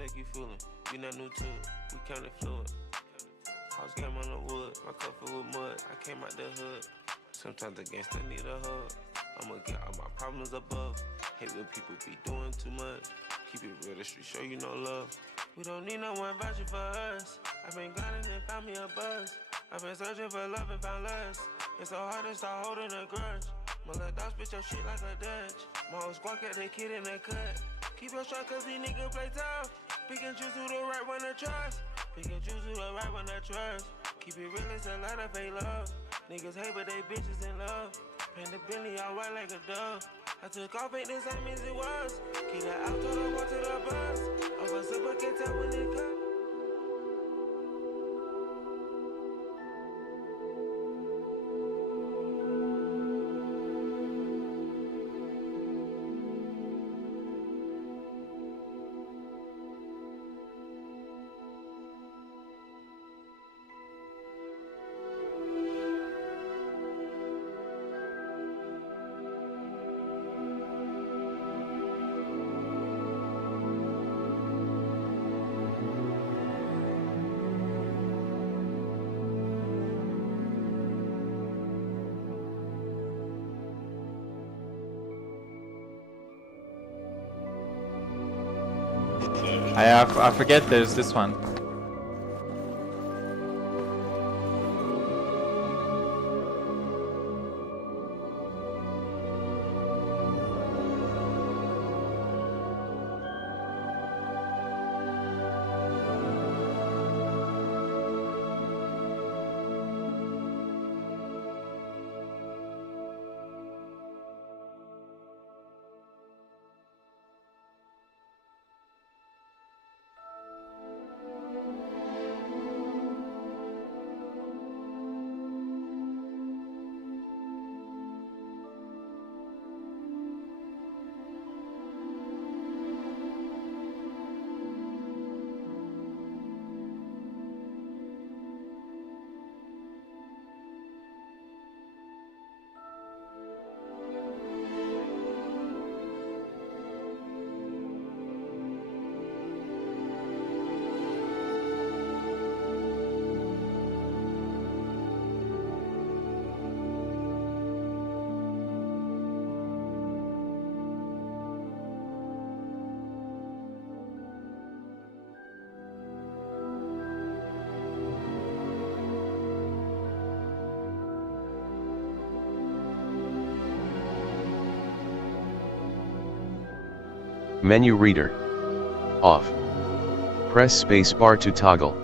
think you feeling? We not new to it, we counted fluid. House game on the wood, my cup filled with mud. I came out the hood. Sometimes the gangsta need a hug. I'ma get all my problems above. Hate when people be doing too much. Keep it real, the street show you no love. We don't need no one vouching for us. I've been grinding and found me a buzz. I've been searching for love and found less. It's so hard to start holding a grudge. My little dog spit your shit like a Dutch. My whole squad got that kid in the cut. Keep your shot cause these niggas play tough. Pick and choose who the right one to trust. Pick and choose who the right one to trust. Keep it real, it's a lot of fake love. Niggas hate but they bitches in love. Paint the Bentley all white like a dove. I took off, ain't the same as it was. Keep the out, told her walk to the bus. Over super can't tell when it comes. I forget there's this one. Menu reader. Off. Press spacebar to toggle.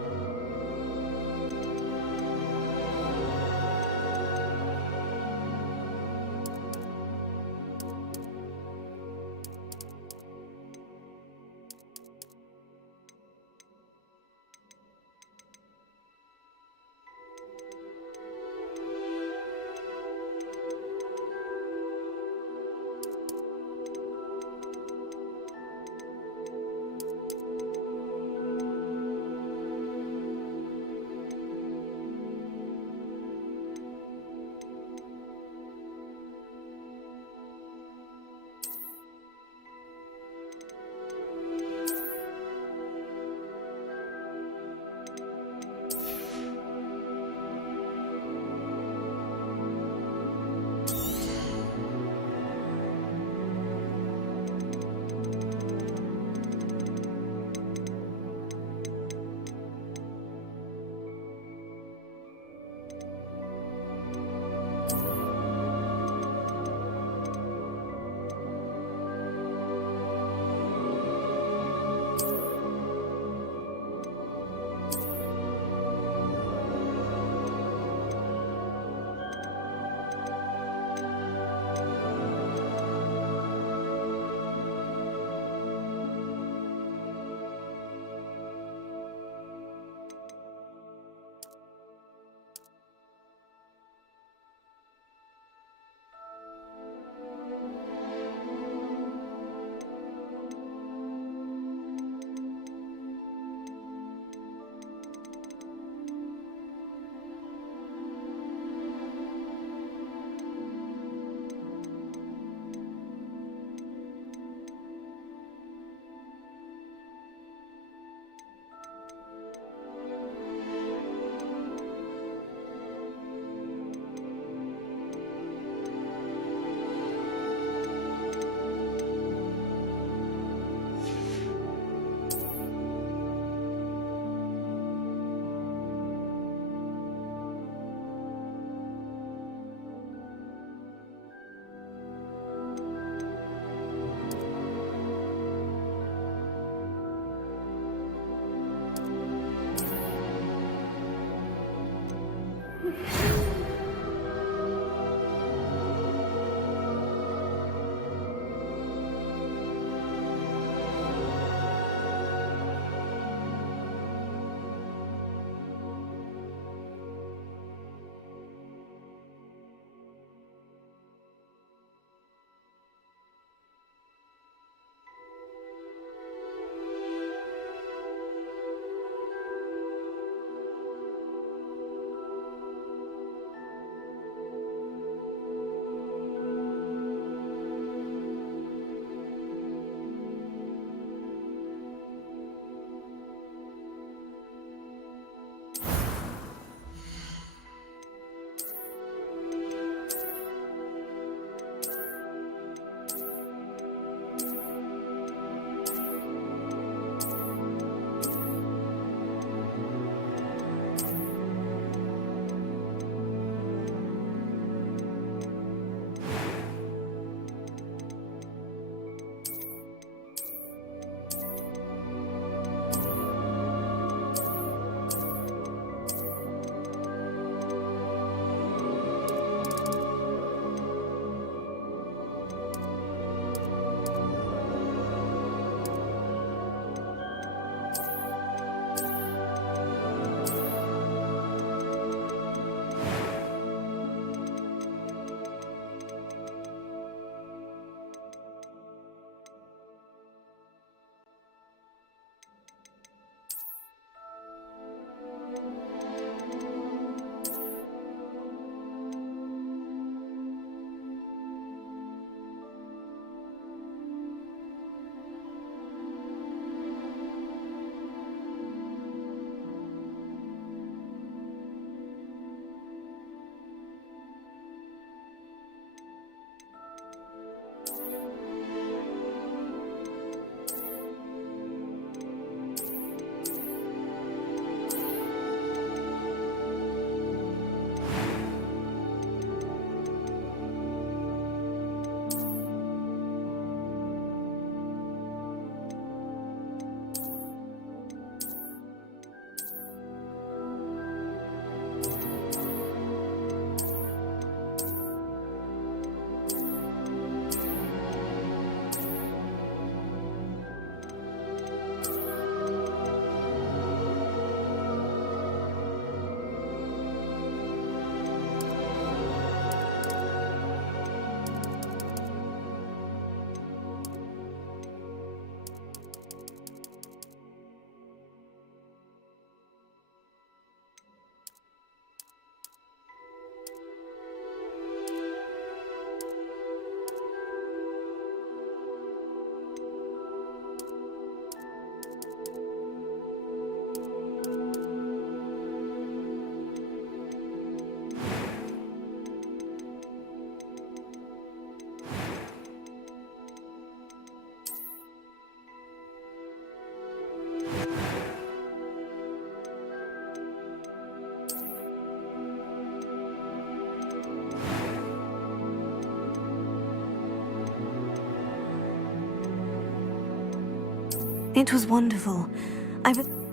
It was wonderful.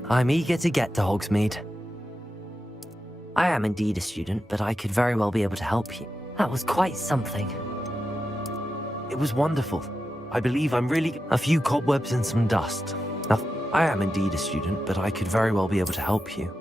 I'm eager to get to Hogsmeade. I am indeed a student, but I could very well be able to help you. That was quite something. It was wonderful. I believe I'm really... A few cobwebs and some dust. I am indeed a student, but I could very well be able to help you.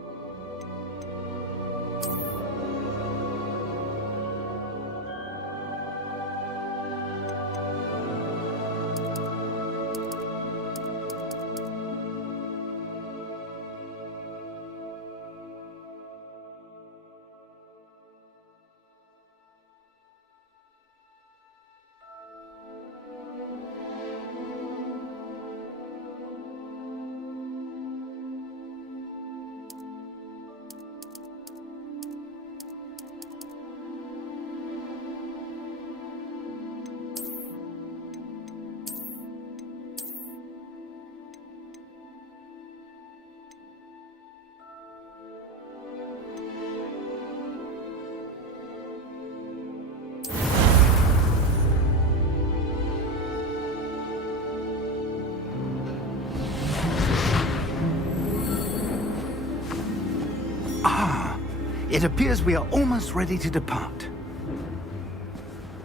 It appears we are almost ready to depart.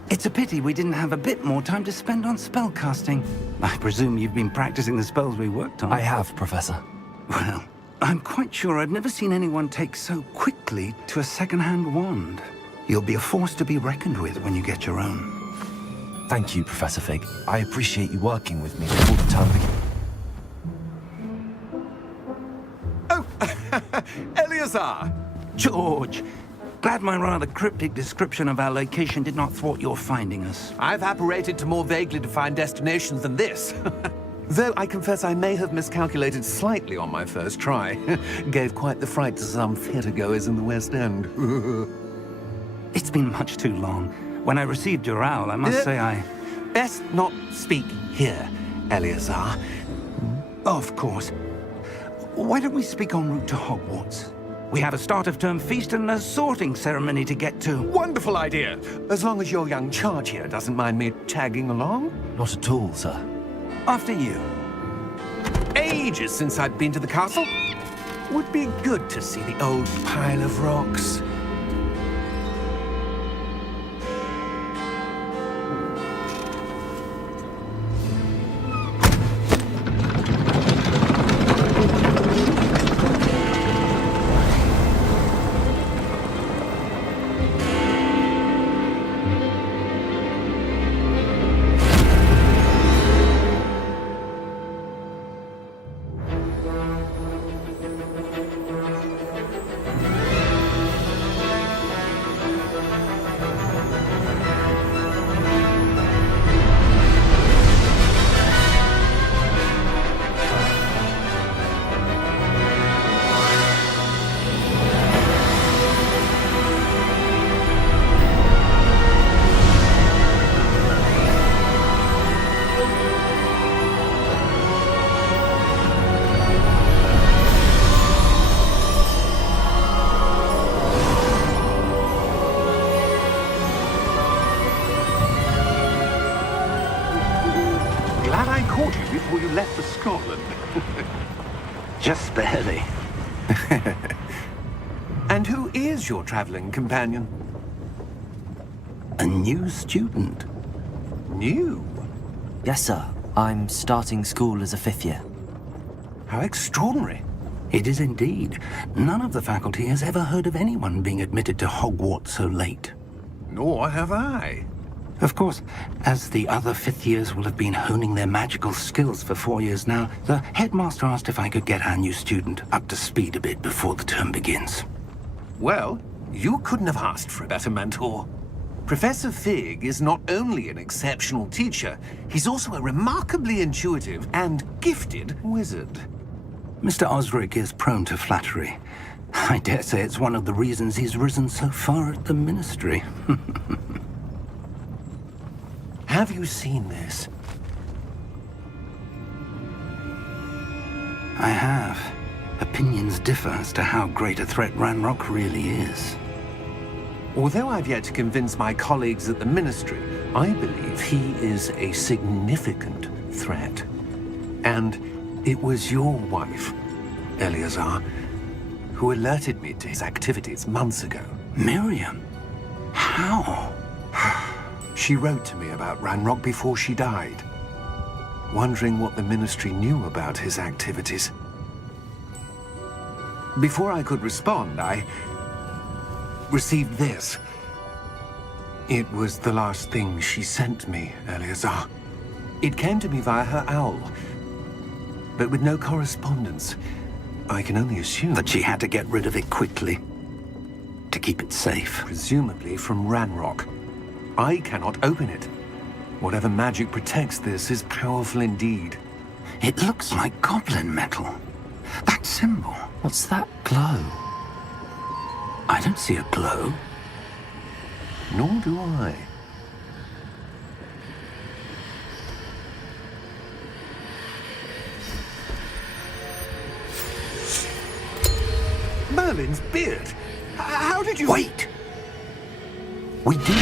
It's a pity we didn't have a bit more time to spend on spellcasting. I presume you've been practicing the spells we worked on. I have, Professor. Well, I'm quite sure I've never seen anyone take so quickly to a second-hand wand. You'll be a force to be reckoned with when you get your own. Thank you, Professor Fig. I appreciate you working with me before the term begins. Oh, Eleazar! George, glad my rather cryptic description of our location did not thwart your finding us. I've apparated to more vaguely defined destinations than this. Though I confess I may have miscalculated slightly on my first try. Gave quite the fright to some theatre-goers in the West End. It's been much too long. When I received your owl, I must say I... Best not speak here, Eleazar. Of course. Why don't we speak en route to Hogwarts? We have a start-of-term feast and a sorting ceremony to get to. Wonderful idea! As long as your young charge here doesn't mind me tagging along. Not at all, sir. After you. Ages since I've been to the castle. Would be good to see the old pile of rocks. Glad I caught you before you left for Scotland. Just barely. And who is your traveling companion? A new student. New? Yes, sir. I'm starting school as a 5th year. How extraordinary. It is indeed. None of the faculty has ever heard of anyone being admitted to Hogwarts so late. Nor have I. Of course, as the other 5th years will have been honing their magical skills for 4 years now, the headmaster asked if I could get our new student up to speed a bit before the term begins. Well, you couldn't have asked for a better mentor. Professor Fig is not only an exceptional teacher, he's also a remarkably intuitive and gifted wizard. Mr. Osric is prone to flattery. I dare say it's one of the reasons he's risen so far at the ministry. Have you seen this? I have. Opinions differ as to how great a threat Ranrock really is. Although I've yet to convince my colleagues at the Ministry, I believe he is a significant threat. And it was your wife, Eleazar, who alerted me to his activities months ago. Miriam? How? She wrote to me about Ranrock before she died, wondering what the Ministry knew about his activities. Before I could respond, I received this. It was the last thing she sent me, Eleazar. It came to me via her owl, but with no correspondence. I can only assume That she had to get rid of it quickly, to keep it safe. presumably from Ranrock. I cannot open it. Whatever magic protects this is powerful indeed. It looks like goblin metal. That symbol. What's that glow? I don't see a glow. Nor do I. Merlin's beard! How did you... Wait! We do.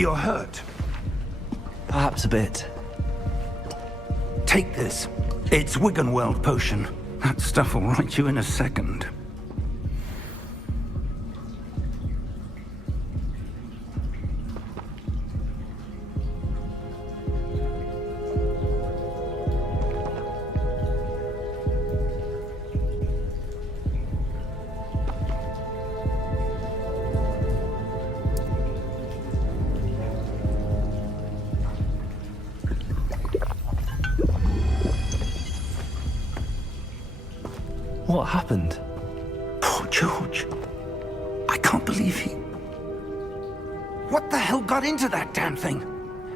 You're hurt. Perhaps a bit. Take this. It's Wiggenweld potion. That stuff will right you in a second. What happened? Poor George. I can't believe he... What the hell got into that damn thing?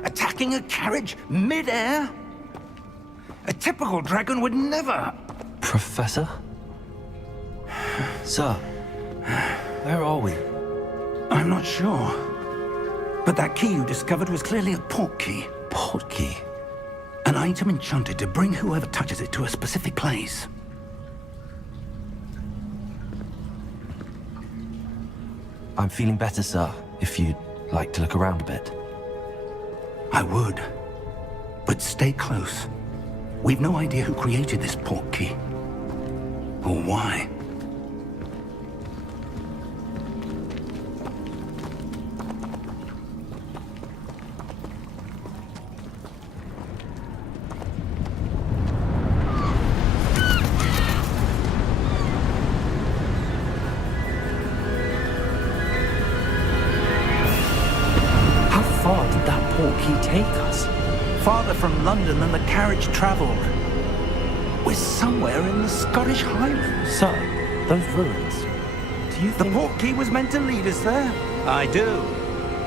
Attacking a carriage mid-air? A typical dragon would never... Professor? Sir, where are we? I'm not sure. But that key you discovered was clearly a port key. Port key? An item enchanted to bring whoever touches it to a specific place. I'm feeling better, sir, if you'd like to look around a bit. I would. But stay close. We've no idea who created this port key. Or why. Take us? Farther from London than the carriage travelled. We're somewhere in the Scottish Highlands. Sir, those ruins. Do you The think... port key was meant to lead us there? I do.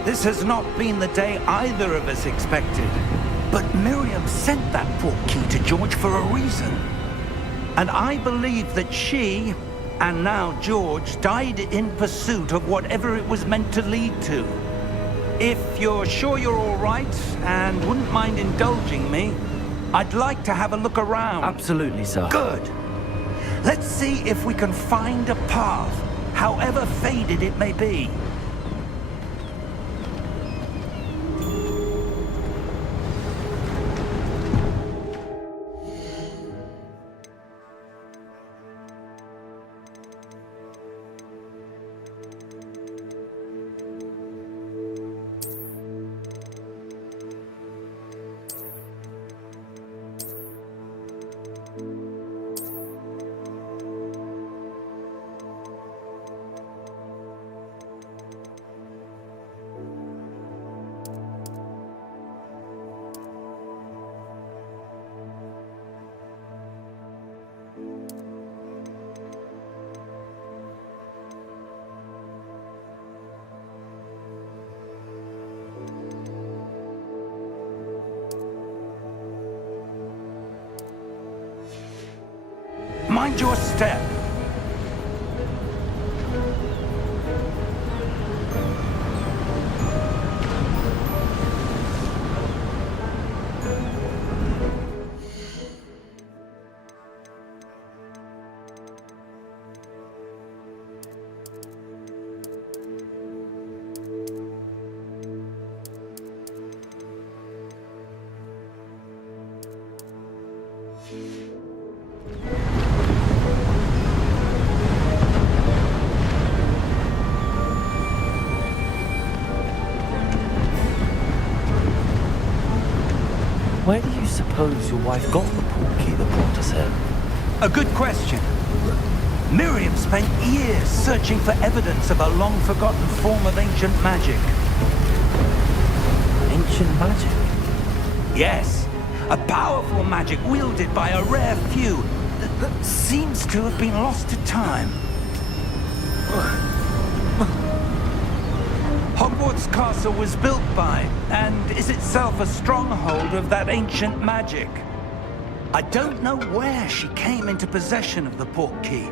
This has not been the day either of us expected. But Miriam sent that port key to George for a reason. And I believe that she, and now George, died in pursuit of whatever it was meant to lead to. If you're sure you're all right and wouldn't mind indulging me, I'd like to have a look around. Absolutely, sir. Good. Let's see if we can find a path, however faded it may be. Mind your step. Where do you suppose your wife got the port key that brought us here? A good question. Miriam spent years searching for evidence of a long-forgotten form of ancient magic. Ancient magic? Yes, a powerful magic wielded by a rare few that seems to have been lost to time. Hogwarts Castle was built by, and is itself a stronghold of that ancient magic. I don't know where she came into possession of the port key,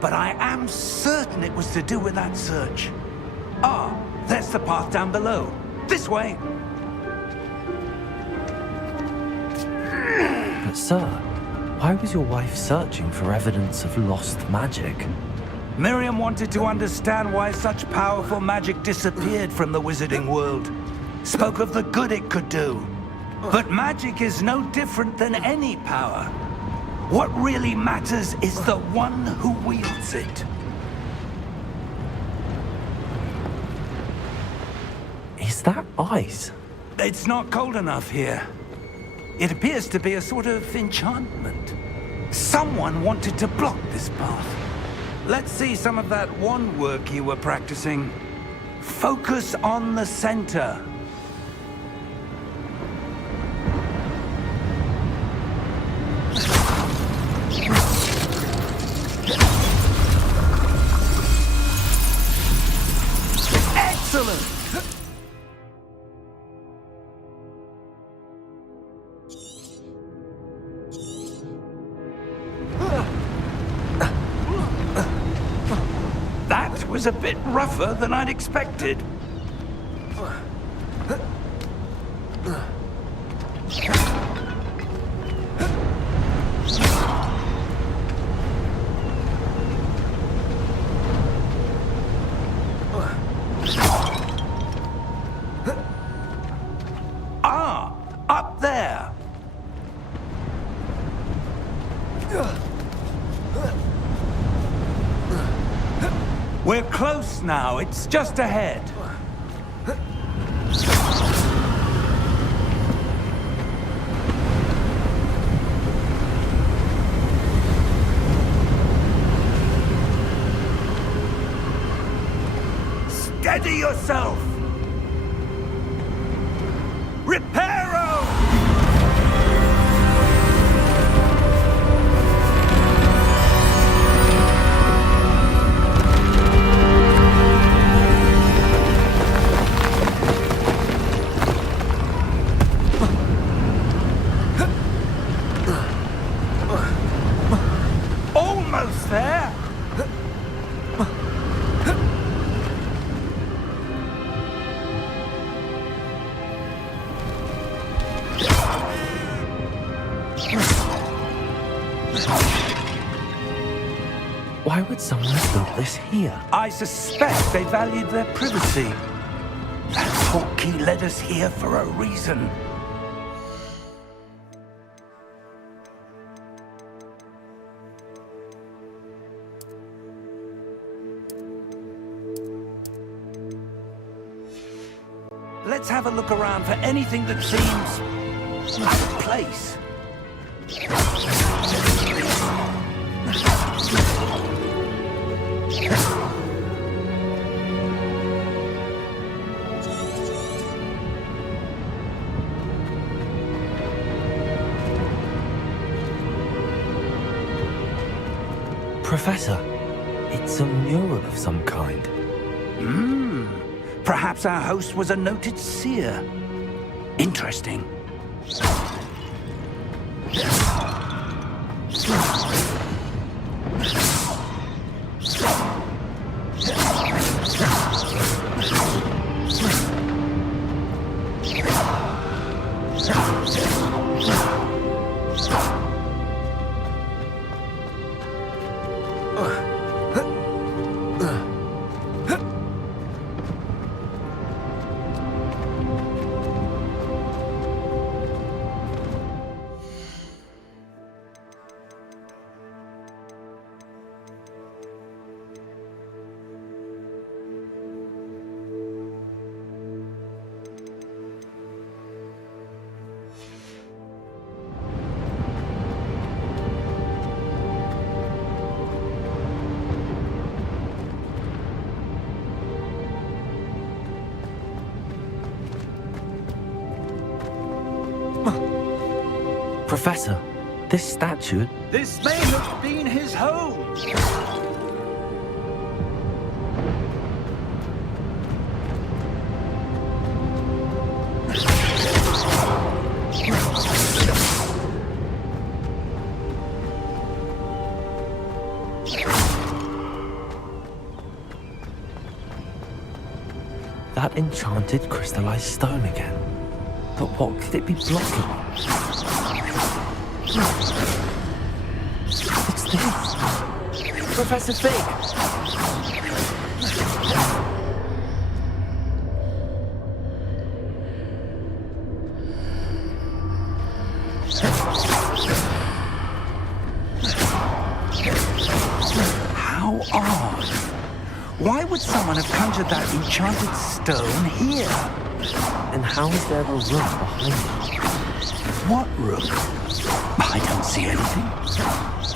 but I am certain it was to do with that search. Ah, there's the path down below. This way! But sir, why was your wife searching for evidence of lost magic? Miriam wanted to understand why such powerful magic disappeared from the wizarding world. Spoke of the good it could do. But magic is no different than any power. What really matters is the one who wields it. Is that ice? It's not cold enough here. It appears to be a sort of enchantment. Someone wanted to block this path. Let's see some of that wand work you were practicing. Focus on the center. Excellent! That was a bit rougher than I'd expected. Ah, up there. We're close now. It's just ahead. Steady yourself. Reparo! Almost there. Why would someone have built this here? I suspect they valued their privacy. That portkey led us here for a reason. Let's have a look around for anything that seems out of place. Professor, it's a mural of some kind. Perhaps our host was a noted seer. Interesting. Professor, this statue... This may have been his home. That enchanted crystallized stone again. But what could it be blocking? It's this. Professor Fig! How odd. Why would someone have conjured that enchanted stone here? And how is there a room behind it? What room? I don't see anything.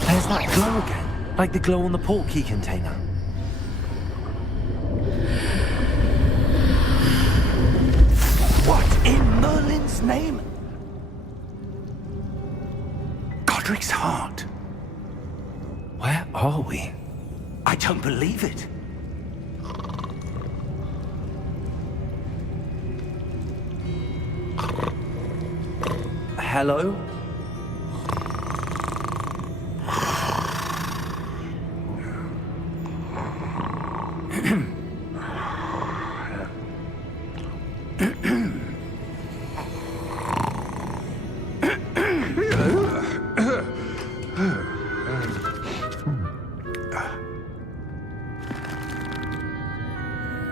There's that glow again, like the glow on the portkey container. What in Merlin's name? Godric's heart. Where are we? I don't believe it. Hello?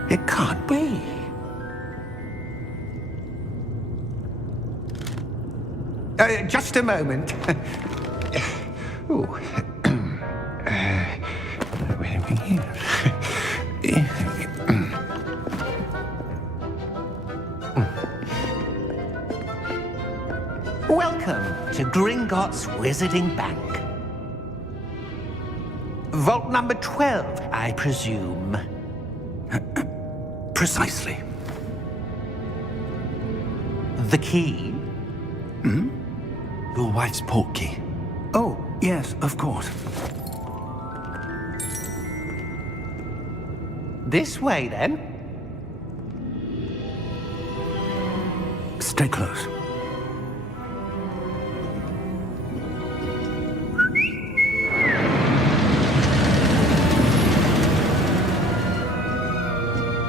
It can't be. Just a moment. Ooh. Wait a minute. Welcome to Gringotts Wizarding Bank. Vault number 12, I presume. Precisely. The key? Your wife's portkey. Oh, yes, of course. This way, then. Stay close.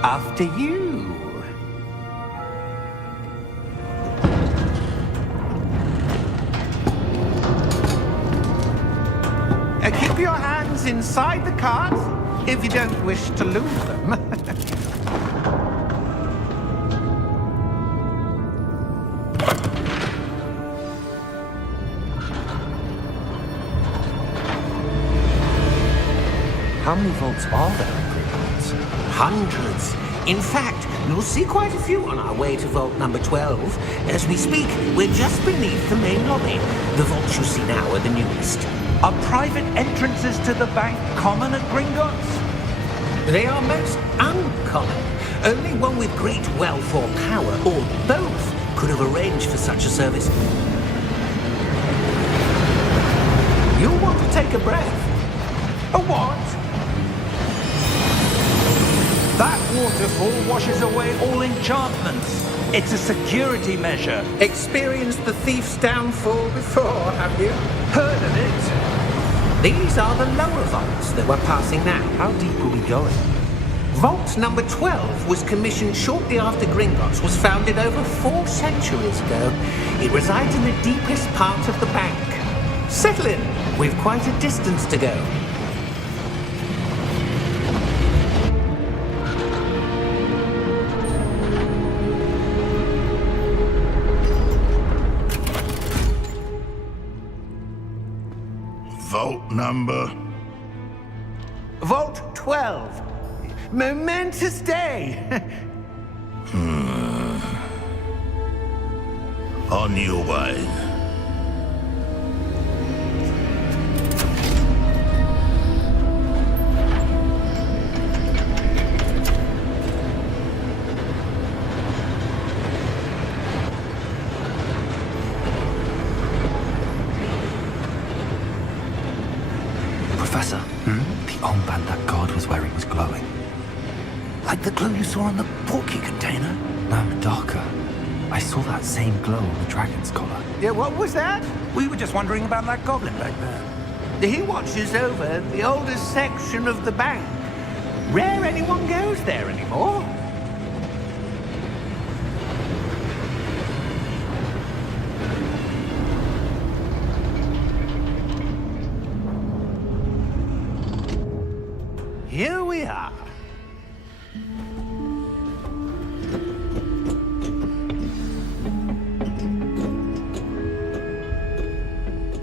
After you. Keep your hands inside the cart if you don't wish to lose them. How many vaults are there in Gringotts? Hundreds. In fact, you'll see quite a few on our way to vault number 12. As we speak, we're just beneath the main lobby. The vaults you see now are the newest. Are private entrances to the bank common at Gringotts? They are most uncommon. Only one with great wealth or power, or both, could have arranged for such a service. You'll want to take a breath. A what? That waterfall washes away all enchantments. It's a security measure. Experienced the thief's downfall before, have you? Heard of it? These are the lower vaults that we're passing now. How deep are we going? Vault number 12 was commissioned shortly after Gringotts was founded over 4 centuries ago. It resides in the deepest part of the bank. Settle in. We've quite a distance to go. Vault number? Vault 12. Momentous day. On your way. Professor, the armband that guard was wearing was glowing. Like the glow you saw on the portkey container? No, darker. I saw that same glow on the dragon's collar. Yeah, what was that? We were just wondering about that goblin back there. He watches over the oldest section of the bank. Rare anyone goes there anymore. here we are.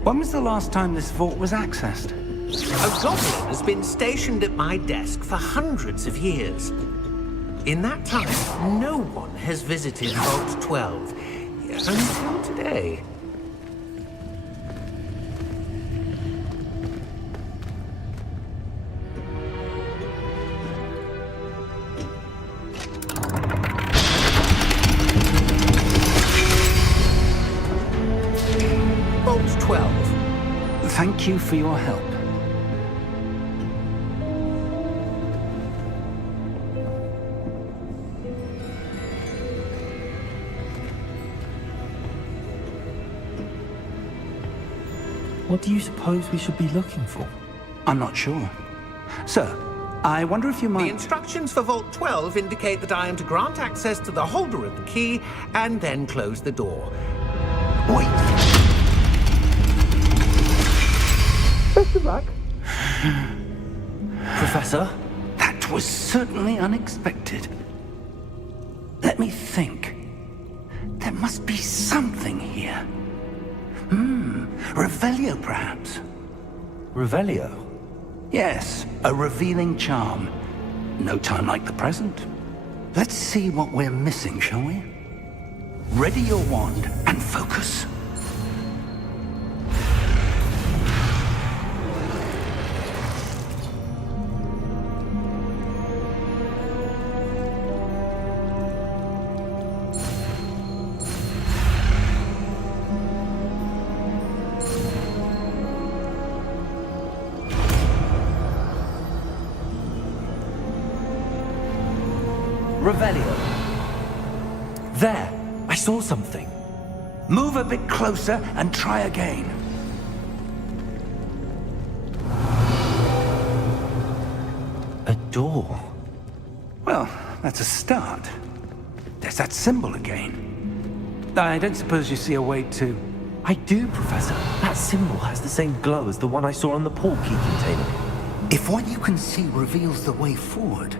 When was the last time this vault was accessed? A goblin has been stationed at my desk for hundreds of years. In that time, no one has visited Vault 12 until today. Vault 12. Thank you for your help. What do you suppose we should be looking for? I'm not sure. Sir, I wonder if you The might... instructions for Vault 12 indicate that I am to grant access to the holder of the key and then close the door. Wait! Best of luck. Professor? That was certainly unexpected. Let me think. There must be something here. Revelio, perhaps? Revelio? Yes, a revealing charm. No time like the present. Let's see what we're missing, shall we? Ready your wand and focus. Revelio. There! I saw something. Move a bit closer and try again. A door. Well, that's a start. There's that symbol again. I don't suppose you see a way to... I do, Professor. That symbol has the same glow as the one I saw on the portkey container. If what you can see reveals the way forward,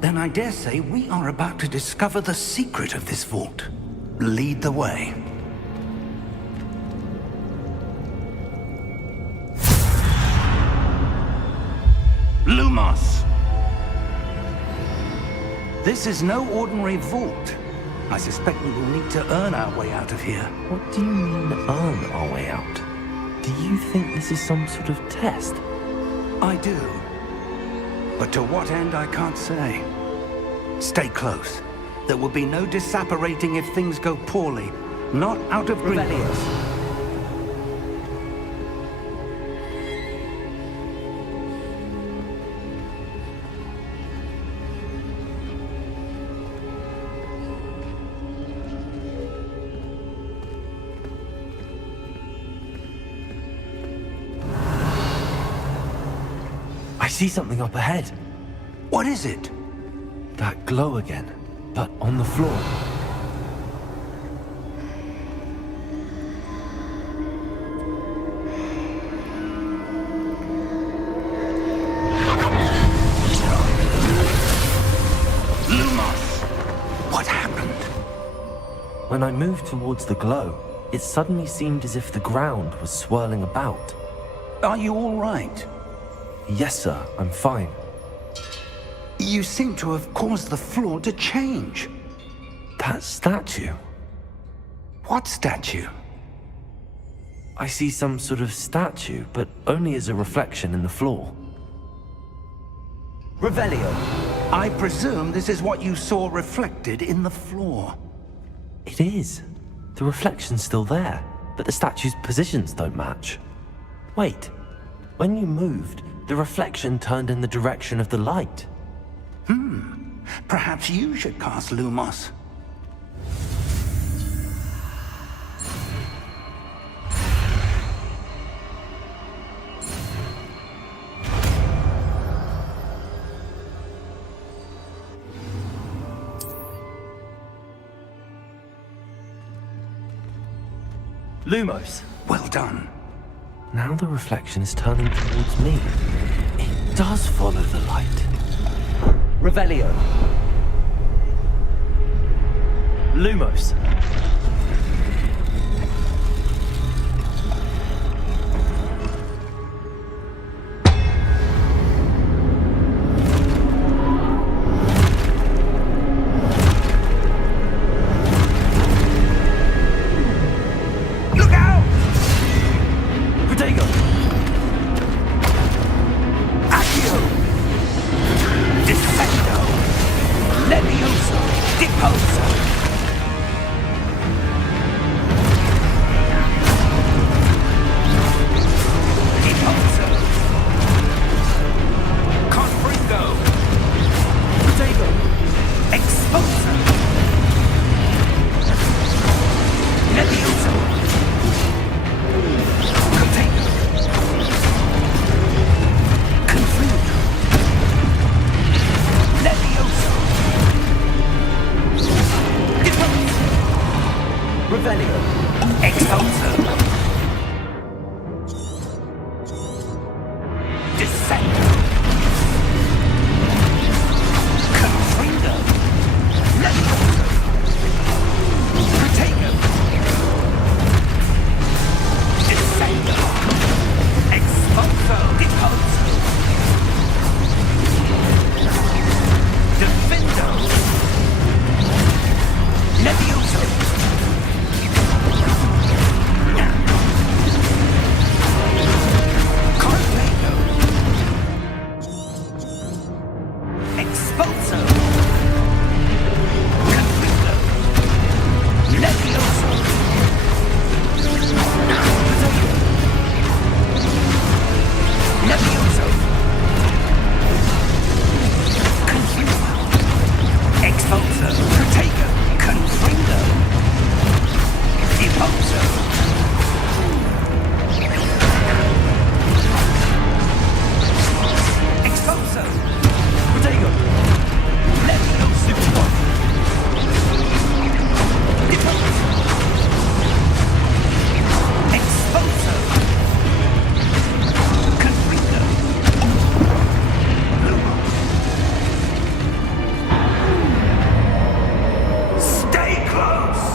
then I dare say we are about to discover the secret of this vault. Lead the way. Lumos! This is no ordinary vault. I suspect we will need to earn our way out of here. What do you mean, earn our way out? Do you think this is some sort of test? I do. But to what end, I can't say. Stay close. There will be no disapparating if things go poorly. Not out of Gringotts. I see something up ahead. What is it? That glow again, but on the floor. Lumos! What happened? When I moved towards the glow, it suddenly seemed as if the ground was swirling about. Are you all right? Yes, sir, I'm fine. You seem to have caused the floor to change. That statue. What statue? I see some sort of statue, but only as a reflection in the floor. Revelio, I presume this is what you saw reflected in the floor. It is. The reflection's still there, but the statue's positions don't match. Wait, when you moved, the reflection turned in the direction of the light. Perhaps you should cast Lumos. Lumos! Well done. Now the reflection is turning towards me. It does follow the light. Revelio. Lumos. Look out! Protego! Accio! Defendo! Levioso! Deposo! Deposo! Confringo! Protego! Exposo! Levioso! Container! Confringo! Levioso! Deposo! Revelio. Exposo! Descendo! Confringo! Levioso! Protego! Descendo! Exposo! Deposo! Defendo! Levioso! Corrego! Exposo! Confringo! Levioso! Levioso! Confringo! Exposo! Protego! Confringo! Deposo! Exposo! Protego! Levioso! Deposo! Exposo! Confringo! Stay close!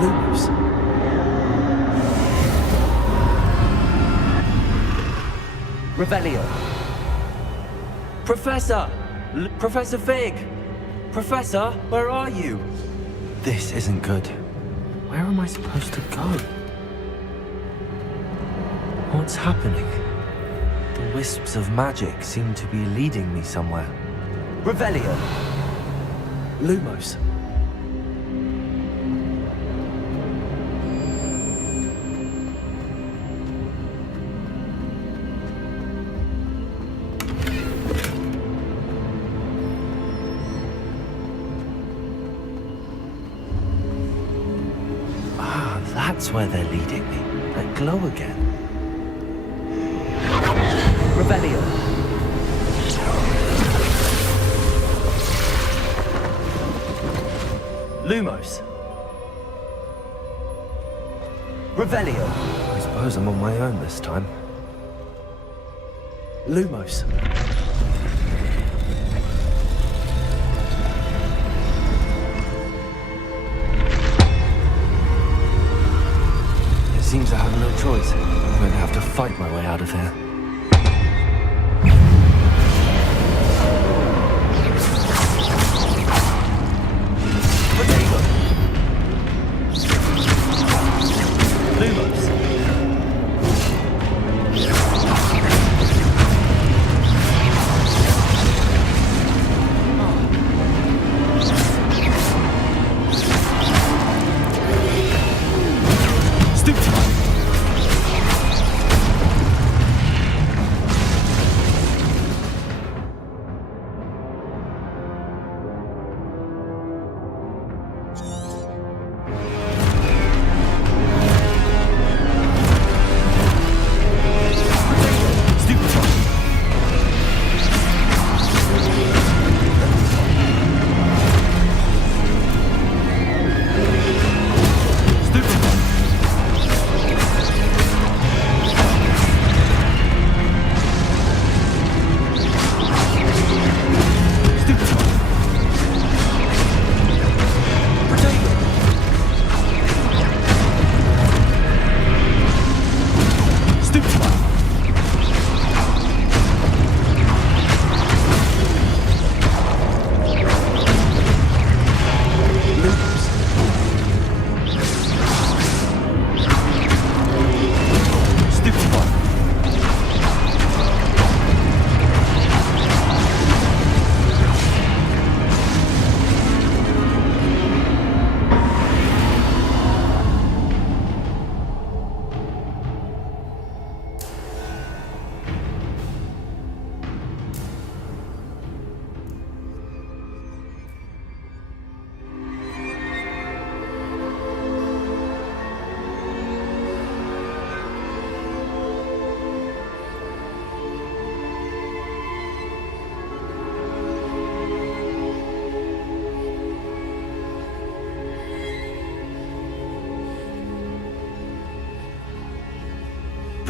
Lumos. Revelio. Professor! Professor Fig! Professor, where are you? This isn't good. Where am I supposed to go? What's happening? The wisps of magic seem to be leading me somewhere. Revelio. Lumos. Ah, that's where they're leading me. That glow again. Revelio. Lumos. Revelio. I suppose I'm on my own this time. Lumos. It seems I have no choice. I'm going to have to fight my way out of here. Lumos.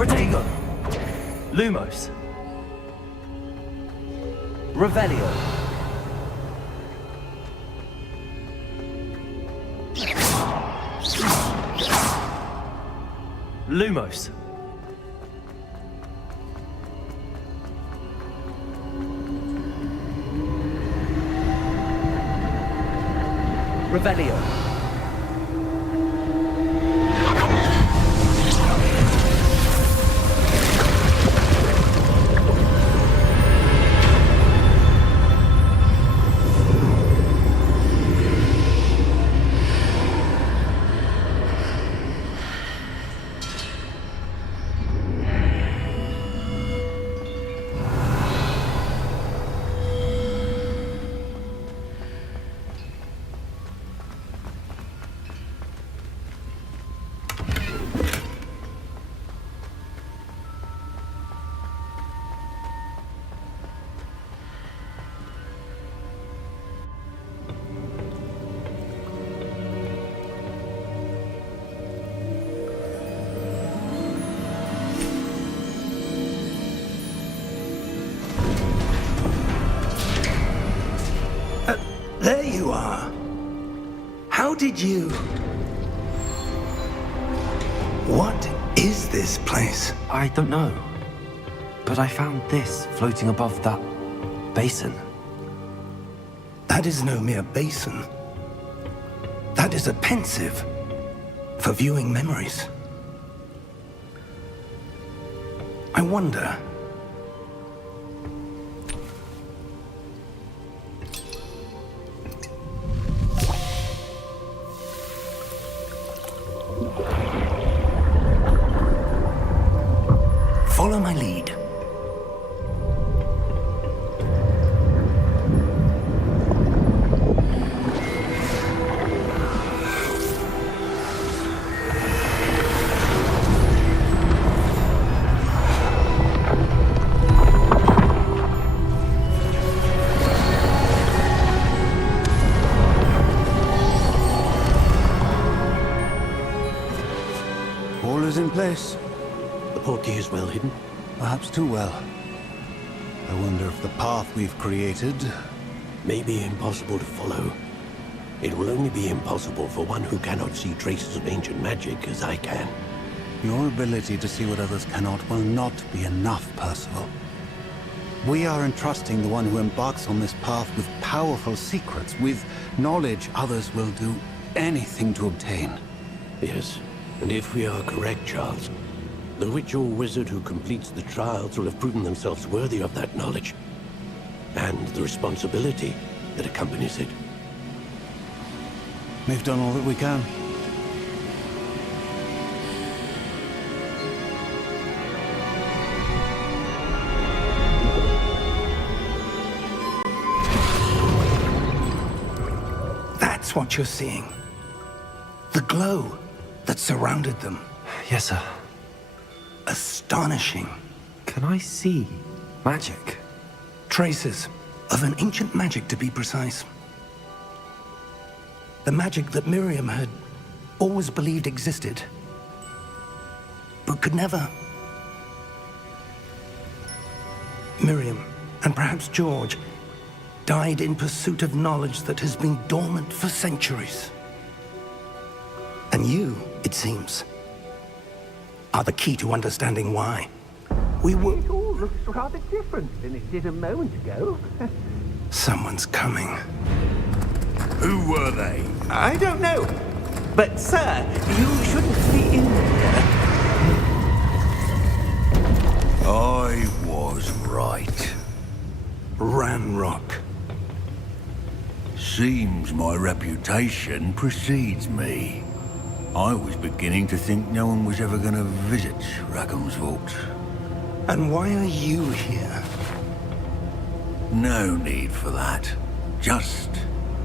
Protego! Lumos! Revelio! Lumos! Revelio! There you are. How did you... What is this place? I don't know. But I found this floating above that basin. That is no mere basin. That is a pensive for viewing memories. I wonder... Follow my lead. All is in place. The portkey is well hidden. Perhaps too well. I wonder if the path we've created... May be impossible to follow. It will only be impossible for one who cannot see traces of ancient magic as I can. Your ability to see what others cannot will not be enough, Percival. We are entrusting the one who embarks on this path with powerful secrets, with knowledge others will do anything to obtain. Yes, and if we are correct, Charles, the witch or wizard who completes the trials will have proven themselves worthy of that knowledge, and the responsibility that accompanies it. We've done all that we can. That's what you're seeing. The glow that surrounded them. Yes, sir. Astonishing. Can I see magic? Traces of an ancient magic, to be precise. The magic that Miriam had always believed existed, but could never. Miriam, and perhaps George, died in pursuit of knowledge that has been dormant for centuries. And you, it seems, are the key to understanding why. We will... It all looks rather different than it did a moment ago. Someone's coming. Who were they? I don't know. But, sir, you shouldn't be in here. I was right. Ranrock. Seems my reputation precedes me. I was beginning to think no one was ever going to visit Rackham's vault. And why are you here? No need for that. Just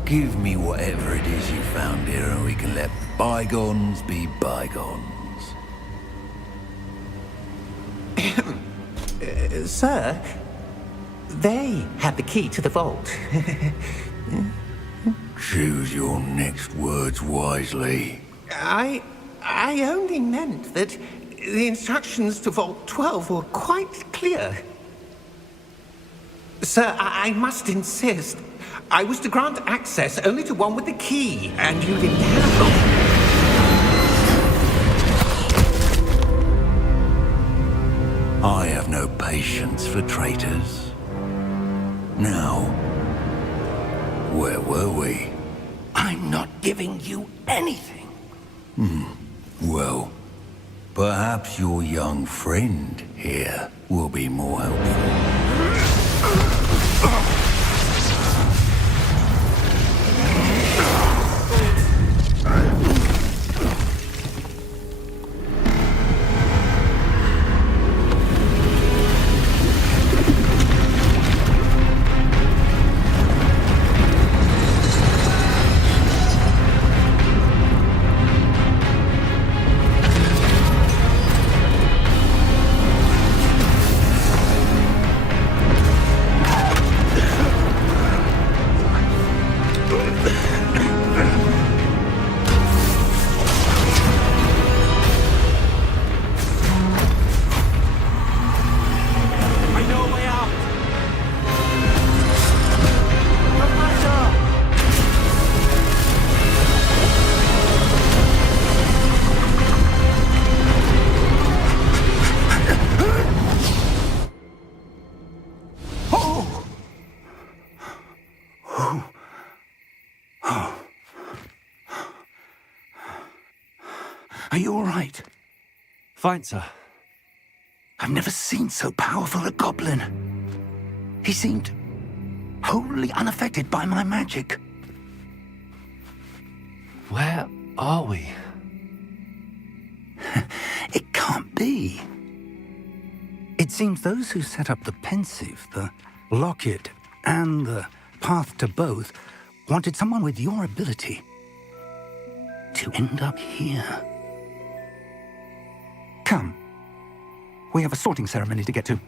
give me whatever it is you found here and we can let bygones be bygones. Sir, they have the key to the vault. Choose your next words wisely. I only meant that The instructions to Vault 12 were quite clear. Sir, I must insist. I was to grant access only to one with the key, and you didn't have. I have no patience for traitors. Now, where were we? I'm not giving you anything. Well, perhaps your young friend here will be more helpful. Are you all right? Fine, sir. I've never seen so powerful a goblin. He seemed wholly unaffected by my magic. Where are we? It can't be. It seems those who set up the pensive, the locket, and the path to both wanted someone with your ability to end up here. Come. We have a sorting ceremony to get to.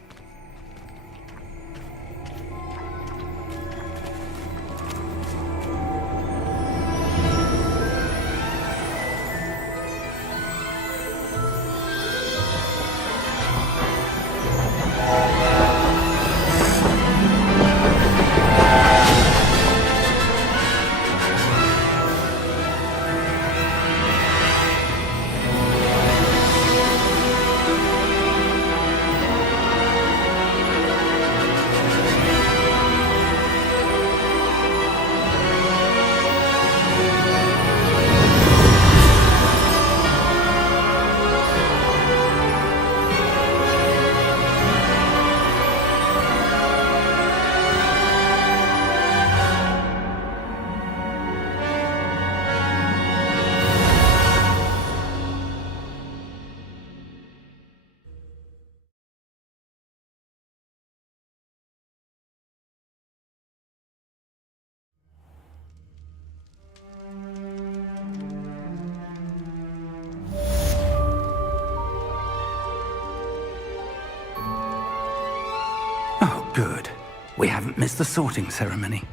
Oh, good. We haven't missed the sorting ceremony.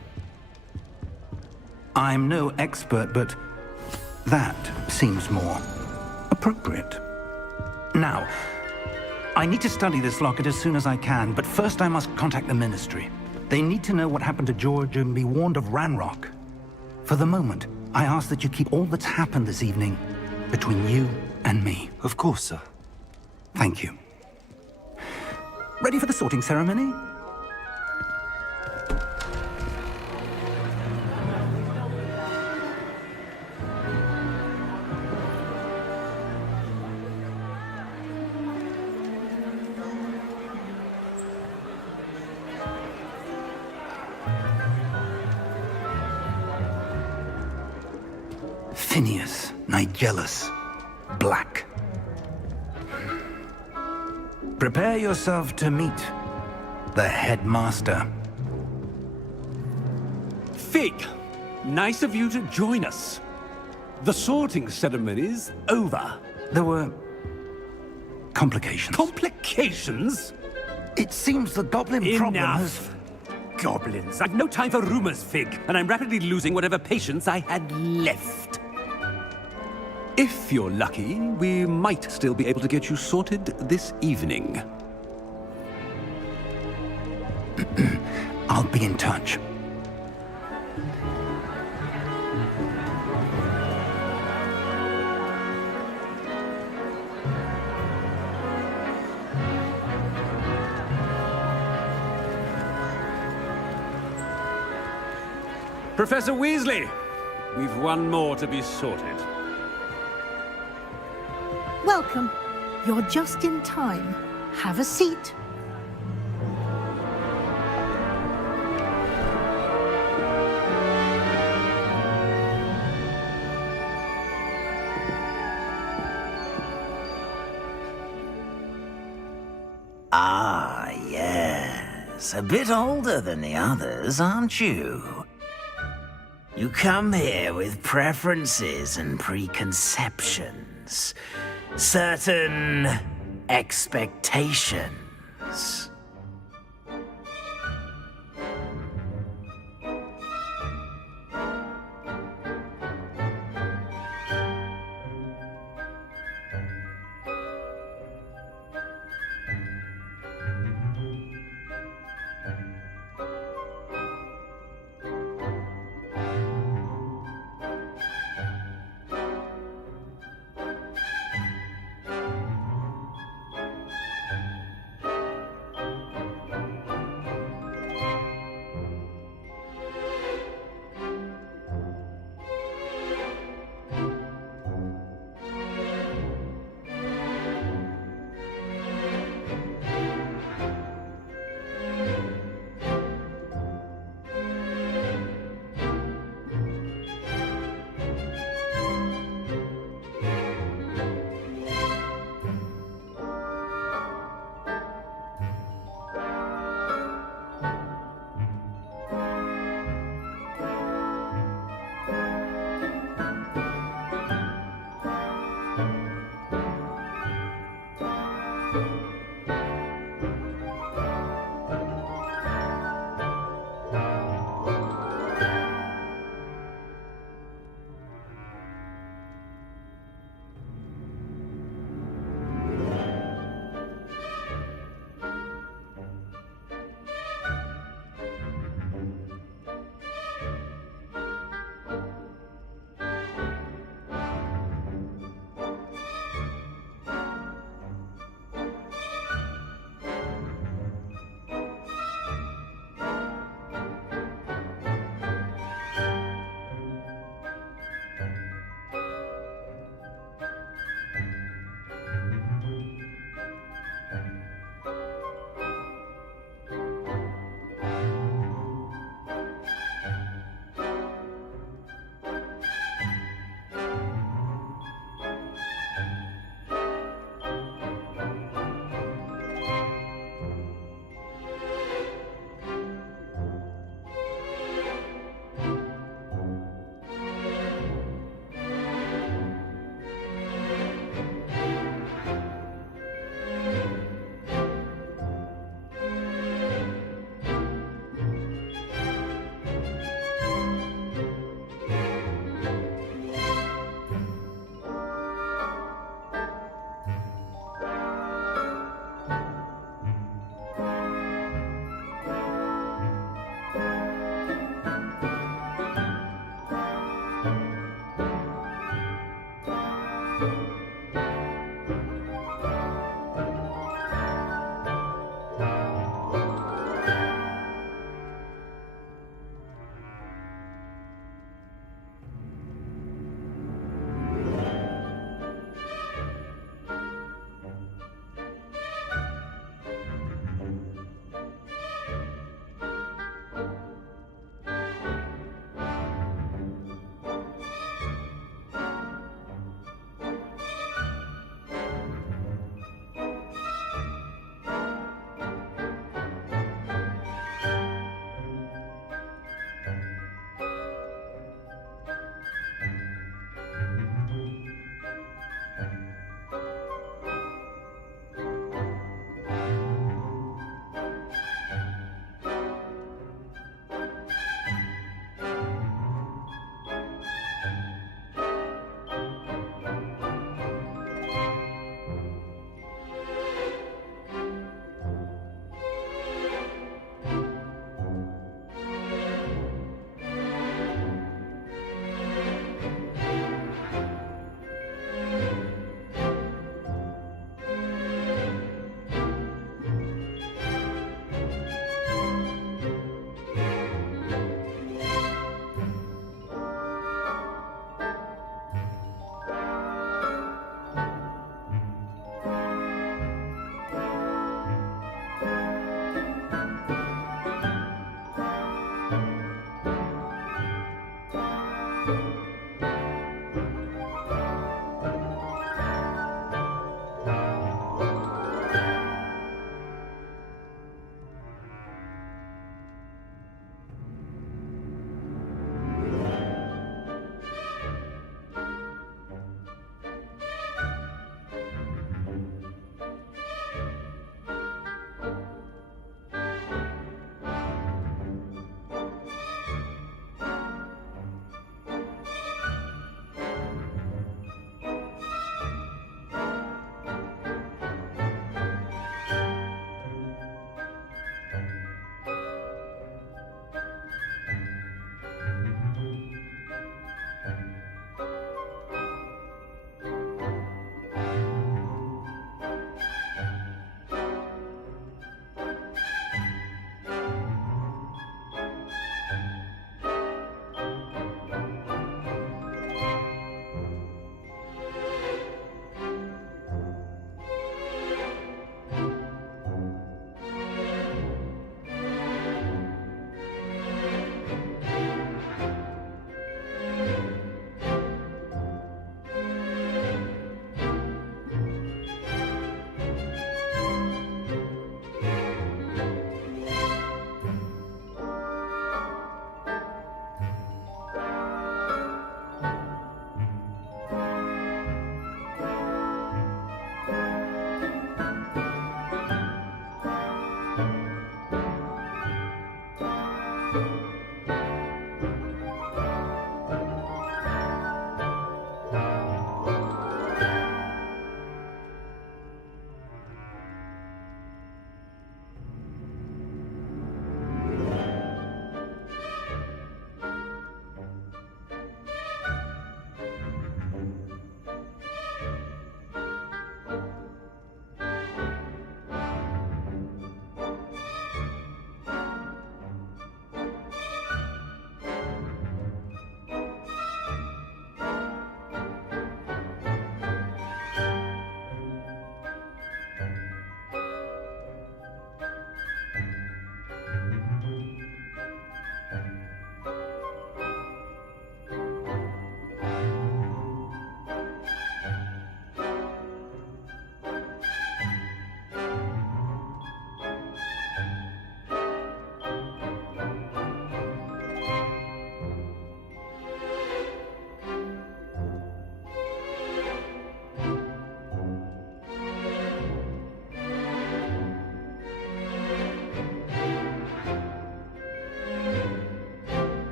I'm no expert, but that seems more appropriate. Now, I need to study this locket as soon as I can, but first I must contact the Ministry. They need to know what happened to George and be warned of Ranrock. For the moment, I ask that you keep all that's happened this evening between you and me. Of course, sir. Thank you. Ready for the sorting ceremony? Phineas, Nigellus, Black. Prepare yourself to meet the headmaster. Fig, nice of you to join us. The sorting ceremony's over. There were complications. Complications? It seems the goblin problem has... Enough! Goblins. I've no time for rumors, Fig, and I'm rapidly losing whatever patience I had left. If you're lucky, we might still be able to get you sorted this evening. I'll be in touch. Professor Weasley, we've one more to be sorted. Welcome. You're just in time. Have a seat. Ah, yes. A bit older than the others, aren't you? You come here with preferences and preconceptions. Certain expectations.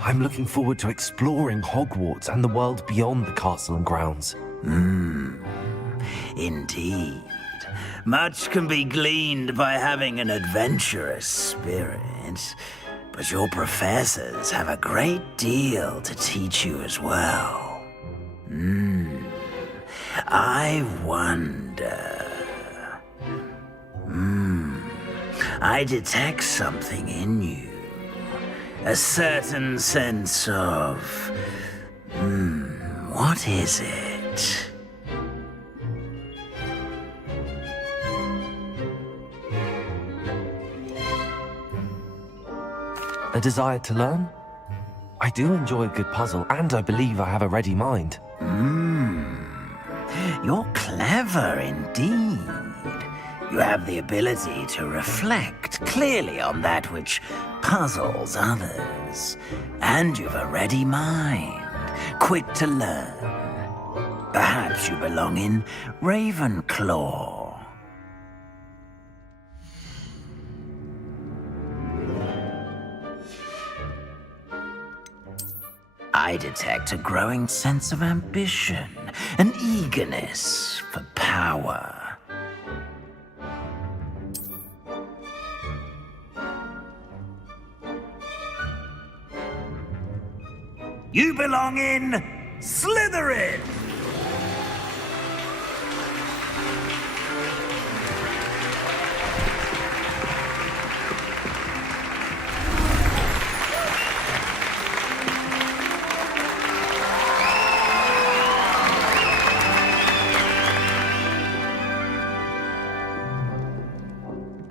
I'm looking forward to exploring Hogwarts and the world beyond the castle and grounds. Indeed. Much can be gleaned by having an adventurous spirit, but your professors have a great deal to teach you as well. I wonder... I detect something in you. A certain sense of... what is it? A desire to learn? I do enjoy a good puzzle, and I believe I have a ready mind. You're clever indeed. You have the ability to reflect clearly on that which puzzles others. And you've a ready mind, quick to learn. Perhaps you belong in Ravenclaw. I detect a growing sense of ambition, an eagerness for power. You belong in Slytherin!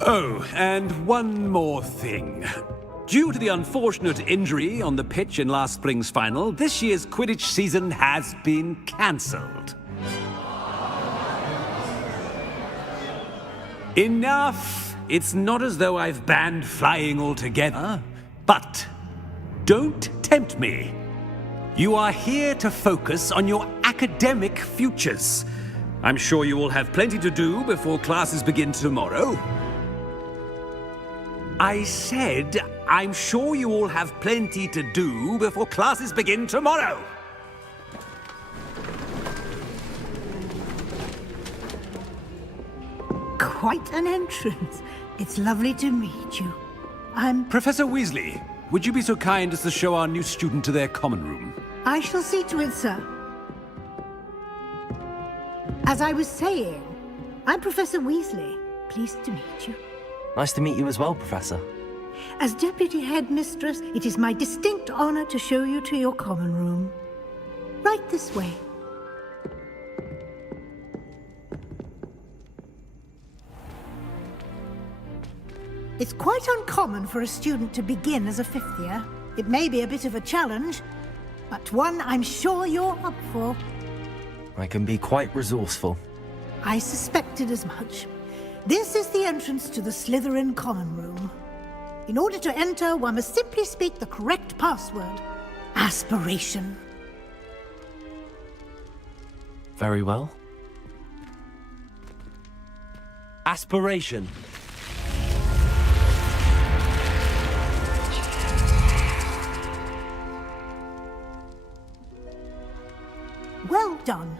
Oh, and one more thing. Due to the unfortunate injury on the pitch in last spring's final, this year's Quidditch season has been cancelled. Enough! It's not as though I've banned flying altogether, but don't tempt me. You are here to focus on your academic futures. I'm sure you will have plenty to do before classes begin tomorrow. I said, I'm sure you all have plenty to do before classes begin tomorrow. Quite an entrance. It's lovely to meet you. I'm... Professor Weasley, would you be so kind as to show our new student to their common room? I shall see to it, sir. As I was saying, I'm Professor Weasley. Pleased to meet you. Nice to meet you as well, Professor. As Deputy Headmistress, it is my distinct honor to show you to your common room. Right this way. It's quite uncommon for a student to begin as a fifth year. It may be a bit of a challenge, but one I'm sure you're up for. I can be quite resourceful. I suspected as much. This is the entrance to the Slytherin common room. In order to enter, one must simply speak the correct password. Aspiration. Very well. Aspiration. Well done.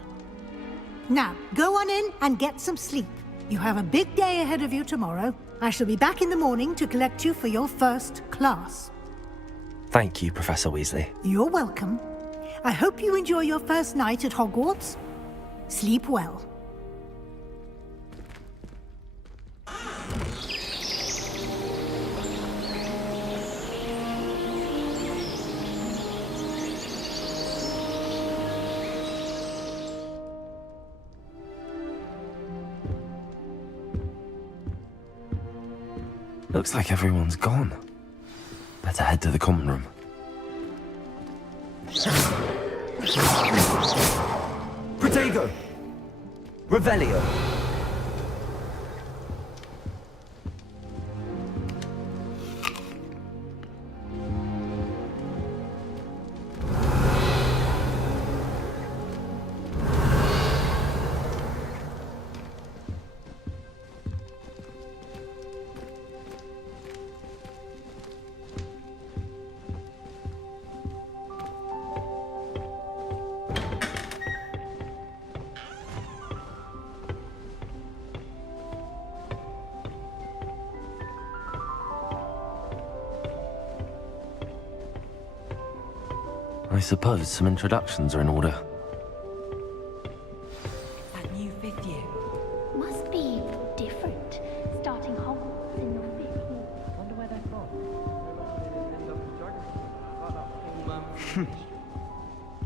Now, go on in and get some sleep. You have a big day ahead of you tomorrow. I shall be back in the morning to collect you for your first class. Thank you, Professor Weasley. You're welcome. I hope you enjoy your first night at Hogwarts. Sleep well. Looks like everyone's gone. Better head to the common room. Protego! Revelio! I suppose some introductions are in order. That new 5th year. Must be different, starting Hogwarts in your 5th year. Wonder where they're from.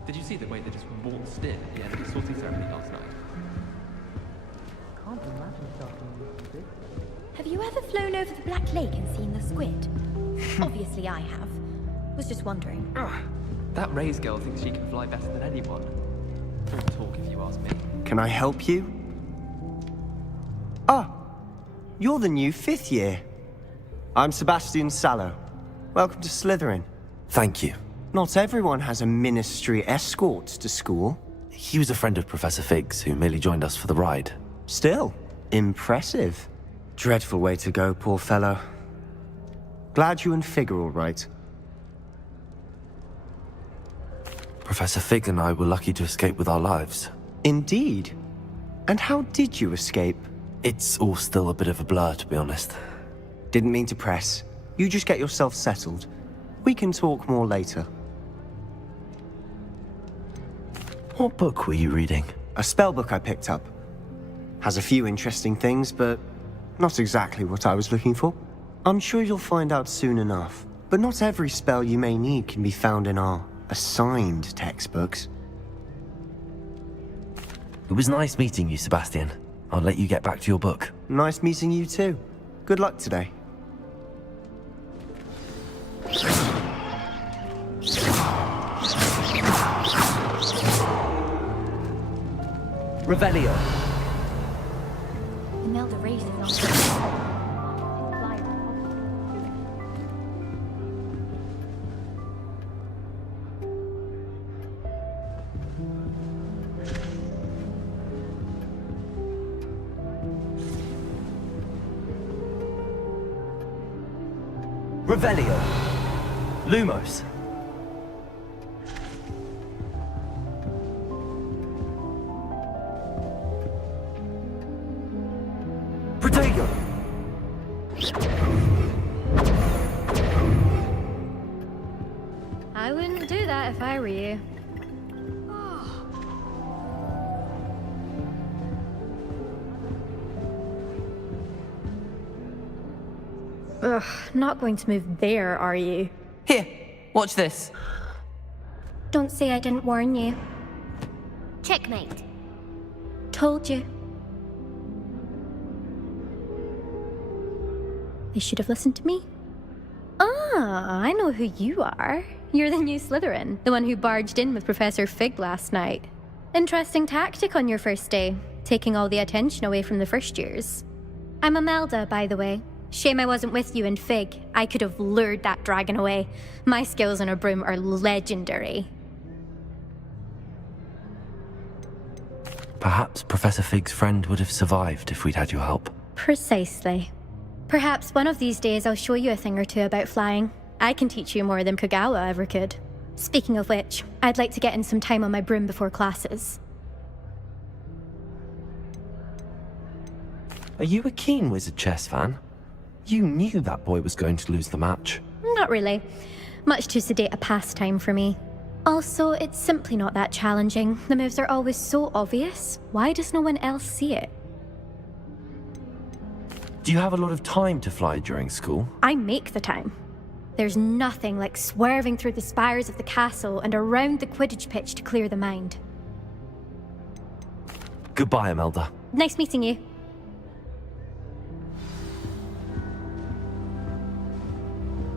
Did you see the way they just waltzed in at the end of the sorting ceremony last night? Can't imagine starting this big. Have you ever flown over the Black Lake and seen the squid? Obviously I have. Was just wondering. That Ray's girl thinks she can fly better than anyone. Don't talk if you ask me. Can I help you? Ah, you're the new 5th year. I'm Sebastian Sallow. Welcome to Slytherin. Thank you. Not everyone has a ministry escort to school. He was a friend of Professor Fig's who merely joined us for the ride. Still, impressive. Dreadful way to go, poor fellow. Glad you and Fig are all right. Professor Fig and I were lucky to escape with our lives. Indeed. And how did you escape? It's all still a bit of a blur, to be honest. Didn't mean to press. You just get yourself settled. We can talk more later. What book were you reading? A spell book I picked up. Has a few interesting things, but not exactly what I was looking for. I'm sure you'll find out soon enough. But not every spell you may need can be found in our assigned textbooks. It was nice meeting you, Sebastian. I'll let you get back to your book. Nice meeting you too. Good luck today. Revelio. Imelda races on. Revelio. Lumos. Protego. I wouldn't do that if I were you. Ugh, not going to move there, are you? Here, watch this. Don't say I didn't warn you. Checkmate. Told you. They should have listened to me. Ah, I know who you are. You're the new Slytherin, the one who barged in with Professor Fig last night. Interesting tactic on your first day, taking all the attention away from the first years. I'm Imelda, by the way. Shame I wasn't with you in Fig. I could have lured that dragon away. My skills on a broom are legendary. Perhaps Professor Fig's friend would have survived if we'd had your help. Precisely. Perhaps one of these days I'll show you a thing or two about flying. I can teach you more than Kagawa ever could. Speaking of which, I'd like to get in some time on my broom before classes. Are you a keen Wizard Chess fan? You knew that boy was going to lose the match. Not really. Much too sedate a pastime for me. Also, it's simply not that challenging. The moves are always so obvious. Why does no one else see it? Do you have a lot of time to fly during school? I make the time. There's nothing like swerving through the spires of the castle and around the Quidditch pitch to clear the mind. Goodbye, Imelda. Nice meeting you.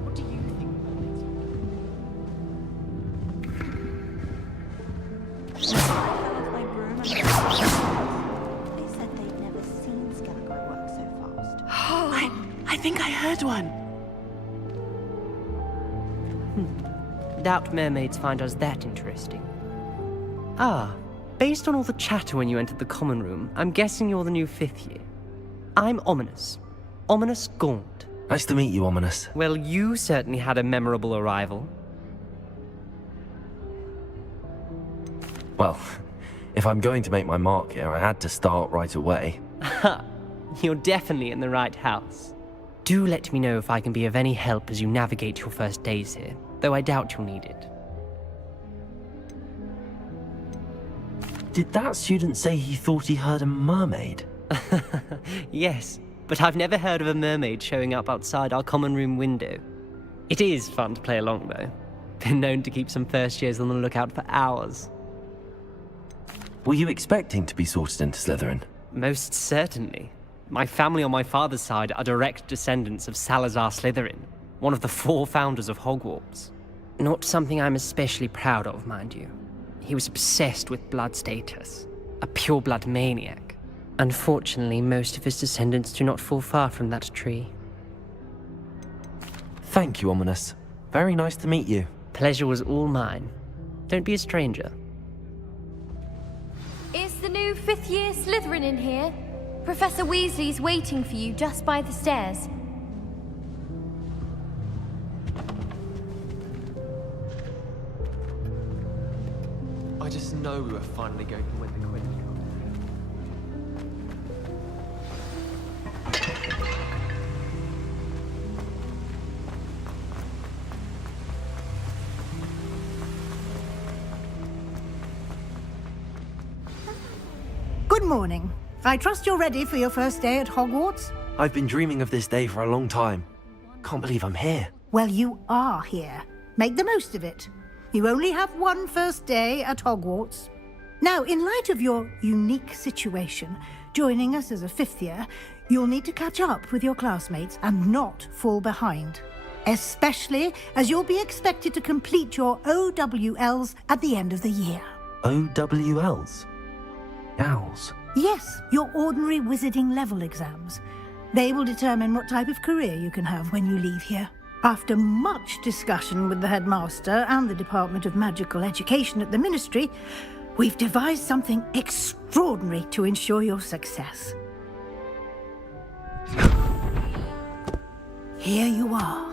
What do you think? They said they'd never seen Scarecrow work so fast. I think I heard one. Doubt mermaids find us that interesting. Ah, based on all the chatter when you entered the common room, I'm guessing you're the new 5th year. I'm Ominous. Ominous Gaunt. Nice to meet you, Ominous. Well, you certainly had a memorable arrival. Well, if I'm going to make my mark here, I had to start right away. Ha! You're definitely in the right house. Do let me know if I can be of any help as you navigate your first days here, though I doubt you'll need it. Did that student say he thought he heard a mermaid? Yes, but I've never heard of a mermaid showing up outside our common room window. It is fun to play along, though. Been known to keep some first years on the lookout for hours. Were you expecting to be sorted into Slytherin? Most certainly. My family on my father's side are direct descendants of Salazar Slytherin, one of the 4 founders of Hogwarts. Not something I'm especially proud of, mind you. He was obsessed with blood status, a pure-blood maniac. Unfortunately, most of his descendants do not fall far from that tree. Thank you, Ominous. Very nice to meet you. Pleasure was all mine. Don't be a stranger. Is the new 5th year Slytherin in here? Professor Weasley's waiting for you just by the stairs. I just know we were finally going to win the quiz. Good morning. I trust you're ready for your first day at Hogwarts? I've been dreaming of this day for a long time. Can't believe I'm here. Well, you are here. Make the most of it. You only have one first day at Hogwarts. Now, in light of your unique situation, joining us as a 5th year, you'll need to catch up with your classmates and not fall behind. Especially as you'll be expected to complete your OWLs at the end of the year. OWLs? Owls? Yes, your ordinary wizarding level exams. They will determine what type of career you can have when you leave here. After much discussion with the headmaster and the Department of Magical Education at the Ministry, we've devised something extraordinary to ensure your success. Here you are.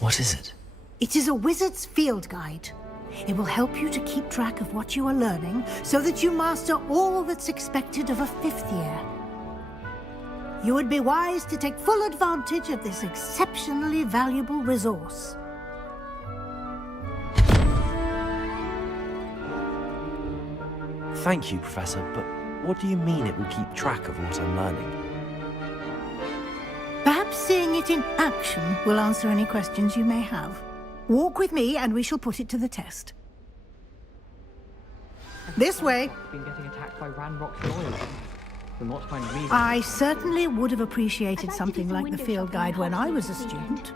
What is it? It is a wizard's field guide. It will help you to keep track of what you are learning so that you master all that's expected of a 5th year. You would be wise to take full advantage of this exceptionally valuable resource. Thank you, Professor, but what do you mean it will keep track of what I'm learning? Perhaps seeing it in action will answer any questions you may have. Walk with me and we shall put it to the test. This way. Been getting attacked by Ranrock's loyalists. For not finding reason. I certainly would have appreciated something like the field guide when I was a student.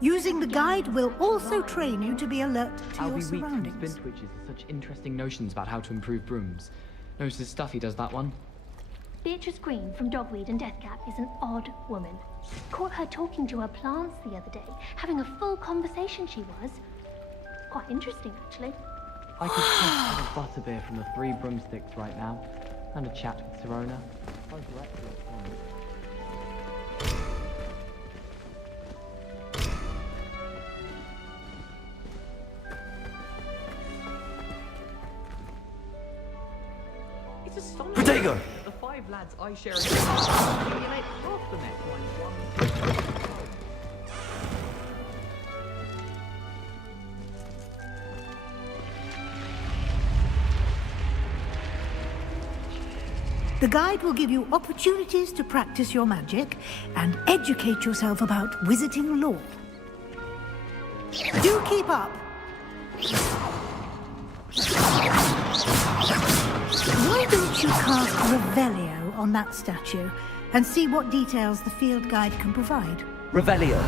Using the guide will also train you to be alert to your surroundings. Spintwitches have such interesting notions about how to improve brooms. Notices Stuffy does that one. Beatrice Green from Dogweed and Deathcap is an odd woman. Caught her talking to her plants the other day, having a full conversation she was. Quite interesting, actually. I could just have a butterbeer from the 3 broomsticks right now, and a chat with Serona. Both are excellent ones. It's astonishing. Protego! The 5 lads I share a simulate half the net one. The guide will give you opportunities to practice your magic and educate yourself about wizarding lore. Do keep up! Why don't you cast Revelio on that statue and see what details the field guide can provide? Revelio.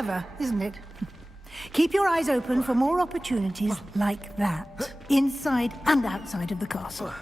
Clever, isn't it? Keep your eyes open for more opportunities like that, inside and outside of the castle.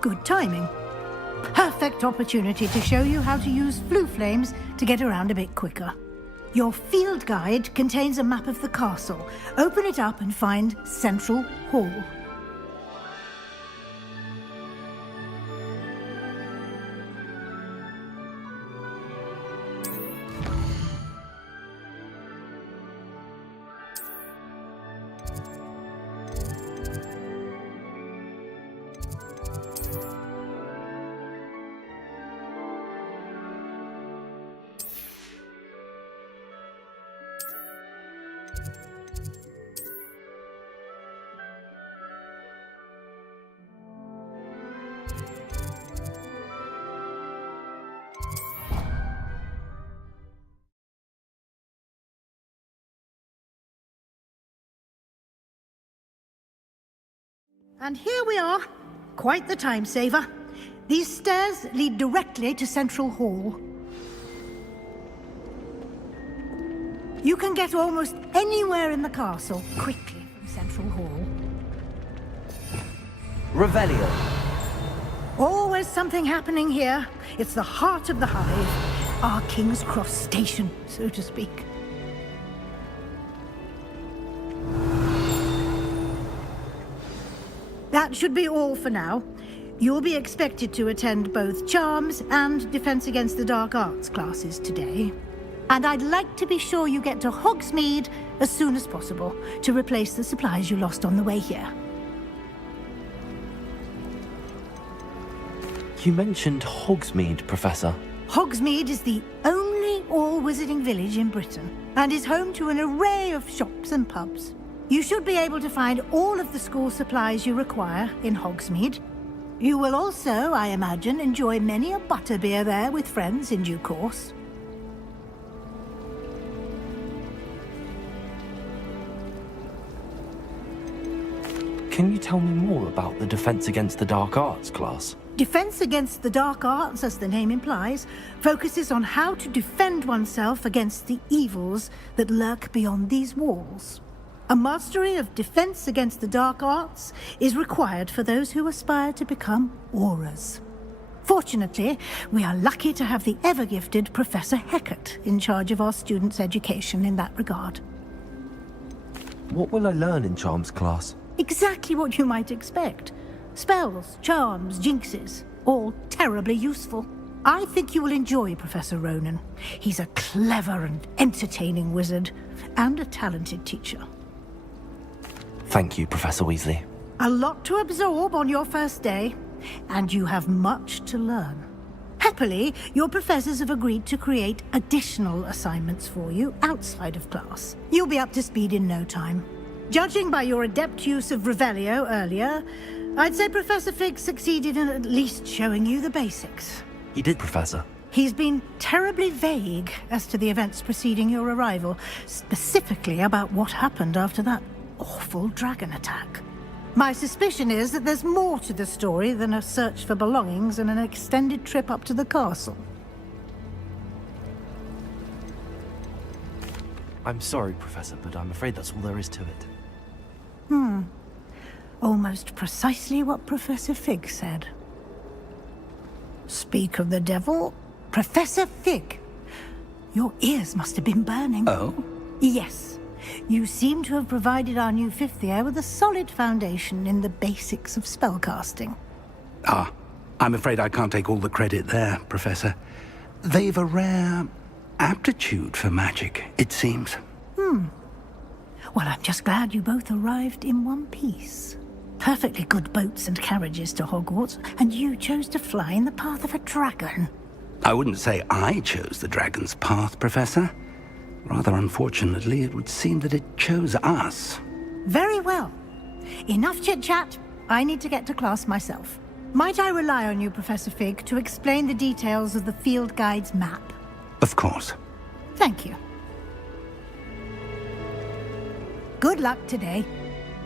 Good timing. Perfect opportunity to show you how to use flue flames to get around a bit quicker. Your field guide contains a map of the castle. Open it up and find Central Hall. And here we are. Quite the time saver. These stairs lead directly to Central Hall. You can get almost anywhere in the castle quickly from Central Hall. Revelio. Always something happening here. It's the heart of the hive. Our King's Cross station, so to speak. That should be all for now. You'll be expected to attend both Charms and Defense Against the Dark Arts classes today. And I'd like to be sure you get to Hogsmeade as soon as possible to replace the supplies you lost on the way here. You mentioned Hogsmeade, Professor. Hogsmeade is the only all-wizarding village in Britain and is home to an array of shops and pubs. You should be able to find all of the school supplies you require in Hogsmeade. You will also, I imagine, enjoy many a butterbeer there with friends in due course. Can you tell me more about the Defense Against the Dark Arts class? Defense Against the Dark Arts, as the name implies, focuses on how to defend oneself against the evils that lurk beyond these walls. A mastery of Defense Against the Dark Arts is required for those who aspire to become Aurors. Fortunately, we are lucky to have the ever-gifted Professor Hecat in charge of our students' education in that regard. What will I learn in Charms class? Exactly what you might expect. Spells, charms, jinxes, all terribly useful. I think you will enjoy Professor Ronan. He's a clever and entertaining wizard, and a talented teacher. Thank you, Professor Weasley. A lot to absorb on your first day, and you have much to learn. Happily, your professors have agreed to create additional assignments for you outside of class. You'll be up to speed in no time. Judging by your adept use of Revelio earlier, I'd say Professor Fig succeeded in at least showing you the basics. He did, Professor. He's been terribly vague as to the events preceding your arrival, specifically about what happened after that awful dragon attack. My suspicion is that there's more to the story than a search for belongings and an extended trip up to the castle. I'm sorry, Professor, but I'm afraid that's all there is to it. Almost precisely what Professor Fig said. Speak of the devil, Professor Fig. Your ears must have been burning. Oh? Yes. You seem to have provided our new fifth year with a solid foundation in the basics of spellcasting. Ah, I'm afraid I can't take all the credit there, Professor. They've a rare aptitude for magic, it seems. Well, I'm just glad you both arrived in one piece. Perfectly good boats and carriages to Hogwarts, and you chose to fly in the path of a dragon. I wouldn't say I chose the dragon's path, Professor. Rather unfortunately, it would seem that it chose us. Very well. Enough chit-chat. I need to get to class myself. Might I rely on you, Professor Fig, to explain the details of the field guide's map? Of course. Thank you. Good luck today.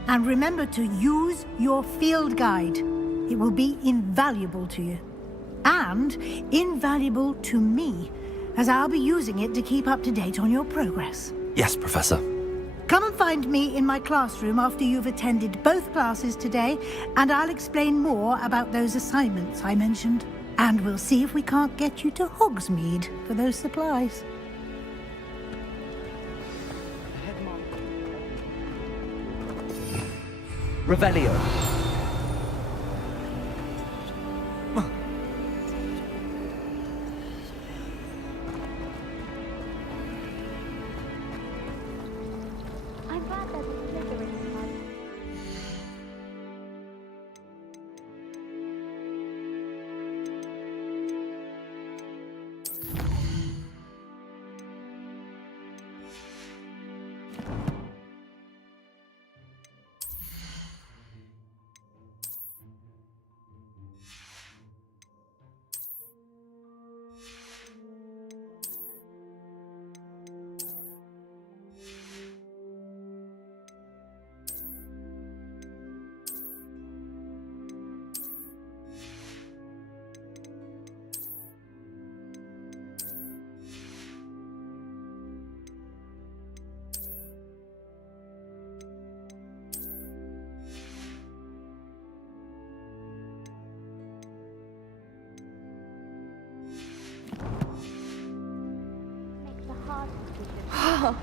And remember to use your field guide. It will be invaluable to you. And invaluable to me, as I'll be using it to keep up to date on your progress. Yes, Professor. Come and find me in my classroom after you've attended both classes today, and I'll explain more about those assignments I mentioned. And we'll see if we can't get you to Hogsmeade for those supplies. Revelio. I'm glad there's a Slytherin club. Makes a hard decision.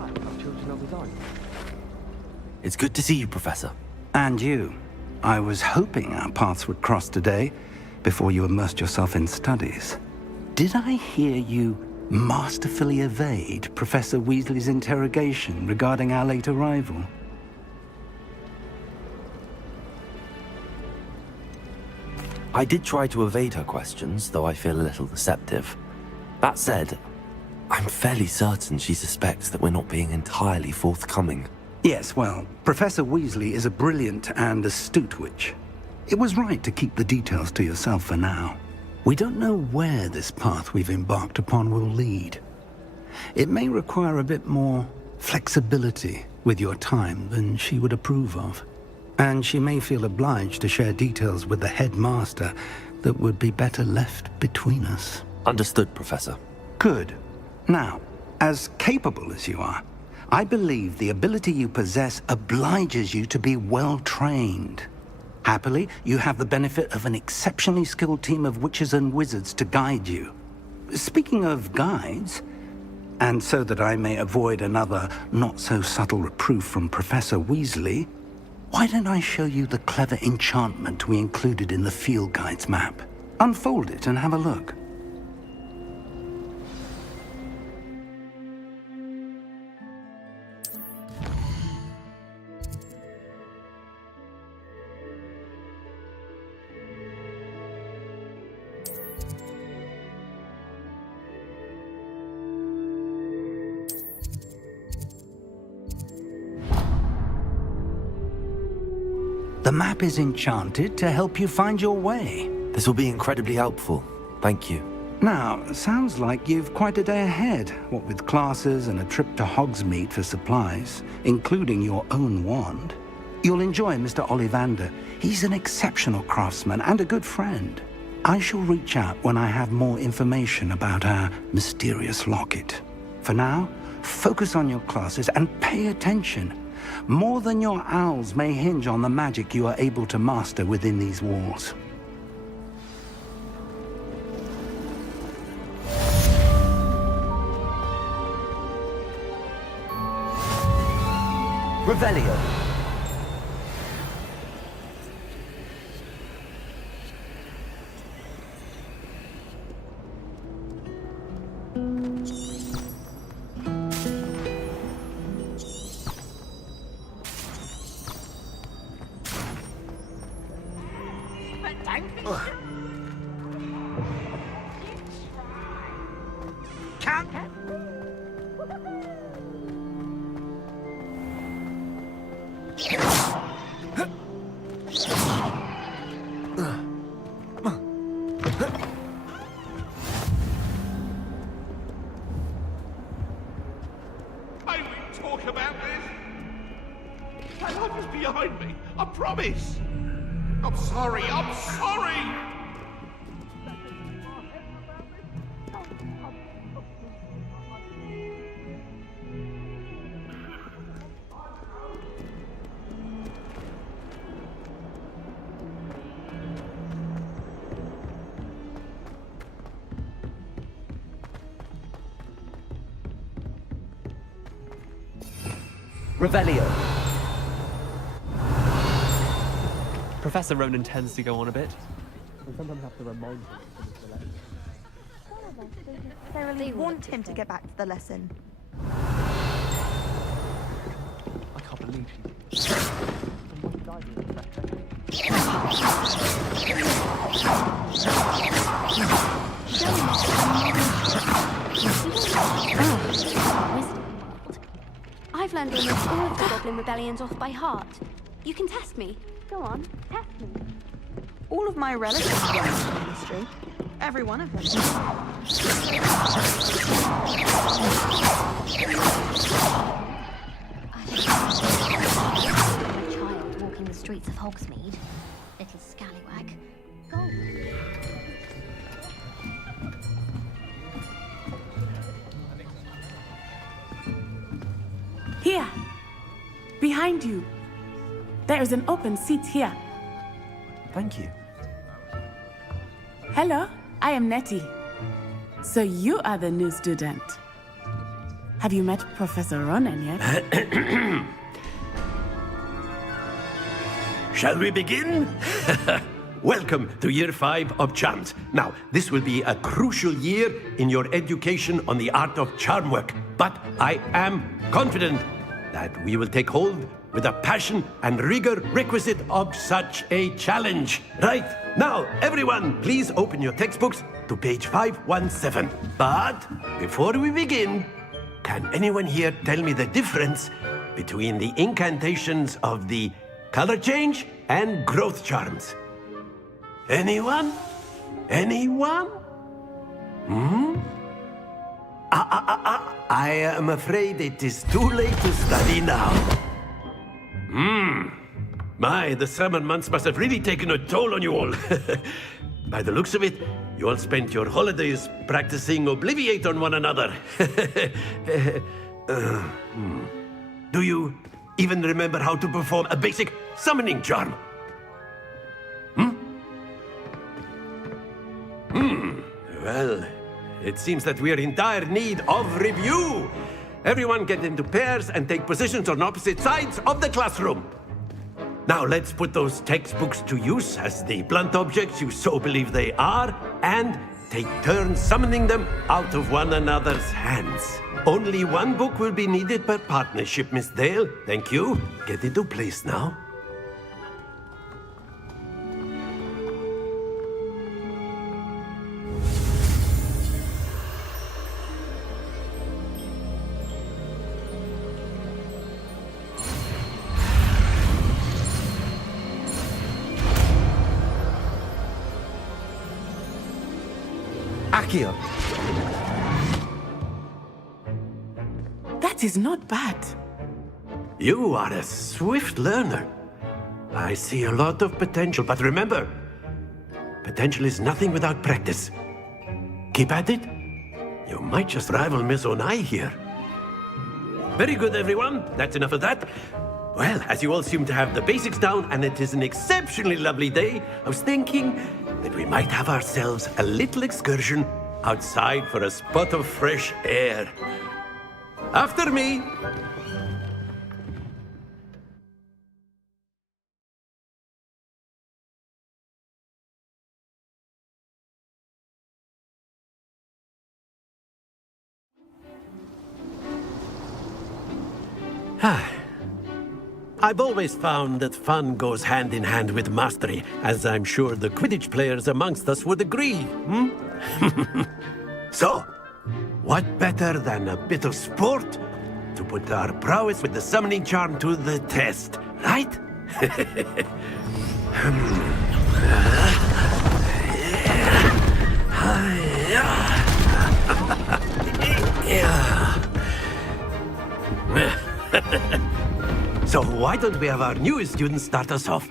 like have children of his own. It's good to see you, Professor. And you. I was hoping our paths would cross today, before you immersed yourself in studies. Did I hear you masterfully evade Professor Weasley's interrogation regarding our late arrival? I did try to evade her questions, though I feel a little deceptive. That said, I'm fairly certain she suspects that we're not being entirely forthcoming. Yes, well, Professor Weasley is a brilliant and astute witch. It was right to keep the details to yourself for now. We don't know where this path we've embarked upon will lead. It may require a bit more flexibility with your time than she would approve of. And she may feel obliged to share details with the headmaster that would be better left between us. Understood, Professor. Good. Now, as capable as you are, I believe the ability you possess obliges you to be well trained. Happily, you have the benefit of an exceptionally skilled team of witches and wizards to guide you. Speaking of guides, and so that I may avoid another not-so-subtle reproof from Professor Weasley, why don't I show you the clever enchantment we included in the field guide's map? Unfold it and have a look. The map is enchanted to help you find your way. This will be incredibly helpful. Thank you. Now, sounds like you've quite a day ahead, what with classes and a trip to Hogsmeade for supplies, including your own wand. You'll enjoy Mr. Ollivander. He's an exceptional craftsman and a good friend. I shall reach out when I have more information about our mysterious locket. For now, focus on your classes and pay attention. More than your owls may hinge on the magic you are able to master within these walls. Revelio. Talk about this. My life is behind me. I promise. I'm sorry. I'm sorry. Revelio. Professor Ronan tends to go on a bit. We sometimes have to remind him of the lesson. They want him to get back to the lesson. I can't believe she I've learned almost all of the Goblin Rebellions off by heart. You can test me. Go on, test me. All of my relatives work in the industry. Every one of them. A child walking the streets of Hogsmeade. Little scallywag. Go. Here, behind you. There is an open seat here. Thank you. Hello, I am Nettie. So you are the new student. Have you met Professor Ronan yet? Shall we begin? Welcome to Year 5 of Charms. Now, this will be a crucial year in your education on the art of charm work. But I am confident that we will take hold with the passion and rigor requisite of such a challenge. Right, now, everyone, please open your textbooks to page 517. But before we begin, can anyone here tell me the difference between the incantations of the color change and growth charms? Anyone? Anyone? I am afraid it is too late to study now. My, the summer months must have really taken a toll on you all. By the looks of it, you all spent your holidays practicing Obliviate on one another. Do you even remember how to perform a basic summoning charm? Well, it seems that we are in dire need of review. Everyone get into pairs and take positions on opposite sides of the classroom. Now let's put those textbooks to use as the blunt objects you so believe they are, and take turns summoning them out of one another's hands. Only one book will be needed per partnership, Miss Dale. Thank you. Get into place now. Accio. That is not bad. You are a swift learner. I see a lot of potential, but remember, potential is nothing without practice. Keep at it. You might just rival Miss Onai here. Very good, everyone. That's enough of that. Well, as you all seem to have the basics down, and it is an exceptionally lovely day, I was thinking that we might have ourselves a little excursion outside for a spot of fresh air. After me. I've always found that fun goes hand in hand with mastery, as I'm sure the Quidditch players amongst us would agree. So, what better than a bit of sport to put our prowess with the summoning charm to the test, right? So why don't we have our newest student start us off?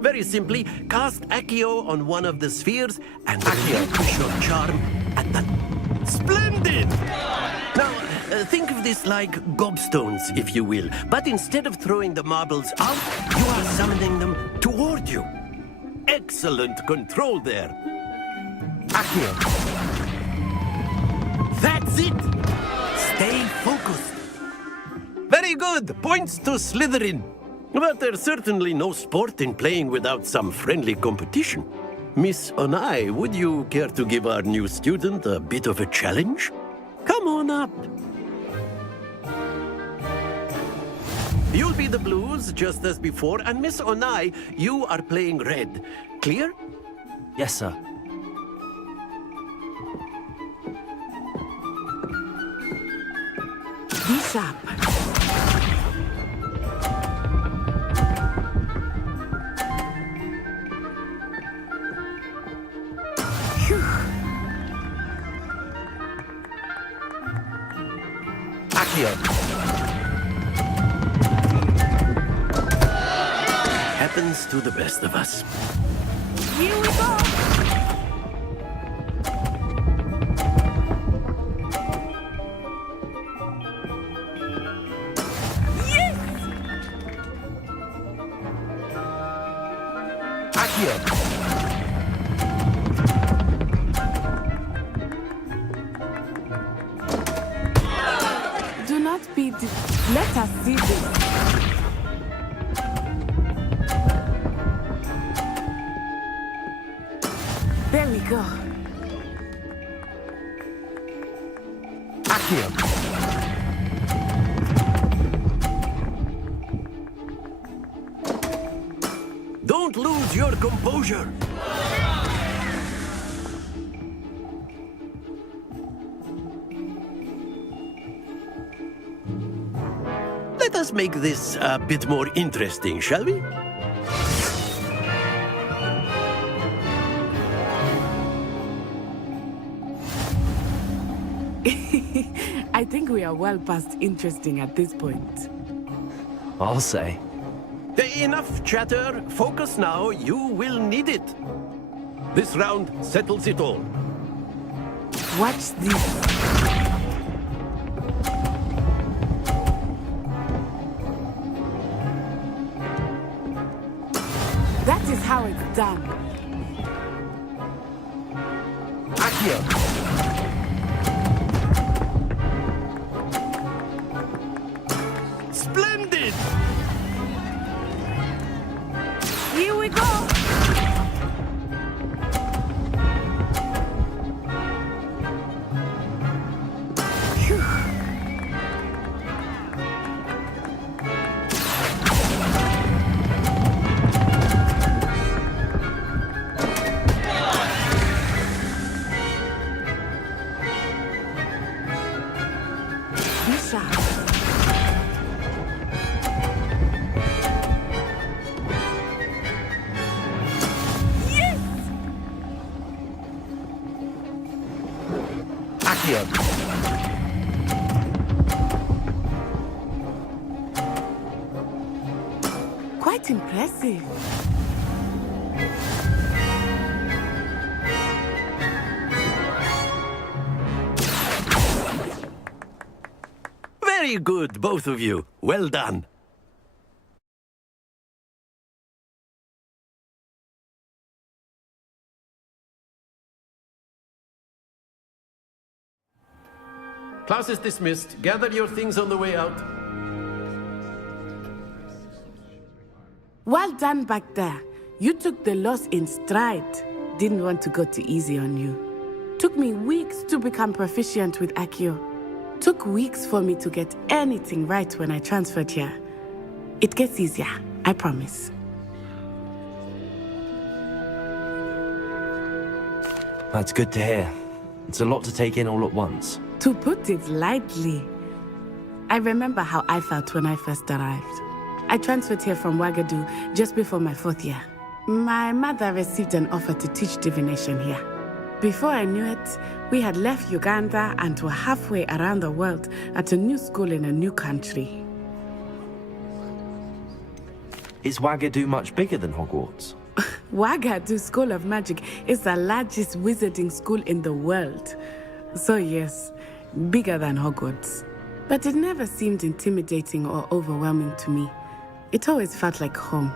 Very simply, cast Accio on one of the spheres and push your charm at the... Splendid! Now, think of this like gobstones, if you will. But instead of throwing the marbles out, you are summoning them toward you. Excellent control there. Accio. That's it! Stay focused. Very good. Points to Slytherin. But there's certainly no sport in playing without some friendly competition. Miss Onai, would you care to give our new student a bit of a challenge? Come on up. You'll be the blues, just as before, and Miss Onai, you are playing red. Clear? Yes, sir. This up. Accio. Happens to the best of us. Here we go. Do not be... Let us see this. There we go. Don't lose your composure. Let us make this a bit more interesting, shall we? I think we are well past interesting at this point. I'll say. Enough chatter. Focus now. You will need it. This round settles it all. Watch this. That is how it's done. Splendid! Here we go! Quite impressive. Very good, both of you. Well done. Class is dismissed. Gather your things on the way out. Well done back there. You took the loss in stride. Didn't want to go too easy on you. Took me weeks to become proficient with Accio. Took weeks for me to get anything right when I transferred here. It gets easier, I promise. That's good to hear. It's a lot to take in all at once. To put it lightly, I remember how I felt when I first arrived. I transferred here from Ouagadougou just before my 4th year. My mother received an offer to teach divination here. Before I knew it, we had left Uganda and were halfway around the world at a new school in a new country. Is Ouagadougou much bigger than Hogwarts? Ouagadougou School of Magic is the largest wizarding school in the world. So yes, bigger than Hogwarts. But it never seemed intimidating or overwhelming to me. It always felt like home.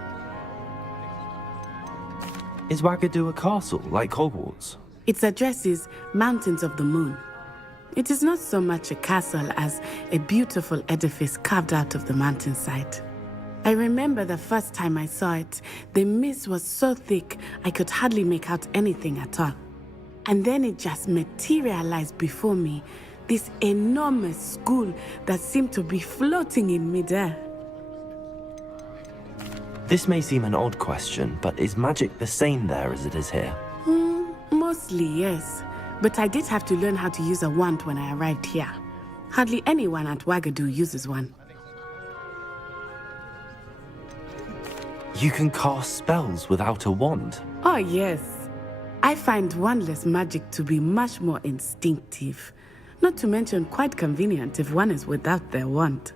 Is Ouagadougou a castle, like Hogwarts? Its address is Mountains of the Moon. It is not so much a castle as a beautiful edifice carved out of the mountainside. I remember the first time I saw it, the mist was so thick I could hardly make out anything at all. And then it just materialized before me, this enormous school that seemed to be floating in midair. This may seem an odd question, but is magic the same there as it is here? Mostly, yes. But I did have to learn how to use a wand when I arrived here. Hardly anyone at Ouagadougou uses one. You can cast spells without a wand? Oh, yes. I find wandless magic to be much more instinctive. Not to mention quite convenient if one is without their wand.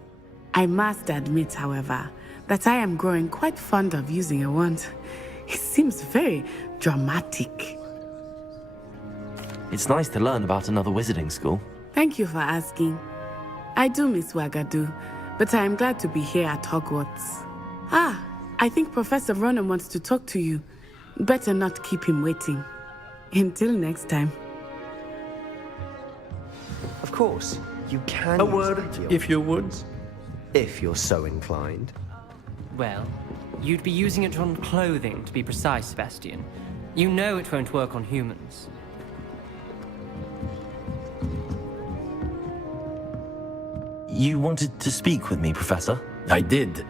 I must admit, however, that I am growing quite fond of using a wand. It seems very dramatic. It's nice to learn about another wizarding school. Thank you for asking. I do miss Ouagadougou, but I am glad to be here at Hogwarts. Ah, I think Professor Ronan wants to talk to you. Better not keep him waiting. Until next time. Of course, you can. A word, if you would. If you're so inclined. Well, you'd be using it on clothing, to be precise, Sebastian. You know it won't work on humans. You wanted to speak with me, Professor? I did.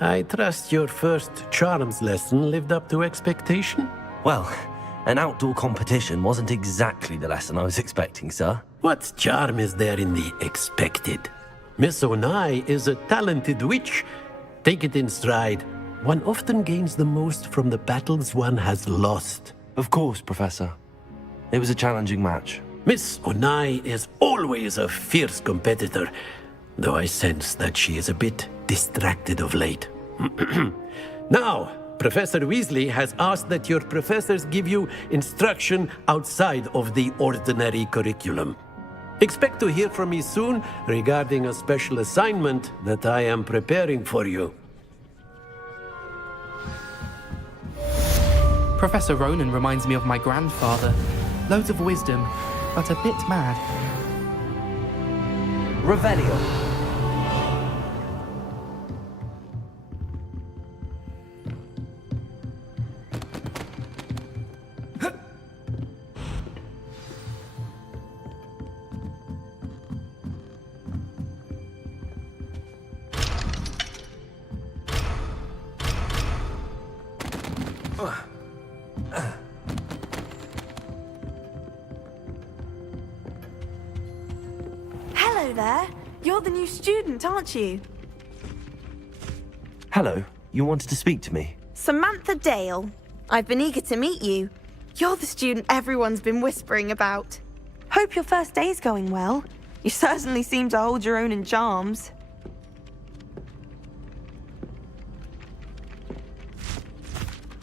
I trust your first charms lesson lived up to expectation? Well, an outdoor competition wasn't exactly the lesson I was expecting, sir. What charm is there in the expected? Miss Onai is a talented witch. Take it in stride. One often gains the most from the battles one has lost. Of course, Professor. It was a challenging match. Miss Onai is always a fierce competitor, though I sense that she is a bit distracted of late. Now, Professor Weasley has asked that your professors give you instruction outside of the ordinary curriculum. Expect to hear from me soon regarding a special assignment that I am preparing for you. Professor Ronan reminds me of my grandfather. Loads of wisdom, but a bit mad. Revelio. Hello there. You're the new student, aren't you? Hello, you wanted to speak to me? Samantha Dale. I've been eager to meet you. You're the student everyone's been whispering about. Hope your first day's going well. You certainly seem to hold your own in charms.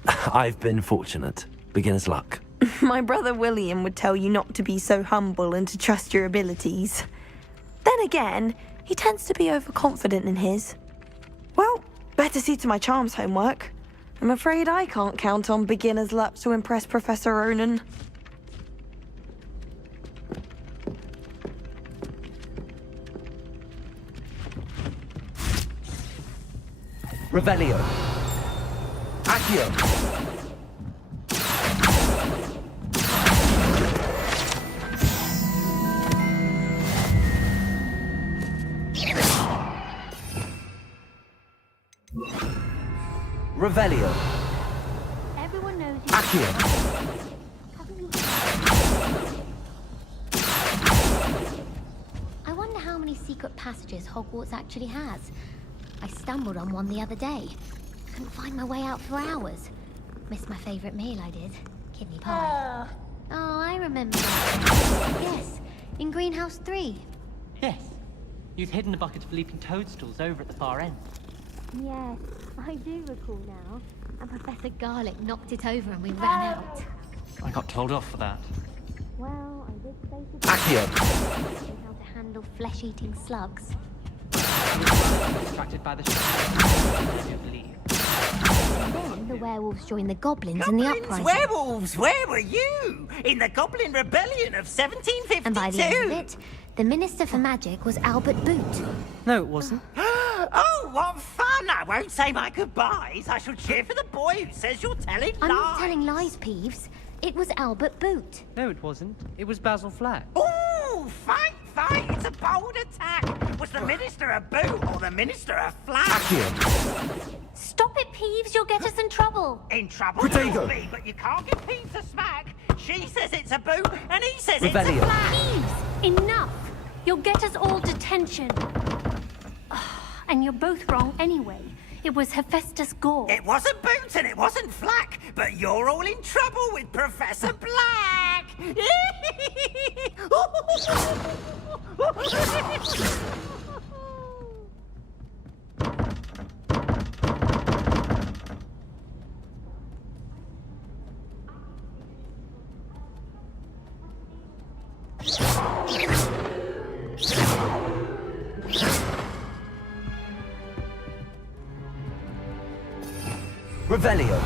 I've been fortunate. Beginner's luck. My brother William would tell you not to be so humble and to trust your abilities. Then again, he tends to be overconfident in his. Well, better see to my charms homework. I'm afraid I can't count on beginner's luck to impress Professor Ronan. Revelio. Accio. Revelio. Everyone knows you. Accio. I wonder how many secret passages Hogwarts actually has. I stumbled on one the other day. Couldn't find my way out for hours. Missed my favorite meal, I did. Kidney pie. Oh, I remember. Yes, in Greenhouse 3. Yes. You'd hidden a bucket of leaping toadstools over at the far end. Yes, I do recall now. And Professor Garlick knocked it over and we ran out. I got told off for that. Well, I did say to Accio. how to handle flesh-eating slugs. Distracted by the I do believe. And then the werewolves joined the goblins in the uprising. Werewolves, where were you? In the Goblin Rebellion of 1752? And by the end of it, the Minister for Magic was Albert Boot. No, it wasn't. Oh, what fun! I won't say my goodbyes. I shall cheer for the boy who says you're telling lies. I'm not telling lies, Peeves. It was Albert Boot. No, it wasn't. It was Basil Flack. Ooh, fight! It's a bold attack. Was the Minister a boot or the Minister a flag? Stop it, Peeves. You'll get us in trouble. In trouble? Potato. You'll be, but you can't give Peeves a smack. She says it's a boot and he says Revelio. it's a flag. Peeves, enough. You'll get us all detention. And you're both wrong anyway. It was Hephaestus Gore. It wasn't Boot and it wasn't Flack, but you're all in trouble with Professor Black. Revelio.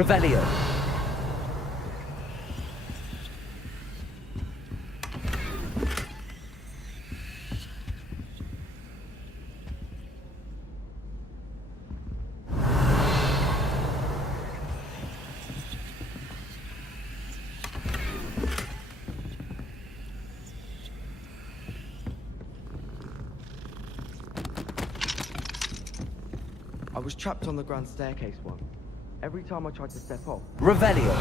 Revelio. I was trapped on the grand staircase once. Every time I tried to step off... Revelio.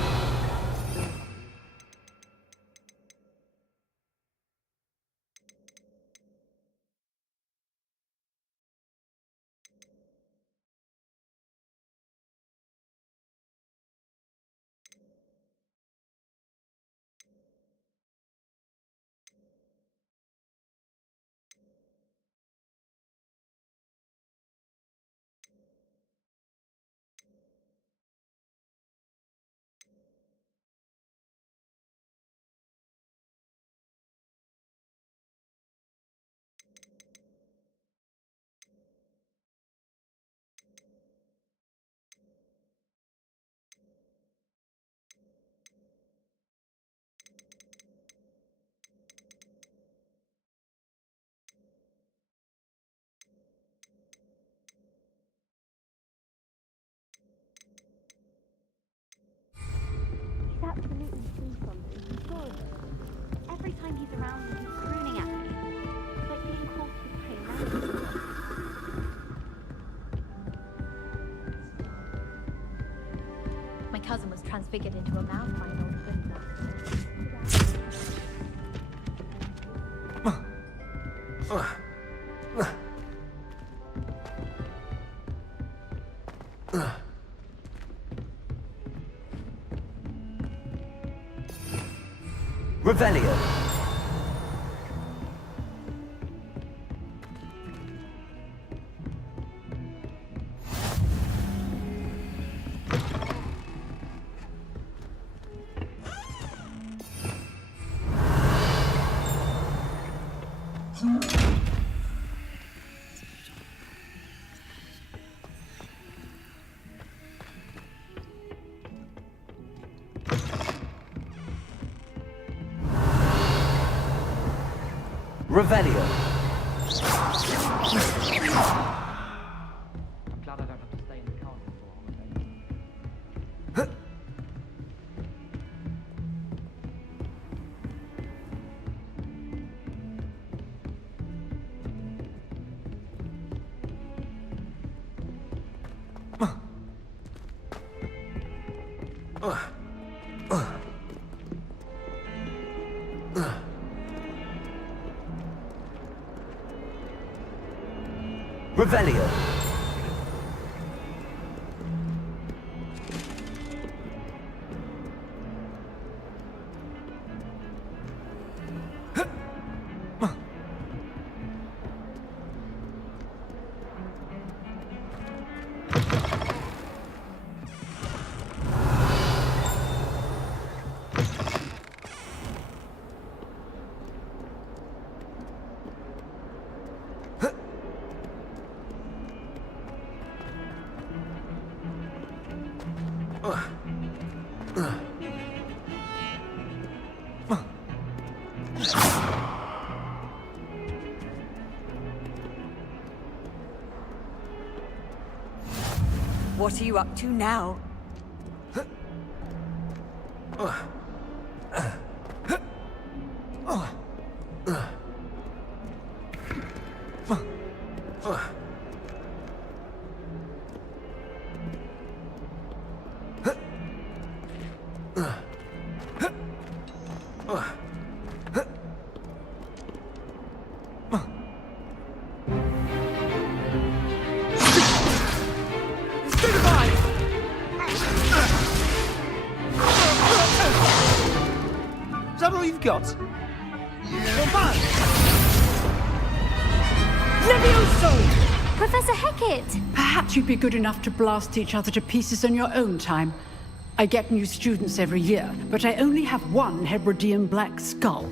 He's absolutely free from me. He's good. Every time he's around me, he's crooning at me. It's like being caught with praying mantis. My cousin was transfigured into a mouse by an old princess. Revelio. Revelio. I'm glad I don't have to stay in the castle for a holiday. Revelio. What are you up to now? Is that all you've got? Levioso! Professor Hecat! Perhaps you'd be good enough to blast each other to pieces in your own time. I get new students every year, but I only have one Hebridean black skull.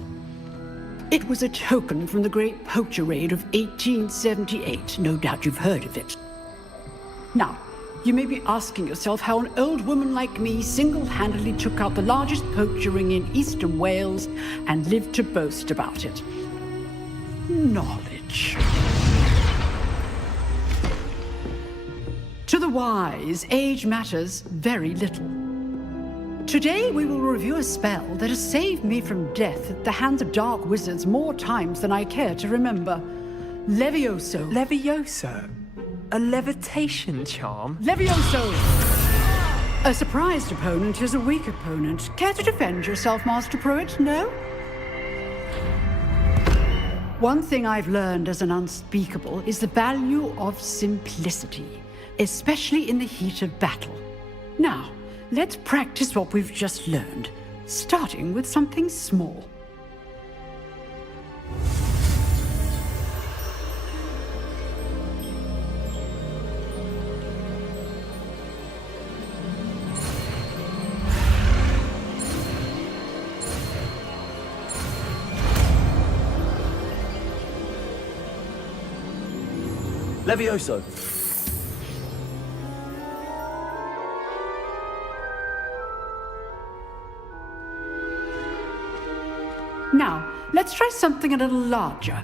It was a token from the Great Poacher Raid of 1878. No doubt you've heard of it. Now, you may be asking yourself how an old woman like me single-handedly took out the largest poacher ring in eastern Wales and lived to boast about it. Knowledge. To the wise, age matters very little. Today we will review a spell that has saved me from death at the hands of dark wizards more times than I care to remember. Levioso. Levioso? A levitation charm? Levioso! A surprised opponent is a weak opponent. Care to defend yourself, Master Pruitt? No? One thing I've learned as an unspeakable is the value of simplicity, especially in the heat of battle. Now, let's practice what we've just learned, starting with something small. Levioso! Now, let's try something a little larger.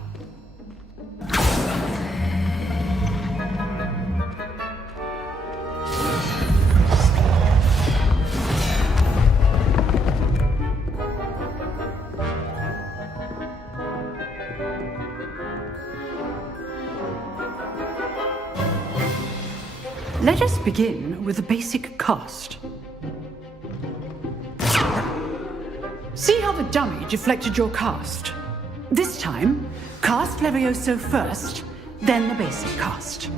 Let us begin with the basic cast. See how the dummy deflected your cast? This time, cast Levioso first, then the basic cast.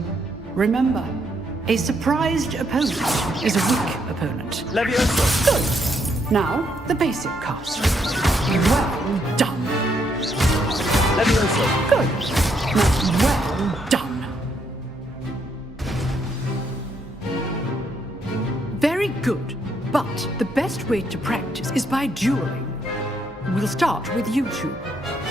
Remember, a surprised opponent is a weak opponent. Levioso! Good! Now, the basic cast. Well done. Levioso! Good! Now, well done. Very good, but the best way to practice is by dueling. We'll start with you two.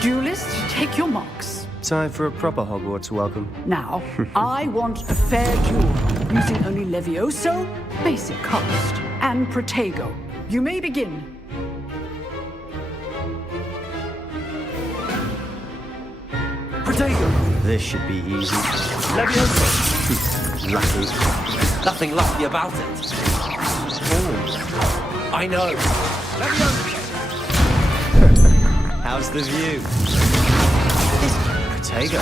Duelists, take your marks. Time for a proper Hogwarts welcome. Now, I want a fair duel, using only Levioso, basic cast, and Protego. You may begin. Protego! This should be easy. Levioso! Lucky. Nothing lucky about it. Oh. I know. Levioso! How's the view? Protego.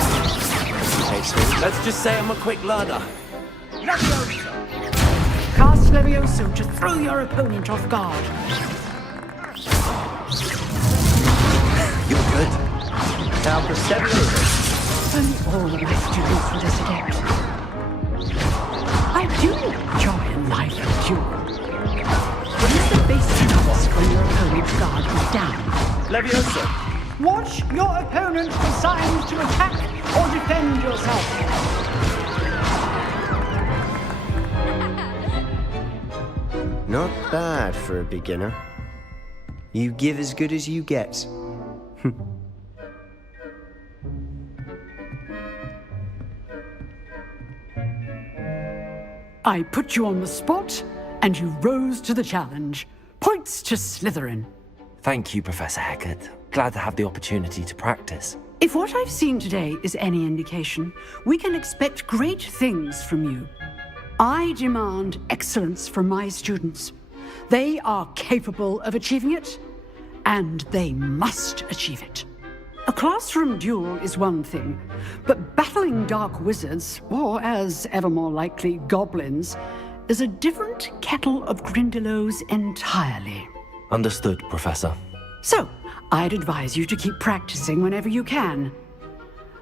Let's just say I'm a quick learner. Levioso! Cast Levioso to throw your opponent off guard. You're good. Now Protego. Only all of my students would this adept. I do enjoy a lively duel. What is the basic cost when your opponent's guard is down? Levioso! Watch your opponent assigned to attack or defend yourself. Not bad for a beginner. You give as good as you get. I put you on the spot, and you rose to the challenge. Points to Slytherin. Thank you, Professor Hecat. Glad to have the opportunity to practice. If what I've seen today is any indication, we can expect great things from you. I demand excellence from my students. They are capable of achieving it, and they must achieve it. A classroom duel is one thing, but battling dark wizards, or as ever more likely, goblins, is a different kettle of Grindylows entirely. Understood, Professor. So, I'd advise you to keep practicing whenever you can.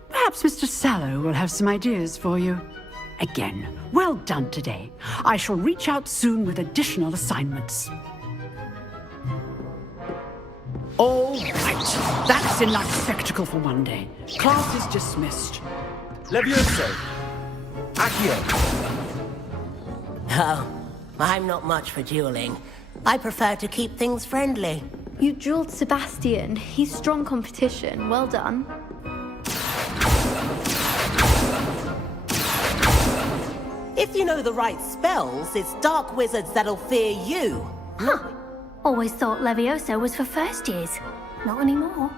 Perhaps Mr. Sallow will have some ideas for you. Again, well done today. I shall reach out soon with additional assignments. All right, that's enough spectacle for one day. Class is dismissed. Levioso! Accio! Oh, I'm not much for dueling. I prefer to keep things friendly. You dueled Sebastian. He's strong competition. Well done. If you know the right spells, it's dark wizards that'll fear you. Huh. Always thought Levioso was for first years. Not anymore.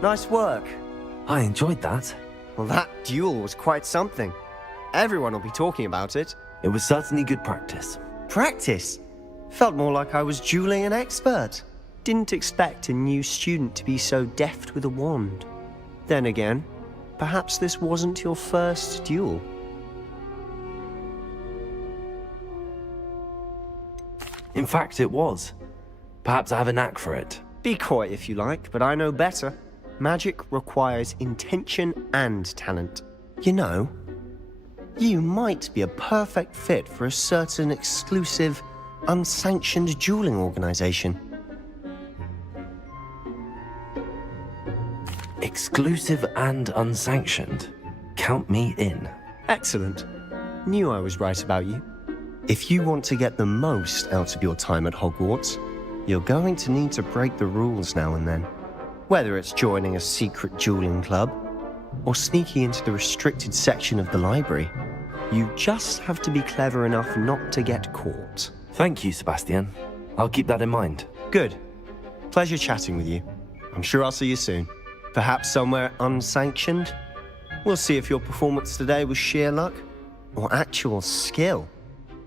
Nice work. I enjoyed that. Well, that duel was quite something. Everyone will be talking about it. It was certainly good practice. Practice? Felt more like I was dueling an expert. Didn't expect a new student to be so deft with a wand. Then again, perhaps this wasn't your first duel. In fact, it was. Perhaps I have a knack for it. Be coy if you like, but I know better. Magic requires intention and talent. You know, you might be a perfect fit for a certain exclusive, unsanctioned dueling organization. Exclusive and unsanctioned. Count me in. Excellent. Knew I was right about you. If you want to get the most out of your time at Hogwarts, you're going to need to break the rules now and then. Whether it's joining a secret dueling club, or sneaking into the restricted section of the library, you just have to be clever enough not to get caught. Thank you, Sebastian. I'll keep that in mind. Good. Pleasure chatting with you. I'm sure I'll see you soon. Perhaps somewhere unsanctioned? We'll see if your performance today was sheer luck or actual skill.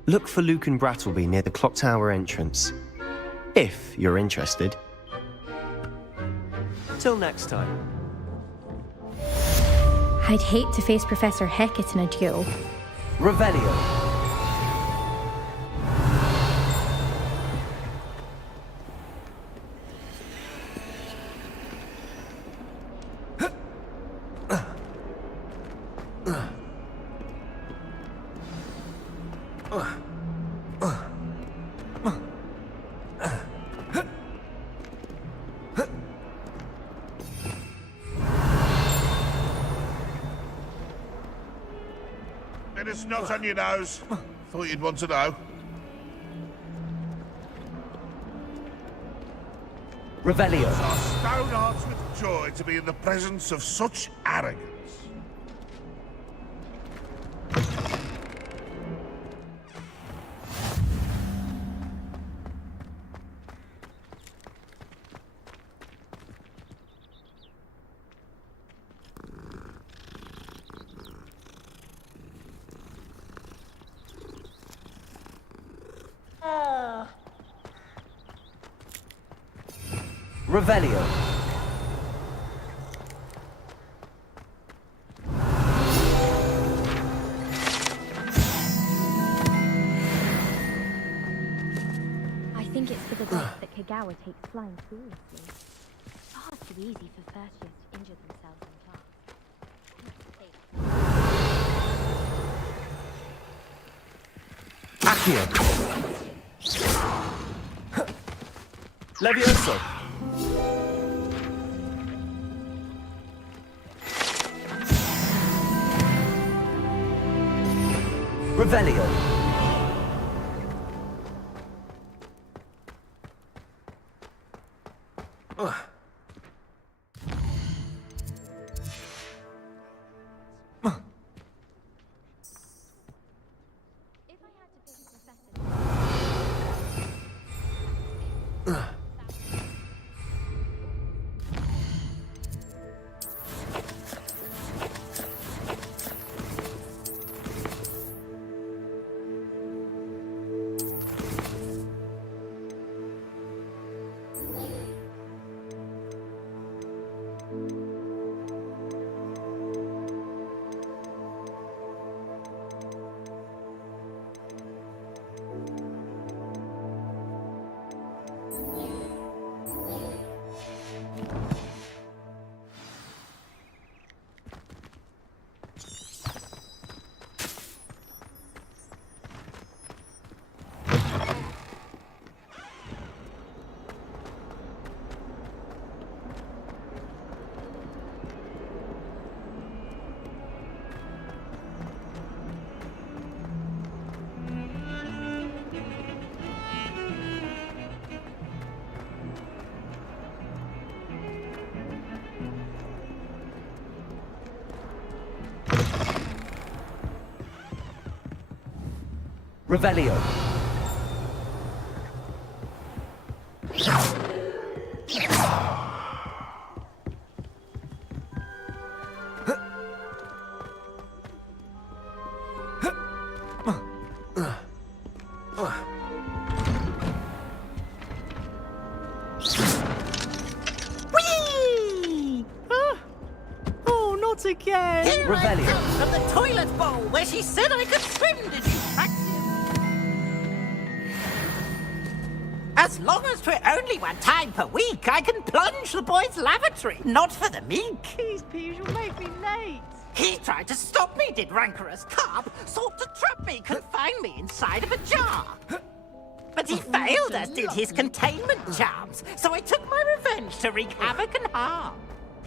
Look for Luke and Brattleby near the clock tower entrance, if you're interested. Till next time. I'd hate to face Professor Hecat in a duel. Revelio. Bit of snot on your nose. Thought you'd want to know. Revelio. Our stone hearts with joy to be in the presence of such arrogance. Revelio. I think it's for the best that Kagawa takes flying seriously. It's far too easy for first years to injure themselves in class. Accio. Levioso. Revelio. Revelio. Whee! Oh, not again! Here I come from the toilet bowl where she said I could swim, did you, Praxius? As long as 'twere only one time per week, I can plunge the boys' lavatory, not for the meek. Please, Peeves, you'll make me late. He tried to stop me, did rancorous carp, sought to trap me, confine me inside of a jar. But he failed, as did his containment charms, so I took my revenge to wreak havoc and harm.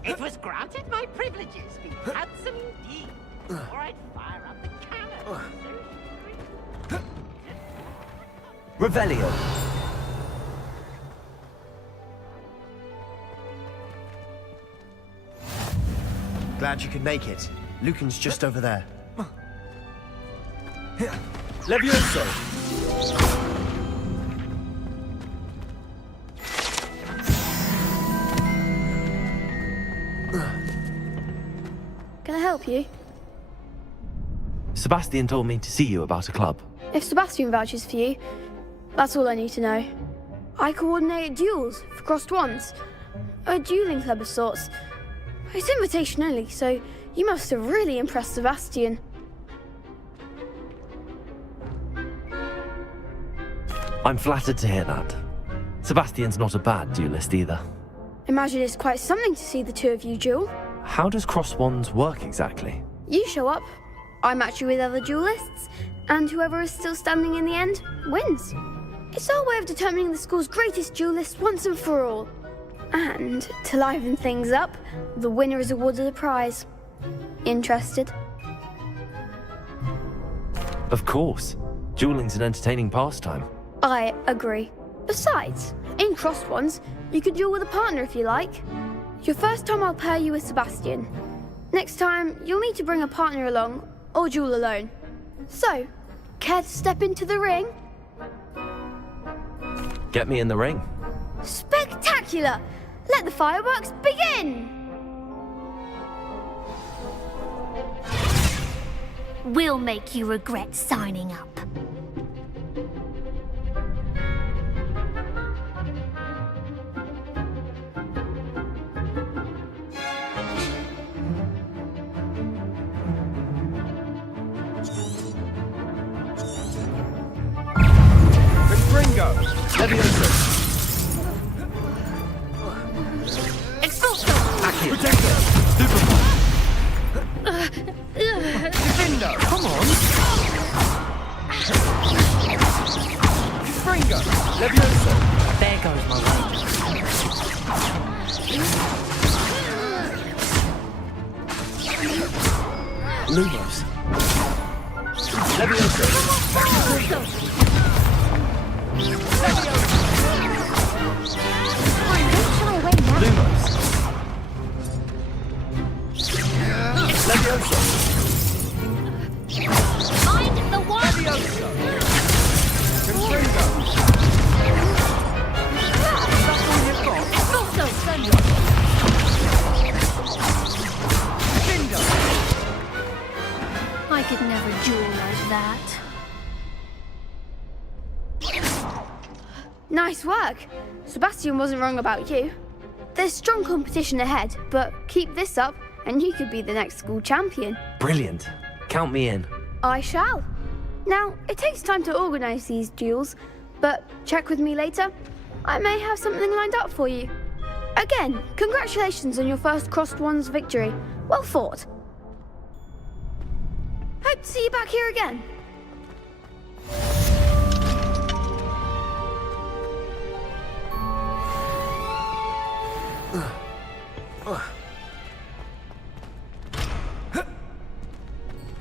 It was granted my privileges be handsome indeed, or I'd fire up the cannon. Revelio. Glad you could make it. Lucan's just over there. Levioso! Can I help you? Sebastian told me to see you about a club. If Sebastian vouches for you, that's all I need to know. I coordinate duels for crossed wands. A dueling club of sorts. It's invitation only, so you must have really impressed Sebastian. I'm flattered to hear that. Sebastian's not a bad duelist either. Imagine it's quite something to see the two of you duel. How does cross wands work exactly? You show up, I match you with other duelists, and whoever is still standing in the end wins. It's our way of determining the school's greatest duelist once and for all. And to liven things up, the winner is awarded a prize. Interested? Of course. Dueling's an entertaining pastime. I agree. Besides, in crossed ones, you can duel with a partner if you like. Your first time I'll pair you with Sebastian. Next time, you'll need to bring a partner along, or duel alone. So, care to step into the ring? Get me in the ring. Spectacular! Let the fireworks begin! We'll make you regret signing up. Ringo! Levioso! Protector! Defender! Come on! Springo! Levioso! There goes my way. Lumos! Levioso! Lumos! Levioso! Find the one! Levioso! Confringo! That's all you've got? Also, Bingo! I could never duel like that. Nice work! Sebastian wasn't wrong about you. There's strong competition ahead, but keep this up and you could be the next school champion. Brilliant. Count me in. I shall. Now, it takes time to organise these duels, but check with me later. I may have something lined up for you. Again, congratulations on your first crossed wands victory. Well fought. Hope to see you back here again.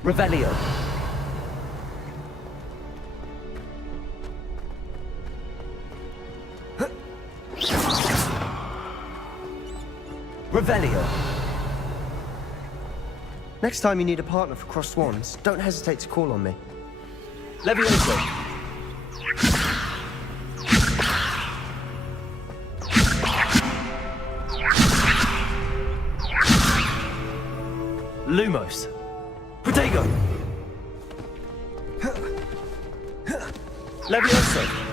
Revelio. Revelio. Next time you need a partner for crossed wands, don't hesitate to call on me. Levioso. Lumos. Protego. Levioso.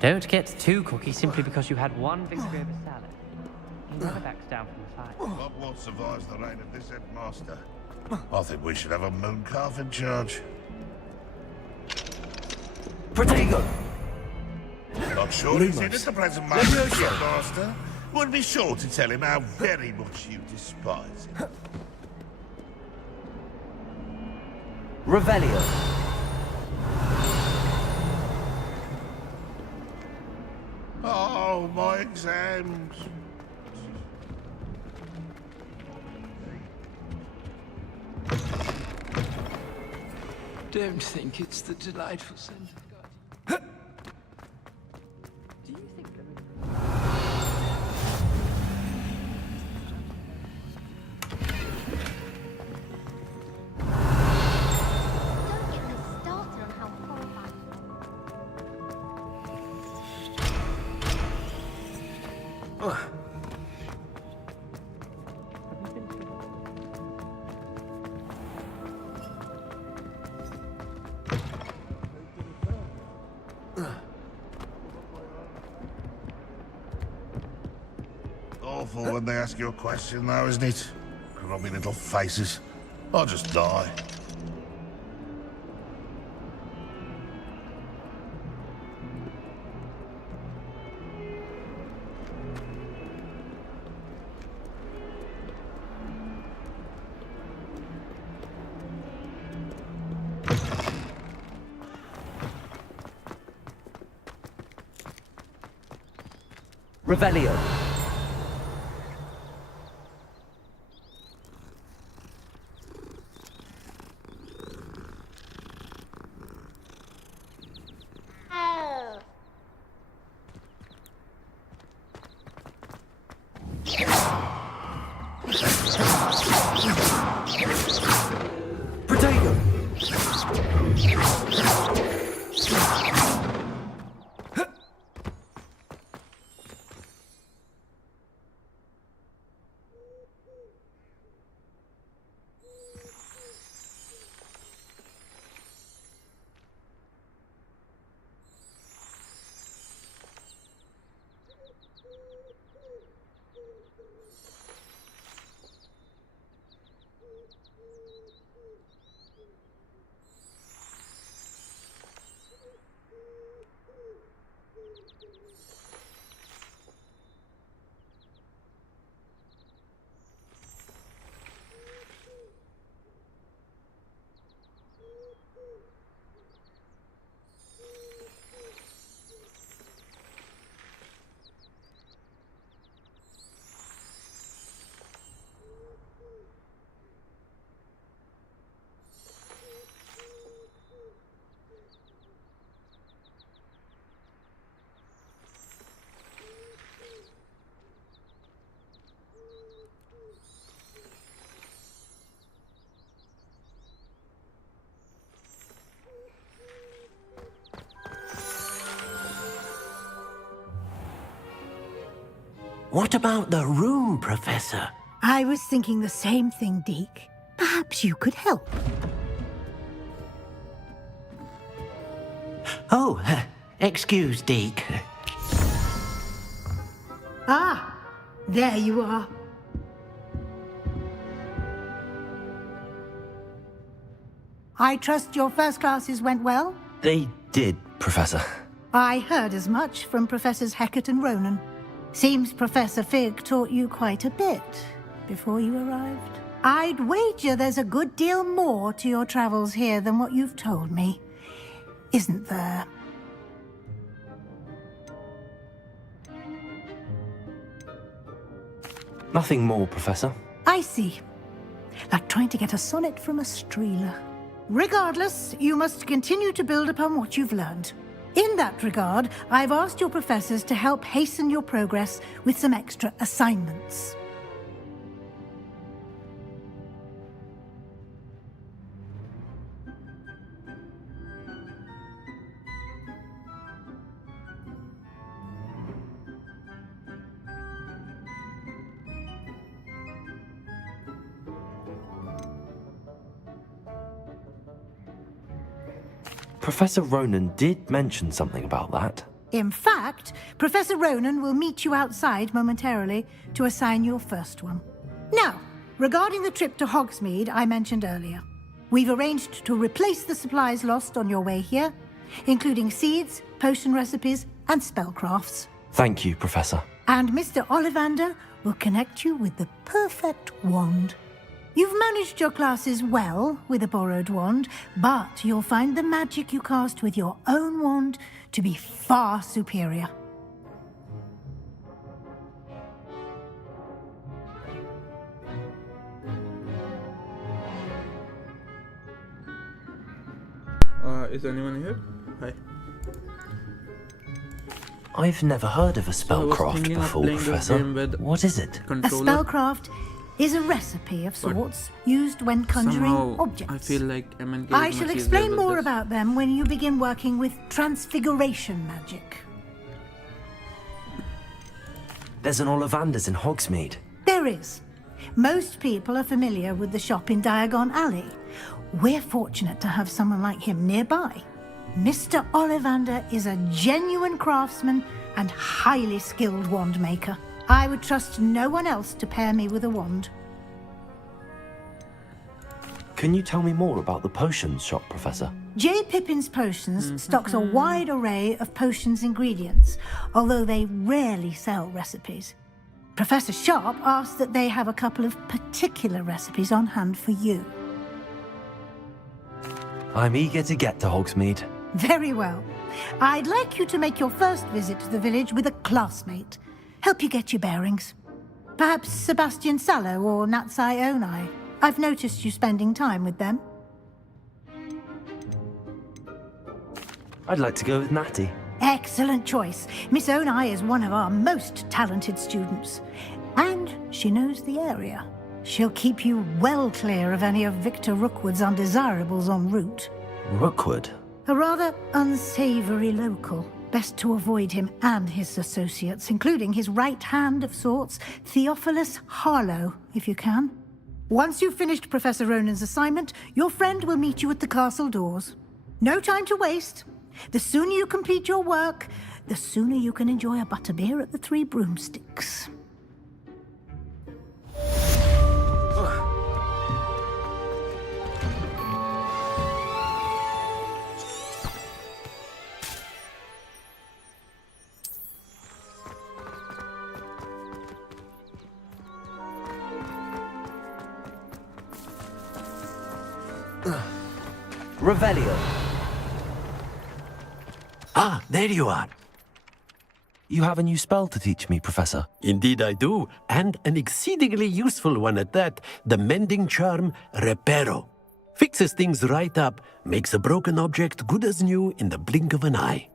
Don't get too cocky simply because you had one victory over salad. He never backs down from the fight. Hogwarts survives the reign of this headmaster. I think we should have a moon calf in charge. Protego! Not sure he's in at the present moment, headmaster. Would be sure to tell him how very much you despise him. Revelio. Oh, my exams. Don't think it's the delightful scent of God. Do you think there is... Don't get me started on how horrifying. Awful when they ask you a question, though, isn't it? Grubby little faces. I'll just die. Revelio. Protego. What about the room, Professor? I was thinking the same thing, Deke. Perhaps you could help. Oh, excuse, Deke. Ah, there you are. I trust your first classes went well? They did, Professor. I heard as much from Professors Hecat and Ronan. Seems Professor Fig taught you quite a bit before you arrived. I'd wager there's a good deal more to your travels here than what you've told me, isn't there? Nothing more, Professor. I see. Like trying to get a sonnet from a streeler. Regardless, you must continue to build upon what you've learned. In that regard, I've asked your professors to help hasten your progress with some extra assignments. Professor Ronan did mention something about that. In fact, Professor Ronan will meet you outside momentarily to assign your first one. Now, regarding the trip to Hogsmeade I mentioned earlier, we've arranged to replace the supplies lost on your way here, including seeds, potion recipes, and spellcrafts. Thank you, Professor. And Mr. Ollivander will connect you with the perfect wand. You've managed your classes well with a borrowed wand, but you'll find the magic you cast with your own wand to be far superior. Is anyone here? Hi. I've never heard of a spellcraft before, Professor. What is it? A spellcraft is a recipe of sorts used when conjuring objects. I feel like MNK I shall explain more about them when you begin working with transfiguration magic. There's an Ollivander's in Hogsmeade. There is. Most people are familiar with the shop in Diagon Alley. We're fortunate to have someone like him nearby. Mr. Ollivander is a genuine craftsman and highly skilled wand maker. I would trust no one else to pair me with a wand. Can you tell me more about the potions shop, Professor? J. Pippin's Potions stocks a wide array of potions ingredients, although they rarely sell recipes. Professor Sharp asked that they have a couple of particular recipes on hand for you. I'm eager to get to Hogsmeade. Very well. I'd like you to make your first visit to the village with a classmate. Help you get your bearings. Perhaps Sebastian Sallow or Natsai Onai. I've noticed you spending time with them. I'd like to go with Natty. Excellent choice. Miss Onai is one of our most talented students. And she knows the area. She'll keep you well clear of any of Victor Rookwood's undesirables en route. Rookwood? A rather unsavory local. Best to avoid him and his associates, including his right hand of sorts, Theophilus Harlow, if you can. Once you've finished Professor Ronan's assignment, your friend will meet you at the castle doors. No time to waste. The sooner you complete your work, the sooner you can enjoy a butterbeer at the Three Broomsticks. Revelio. Ah, there you are. You have a new spell to teach me, Professor. Indeed I do, and an exceedingly useful one at that. The mending charm, Reparo. Fixes things right up, makes a broken object good as new in the blink of an eye.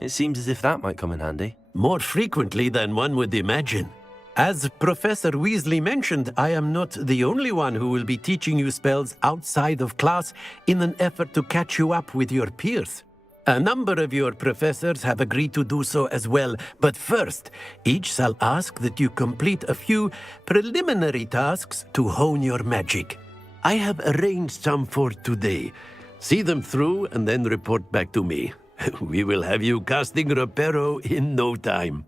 It seems as if that might come in handy. More frequently than one would imagine. As Professor Weasley mentioned, I am not the only one who will be teaching you spells outside of class in an effort to catch you up with your peers. A number of your professors have agreed to do so as well, but first, each shall ask that you complete a few preliminary tasks to hone your magic. I have arranged some for today. See them through and then report back to me. We will have you casting Reparo in no time.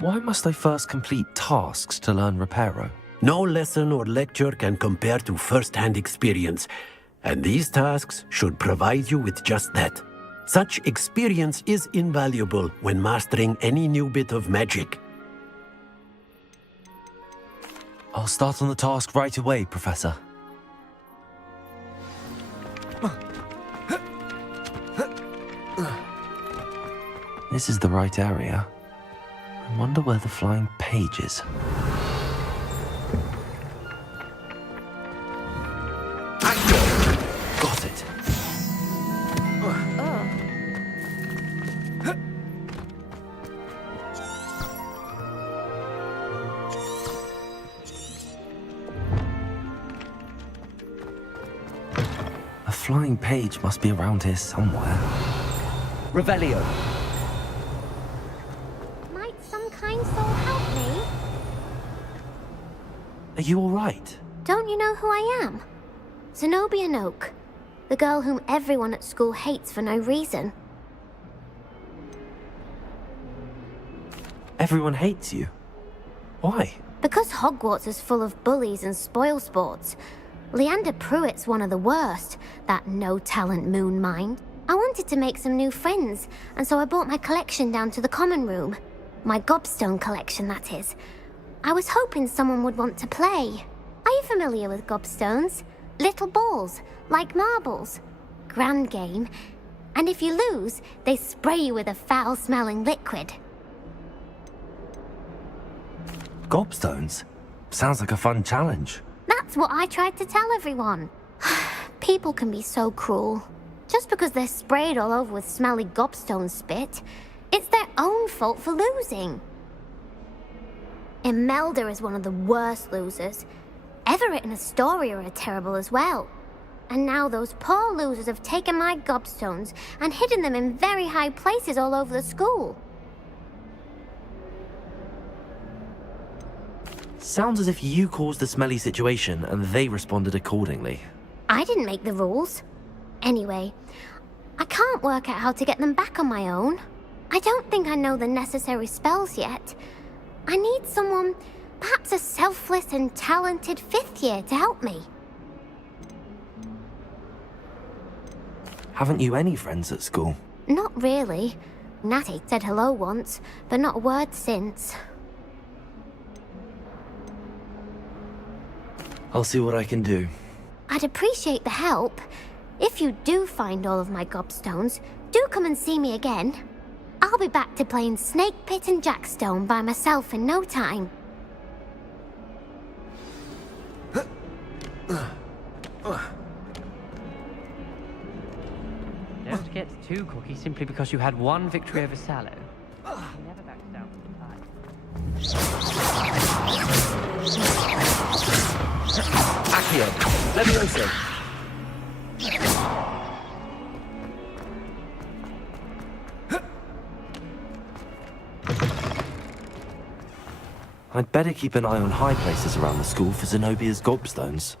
Why must I first complete tasks to learn Reparo? No lesson or lecture can compare to first-hand experience, and these tasks should provide you with just that. Such experience is invaluable when mastering any new bit of magic. I'll start on the task right away, Professor. This is the right area. I wonder where the flying page is. Got it. A flying page must be around here somewhere. Revelio. Might some kind soul help me? Are you all right? Don't you know who I am? Zenobia Noak, The girl whom everyone at school hates for no reason. Everyone hates you. Why? Because Hogwarts is full of bullies and spoilsports. Leander Pruitt's one of the worst, that no-talent moon mind. I wanted to make some new friends, and so I brought my collection down to the common room. My gobstone collection, that is. I was hoping someone would want to play. Are you familiar with gobstones? Little balls, like marbles. Grand game. And if you lose, they spray you with a foul-smelling liquid. Gobstones? Sounds like a fun challenge. That's what I tried to tell everyone. People can be so cruel. Just because they're sprayed all over with smelly gobstone spit, it's their own fault for losing. Imelda is one of the worst losers. Everett and Astoria are terrible as well. And now those poor losers have taken my gobstones and hidden them in very high places all over the school. Sounds as if you caused the smelly situation and they responded accordingly. I didn't make the rules. Anyway, I can't work out how to get them back on my own. I don't think I know the necessary spells yet. I need someone, perhaps a selfless and talented 5th year to help me. Haven't you any friends at school? Not really. Natty said hello once, but not a word since. I'll see what I can do. I'd appreciate the help. If you do find all of my gobstones, do come and see me again. I'll be back to playing Snake Pit and Jackstone by myself in no time. Don't get too cocky simply because you had one victory over Sallow. He never backs down from the fight. Accio, Levioso. I'd better keep an eye on high places around the school for Zenobia's gobstones.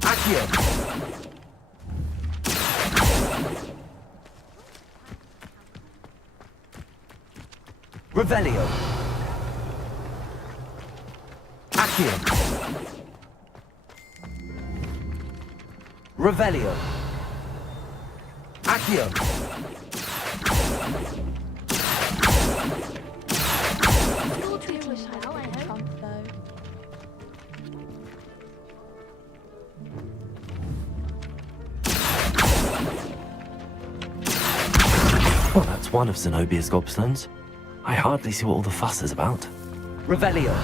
Accio! Revelio! Accio! Revelio! Accio! Well, that's one of Zenobia's gobstones. I hardly see what all the fuss is about. Revelio!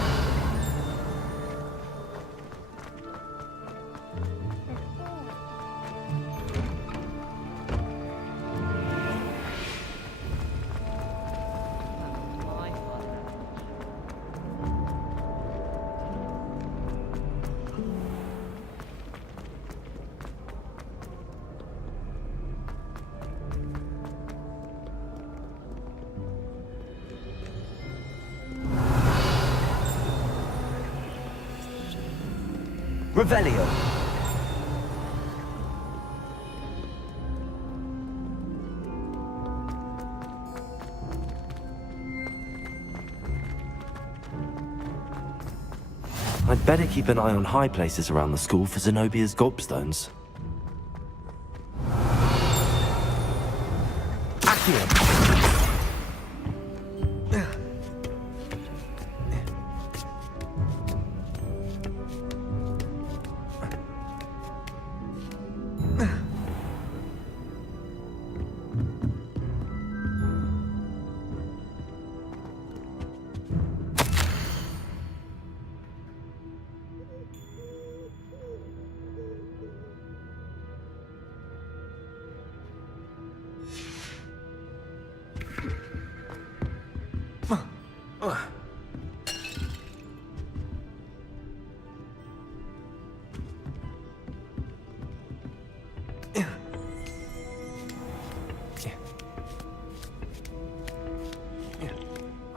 Revelio! I'd better keep an eye on high places around the school for Zenobia's gobstones. Accio!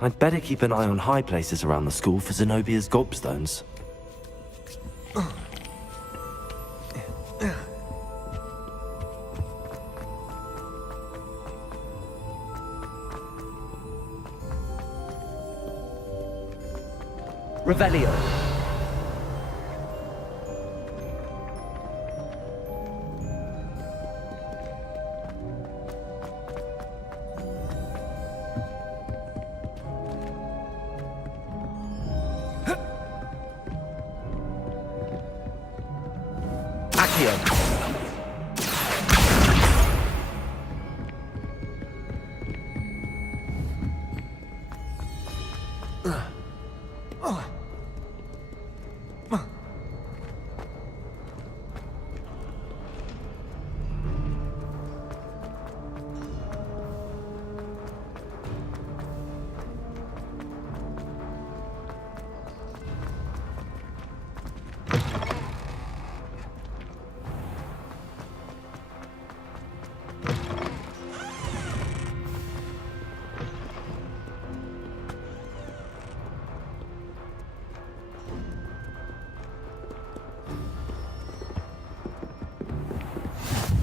I'd better keep an eye on high places around the school for Zenobia's gobstones. Revelio.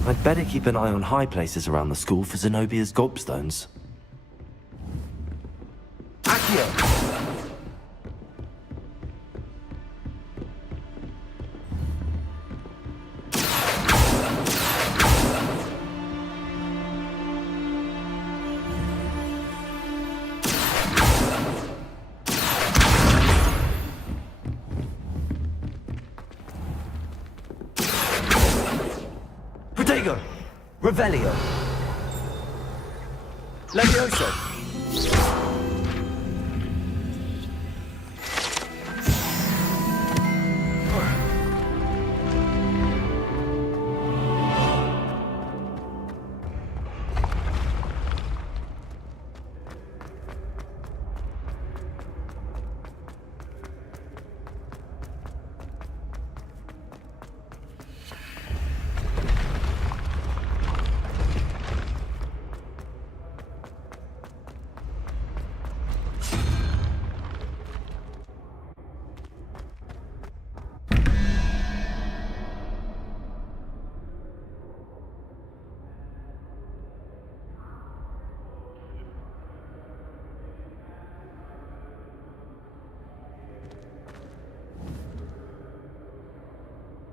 I'd better keep an eye on high places around the school for Zenobia's gobstones. Protego! Revelio! Levioso!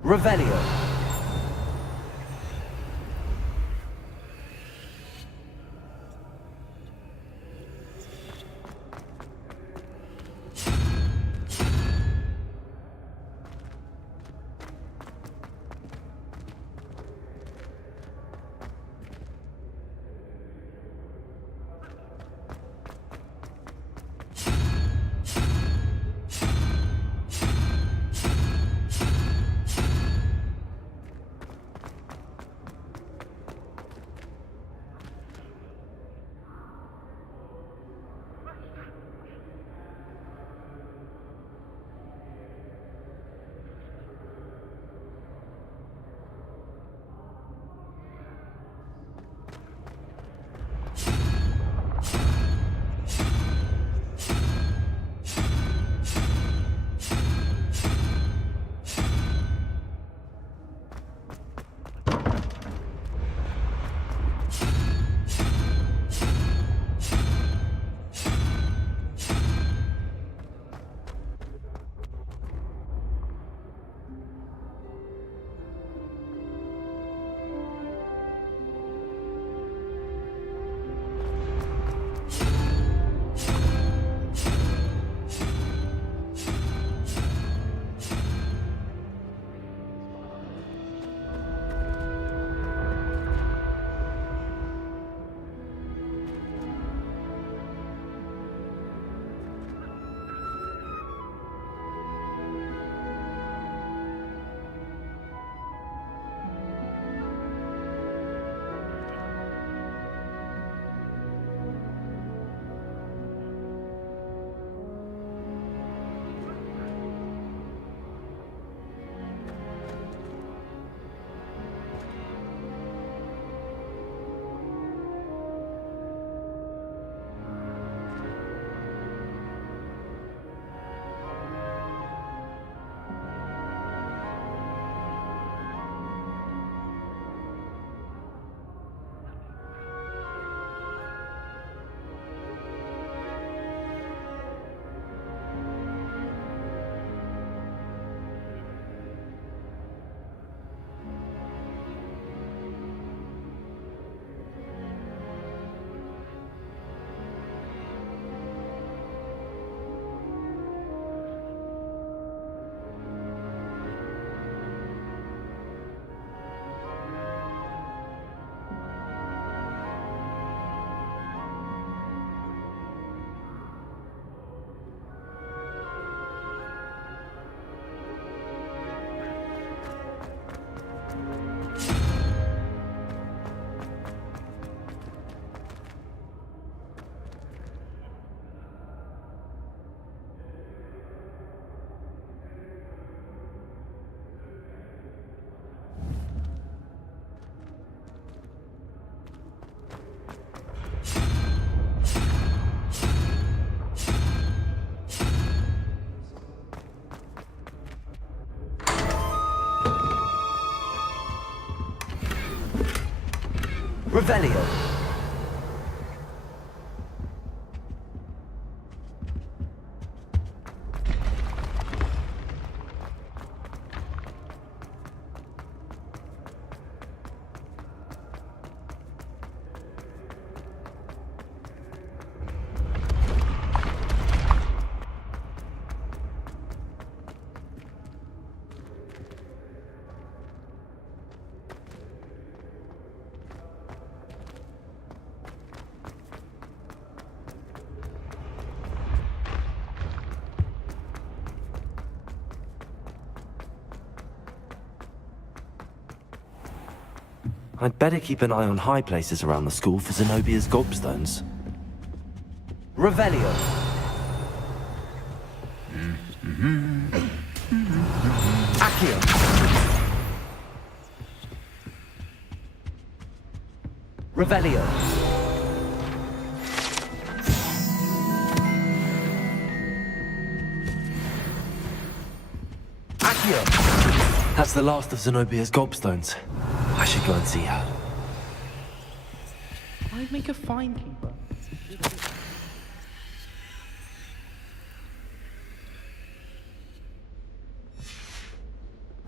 Revelio. Revelio. I'd better keep an eye on high places around the school for Zenobia's gobstones. Revelio. Accio. Revelio. Accio. That's the last of Zenobia's gobstones. I should go and see her. Why make a fine keeper?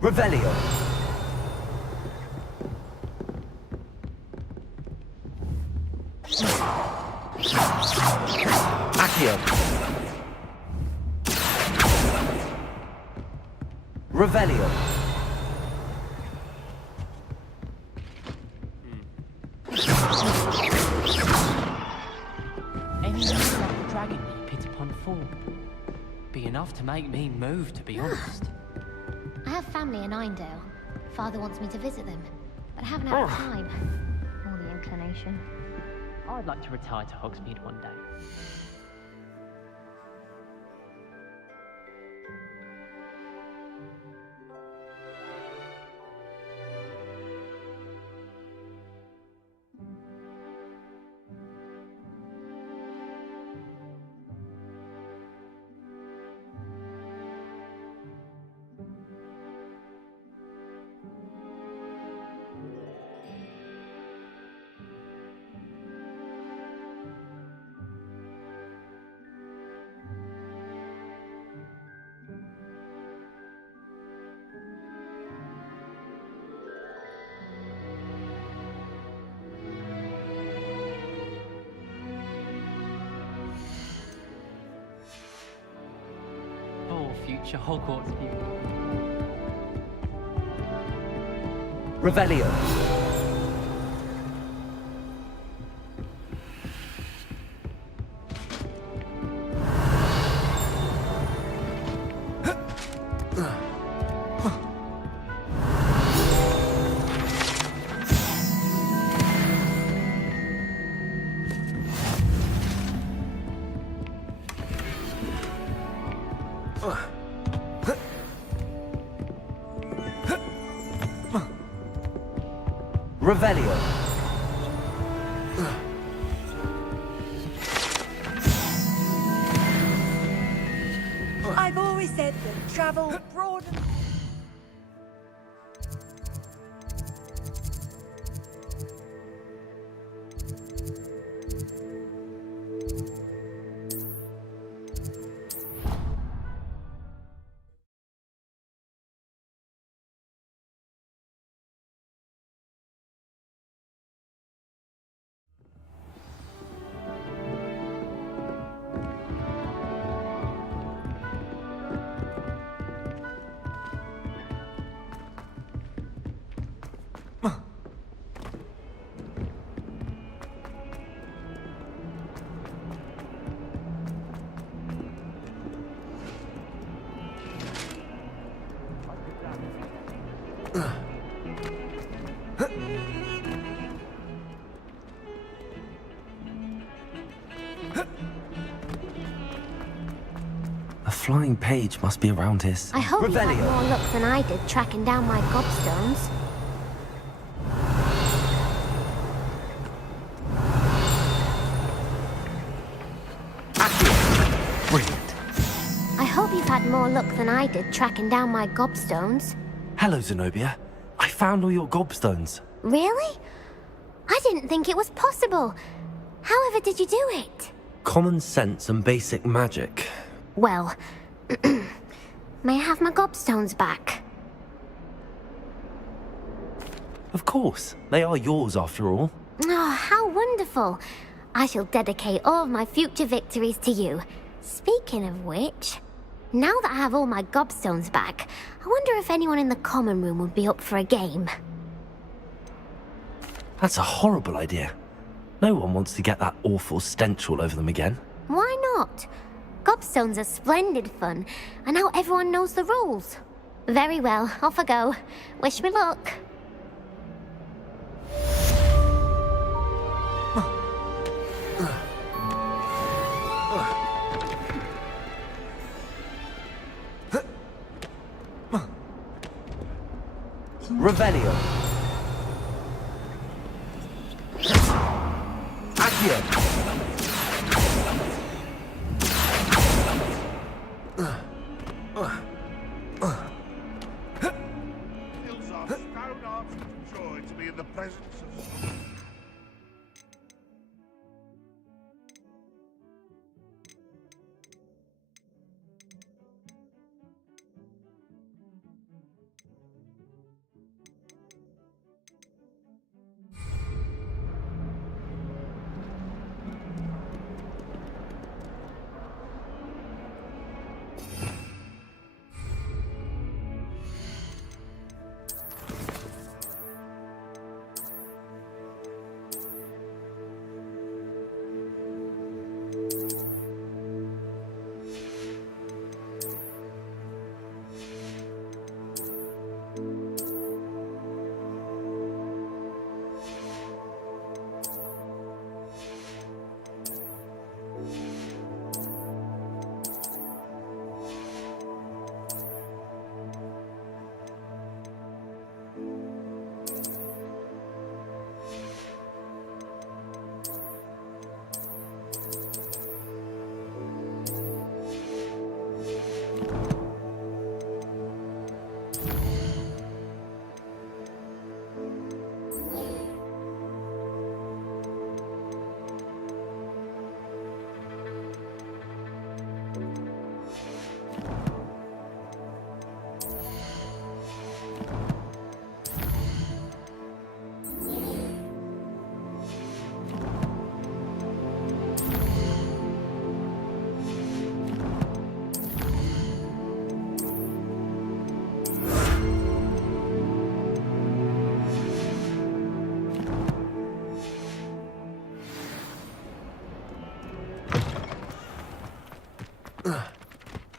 Revelio. Accio. Revelio. Be enough to make me move, to be honest. I have family in Einedale. Father wants me to visit them, but I haven't had the time. Or the inclination. I'd like to retire to Hogsmeade one day. Future Hogwarts view. Revelio. Revelio. I've always said that travel broadens. A flying page must be around here. I hope you had more luck than I did tracking down my gobstones. Brilliant. I hope you've had more luck than I did tracking down my gobstones. Hello, Zenobia. I found all your gobstones. Really? I didn't think it was possible. However did you do it? Common sense and basic magic. Well, may I have my gobstones back? Of course. They are yours after all. Oh, how wonderful. I shall dedicate all of my future victories to you. Speaking of which, now that I have all my gobstones back, I wonder if anyone in the common room would be up for a game. That's a horrible idea. No one wants to get that awful stench all over them again. Why not? Gobstones are splendid fun, and now everyone knows the rules. Very well, off I go. Wish me luck. Revelio. Accio. Fills our stone hearts with joy to be in the presence of...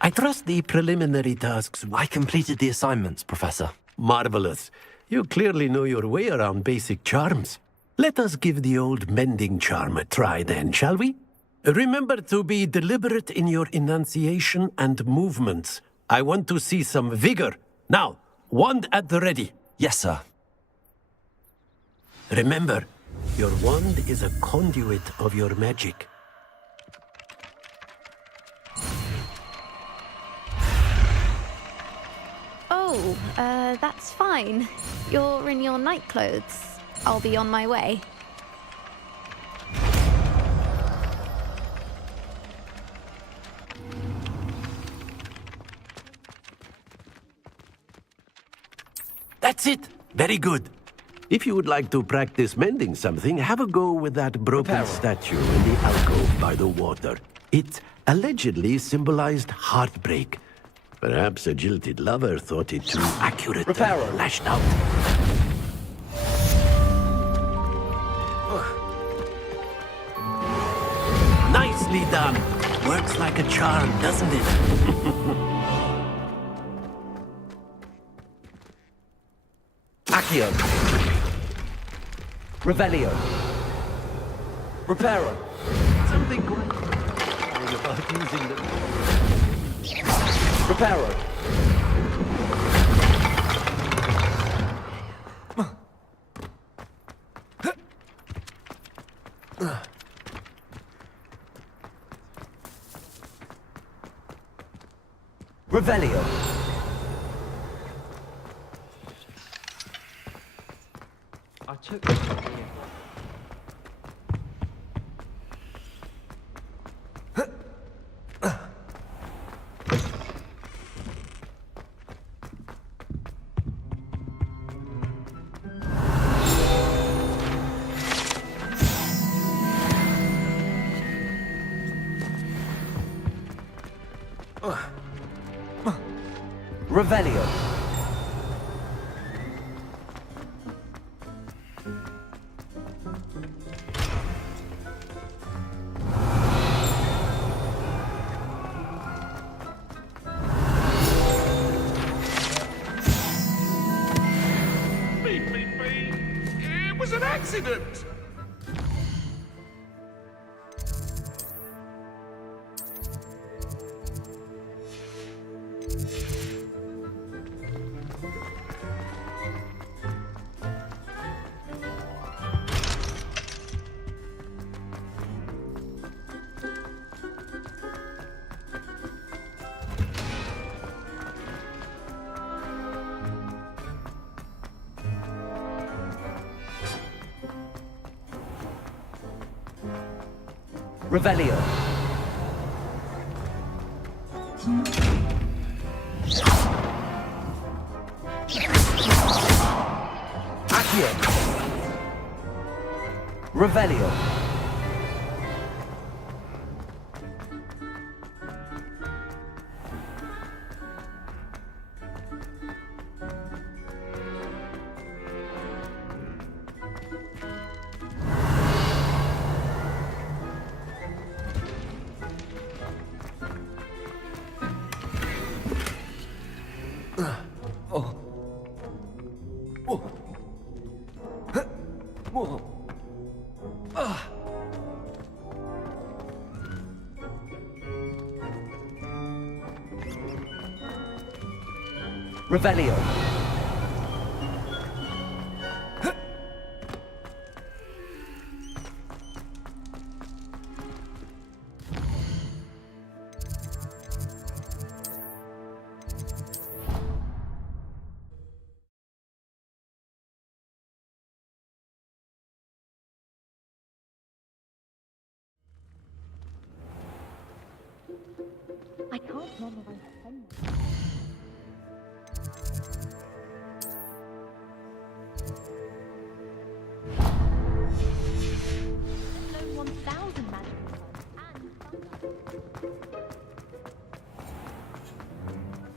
I trust the preliminary tasks. I completed the assignments, Professor. Marvelous. You clearly know your way around basic charms. Let us give the old mending charm a try then, shall we? Remember to be deliberate in your enunciation and movements. I want to see some vigor. Now, wand at the ready. Yes, sir. Remember, your wand is a conduit of your magic. Oh, that's fine. You're in your night clothes. I'll be on my way. That's it. Very good. If you would like to practice mending something, have a go with that broken statue in the alcove by the water. It allegedly symbolized heartbreak. Perhaps a jilted lover thought it too accurate and lashed out. Nicely done. Works like a charm, doesn't it? Accio. Revelio. Reparo. Something quite about using them. Reparo. Revelio. I took this from here. Revelio. Beep, beep, beep. It was an accident. Revelio. Accio. Revelio. Revelio. I can't memorize homework. Learn 1,000 magic and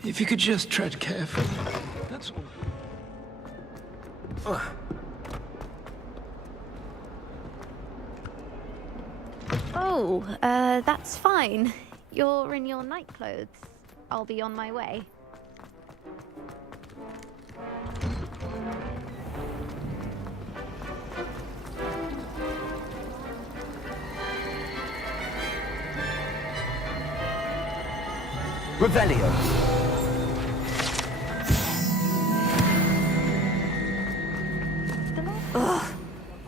If you could just tread carefully, that's all. Oh, that's fine. You're in your night clothes. I'll be on my way. Revelio. Ugh,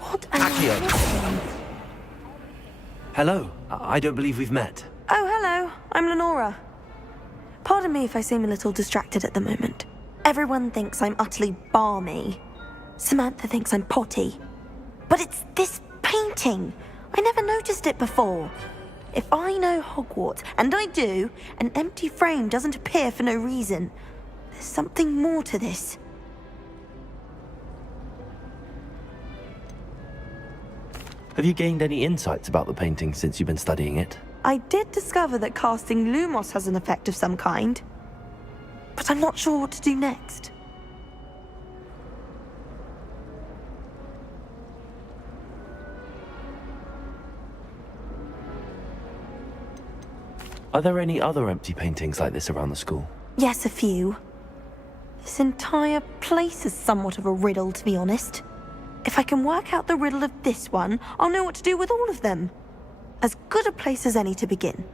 what am Accio. I missing? Hello. I don't believe we've met. Oh, hello. I'm Lenora. Pardon me if I seem a little distracted at the moment. Everyone thinks I'm utterly balmy. Samantha thinks I'm potty. But it's this painting. I never noticed it before. If I know Hogwarts, and I do, an empty frame doesn't appear for no reason. There's something more to this. Have you gained any insights about the painting since you've been studying it? I did discover that casting Lumos has an effect of some kind. But I'm not sure what to do next. Are there any other empty paintings like this around the school? Yes, a few. This entire place is somewhat of a riddle, to be honest. If I can work out the riddle of this one, I'll know what to do with all of them. As good a place as any to begin.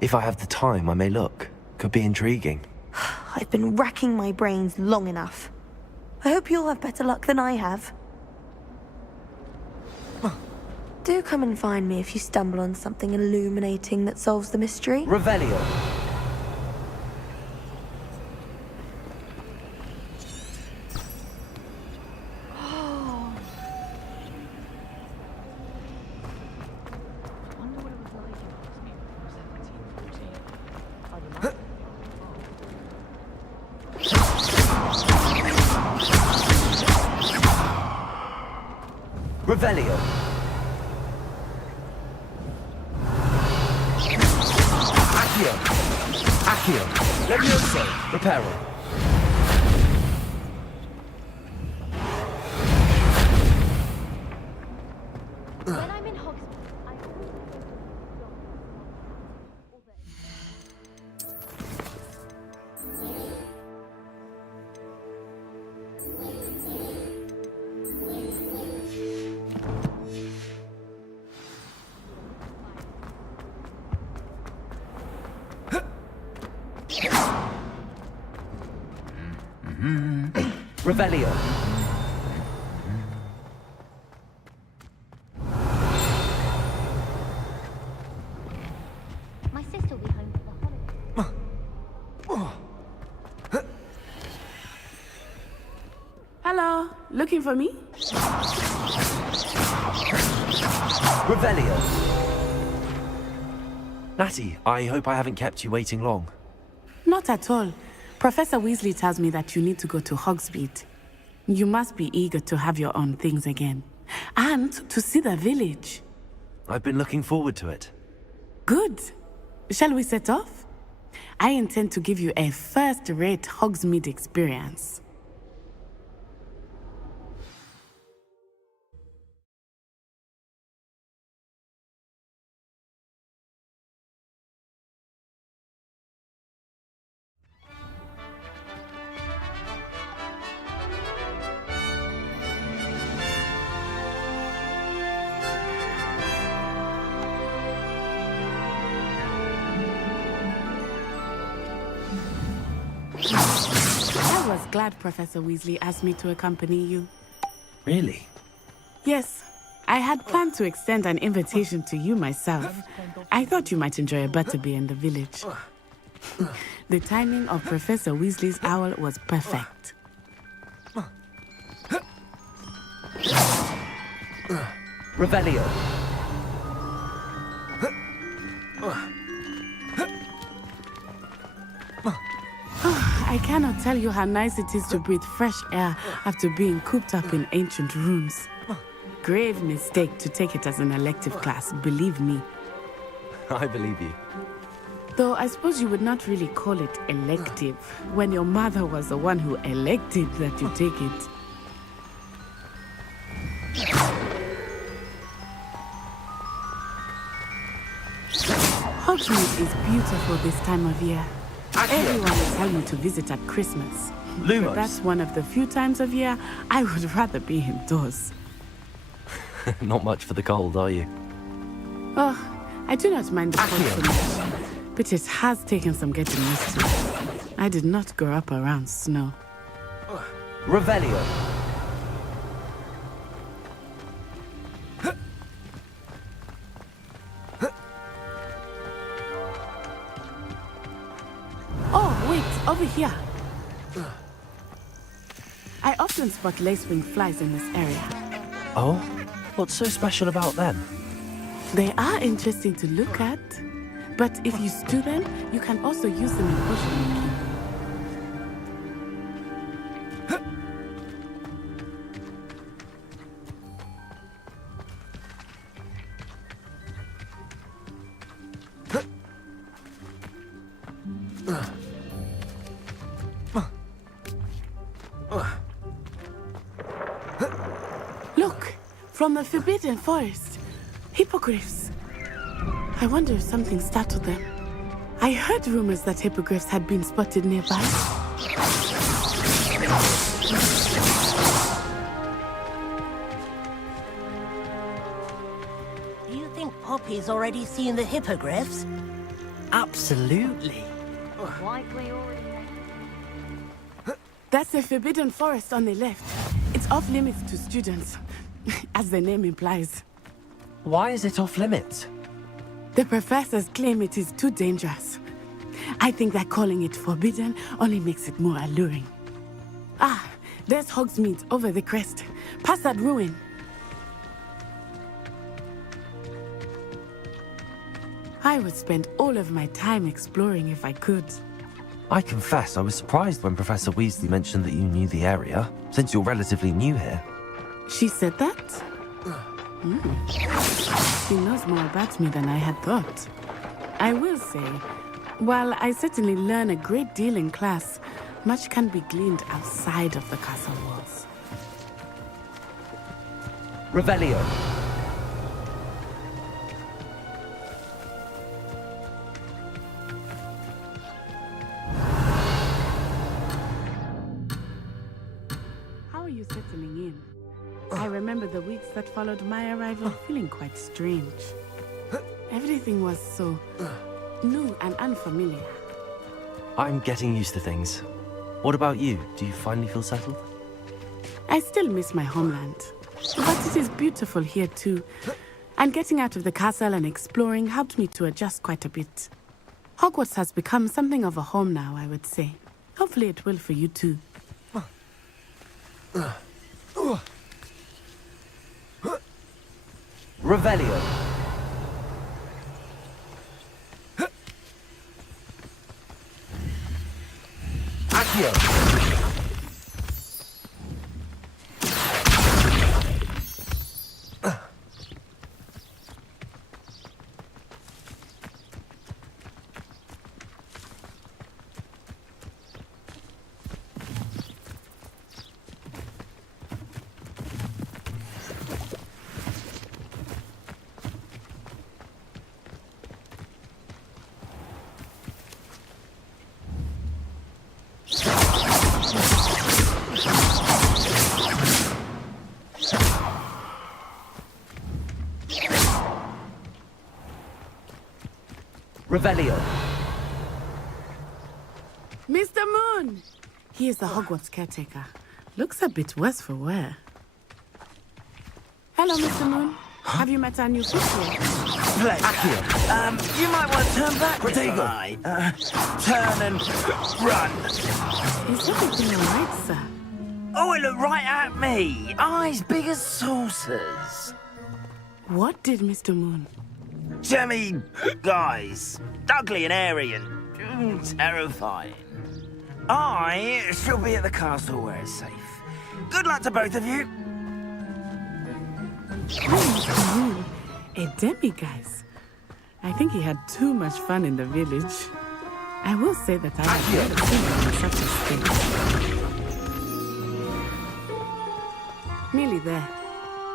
If I have the time, I may look. Could be intriguing. I've been racking my brains long enough. I hope you'll have better luck than I have. Do come and find me if you stumble on something illuminating that solves the mystery. Revelio. Revelio. Accio! Accio! Levioso! Reparo! When I'm in Hogsmeade, Revelio! my sister will be home for the holidays. Hello, looking for me? Revelio! Natty, I hope I haven't kept you waiting long. Not at all. Professor Weasley tells me that you need to go to Hogsmeade. You must be eager to have your own things again. And to see the village. I've been looking forward to it. Good. Shall we set off? I intend to give you a first-rate Hogsmeade experience. I was glad Professor Weasley asked me to accompany you. Really? Yes, I had planned to extend an invitation to you myself. I thought you might enjoy a butterbeer in the village. The timing of Professor Weasley's owl was perfect. Revelio! I cannot tell you how nice it is to breathe fresh air after being cooped up in ancient rooms. Grave mistake to take it as an elective class, believe me. I believe you. Though I suppose you would not really call it elective when your mother was the one who elected that you take it. Hogsmeade is beautiful this time of year. Everyone will tell me to visit at Christmas. Lumos. But that's one of the few times of year I would rather be indoors. Not much for the cold, are you? Oh, I do not mind the cold so much, but it has taken some getting used to. I did not grow up around snow. Revelio! Oh, wait, over here. I often spot lacewing flies in this area. Oh? What's so special about them? They are interesting to look at, but if you stew them, you can also use them in potion making. Look, from the Forbidden Forest. Hippogriffs. I wonder if something startled them. I heard rumors that hippogriffs had been spotted nearby. Do you think Poppy's already seen the hippogriffs? Absolutely. That's the Forbidden Forest on the left. It's off limits to students, as the name implies. Why is it off limits? The professors claim it is too dangerous. I think that calling it forbidden only makes it more alluring. Ah, there's Hogsmeade over the crest. Past that ruin. I would spend all of my time exploring if I could. I confess I was surprised when Professor Weasley mentioned that you knew the area, since you're relatively new here. She said that? She knows more about me than I had thought. I will say, While I certainly learn a great deal in class, much can be gleaned outside of the castle walls. Revelio. How are you settling in? I remember the weeks that followed my arrival feeling quite strange. Everything was so new and unfamiliar. I'm getting used to things. What about you? Do you finally feel settled? I still miss my homeland, but it is beautiful here too. And getting out of the castle and exploring helped me to adjust quite a bit. Hogwarts has become something of a home now, I would say. Hopefully it will for you too. Revelio. Accio. Revelio. Mr. Moon! He is the Hogwarts caretaker. Looks a bit worse for wear. Hello, Mr. Moon. Have you met our new people? Pleasure. You might want to turn back this way. Turn and run. Is everything all right, sir? Oh, it looked right at me. Eyes big as saucers. What did Mr. Moon? Jemmy guys. Ugly and airy and terrifying. I shall be at the castle where it's safe. Good luck to both of you. Mr. Moon, a demiguise. I think he had too much fun in the village. I will say that I have never seen him in such a state. Nearly there.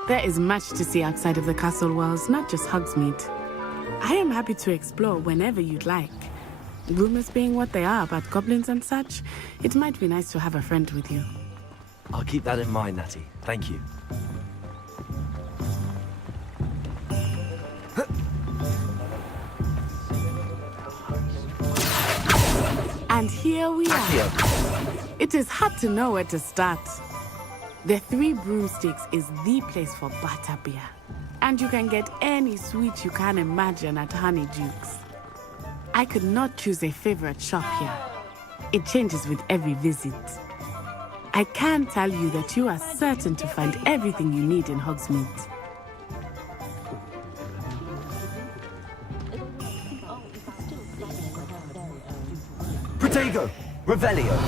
There is much to see outside of the castle walls, not just Hogsmeade. I am happy to explore whenever you'd like. Rumors being what they are about goblins and such, it might be nice to have a friend with you. I'll keep that in mind, Natty. Thank you. And here we are. It is hard to know where to start. The Three Broomsticks is the place for butterbeer. And you can get any sweet you can imagine at Honeydukes. I could not choose a favorite shop here. It changes with every visit. I can tell you that you are certain to find everything you need in Hogsmeade. Protego. Revelio.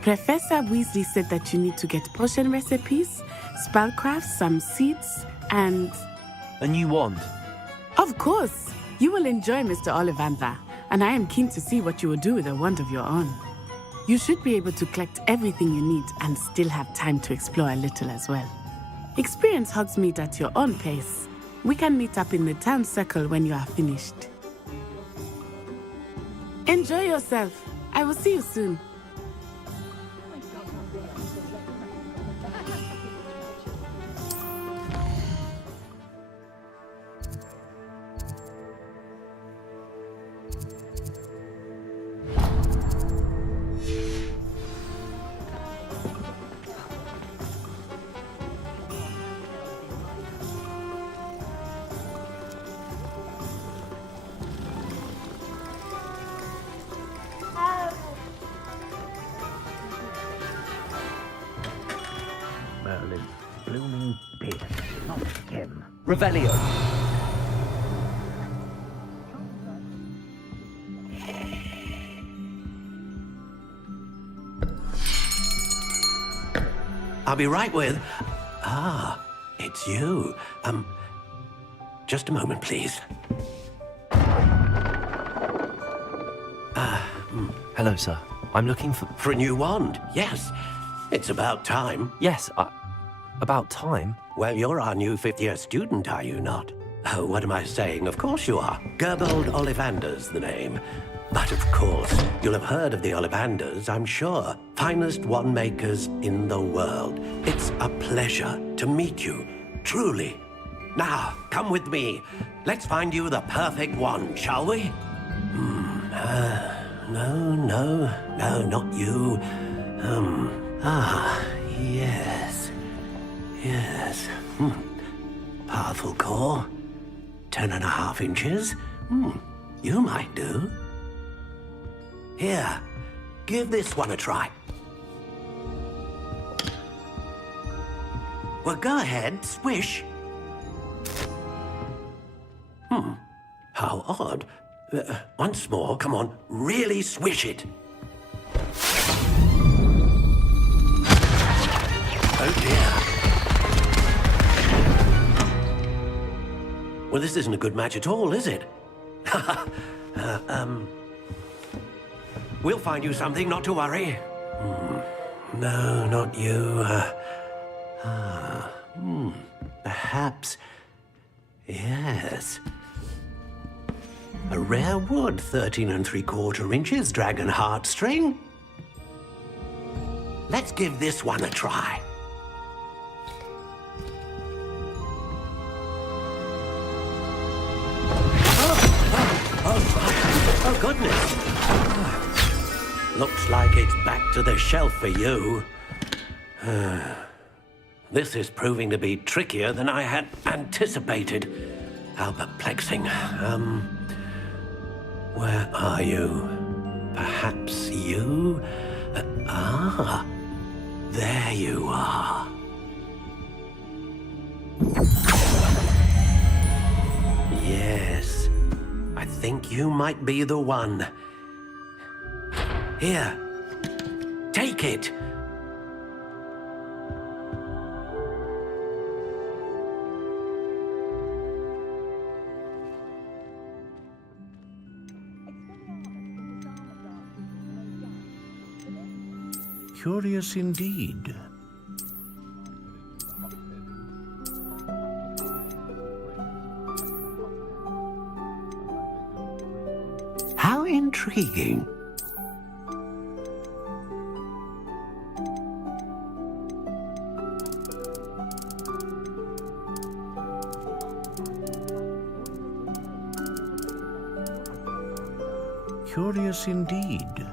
Professor Weasley said that you need to get potion recipes, spellcraft, some seeds, and... A new wand. Of course! You will enjoy Mr. Ollivander, and I am keen to see what you will do with a wand of your own. You should be able to collect everything you need and still have time to explore a little as well. Experience Hogsmeade at your own pace. We can meet up in the town circle when you are finished. Enjoy yourself. I will see you soon. Merlin's blooming beard, not him. Revelio. I'll be right with... Ah, it's you. Just a moment, please. Hello, sir. I'm looking for... For a new wand, yes. It's about time. Yes, about time? Well, you're our new fifth-year student, are you not? Oh, what am I saying? Of course you are. Gerbold Ollivander's the name. But of course, you'll have heard of the Ollivanders, I'm sure. Finest wand makers in the world. It's a pleasure to meet you, truly. Now, come with me. Let's find you the perfect wand, shall we? No, not you. Yes. Powerful core. 10.5 inches. You might do. Here, give this one a try. Well, go ahead, swish. How odd. Once more, come on, really swish it. Oh dear. Well, this isn't a good match at all, is it? We'll find you something, not to worry. No, not you. Perhaps... Yes. A rare wood, 13 3/4 inches, dragon heartstring. Let's give this one a try. Oh, goodness. Looks like it's back to the shelf for you. This is proving to be trickier than I had anticipated. How perplexing. Where are you? Perhaps you? There you are. Yes, I think you might be the one. Here, take it. Curious indeed. How intriguing. Curious indeed.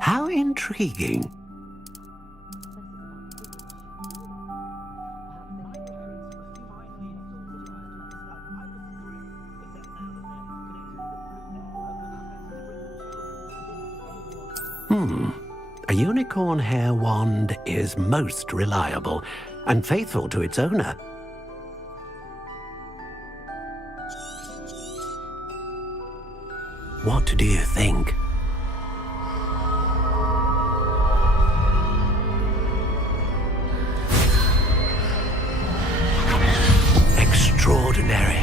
How intriguing. A unicorn hair wand is most reliable and faithful to its owner. What do you think? Extraordinary.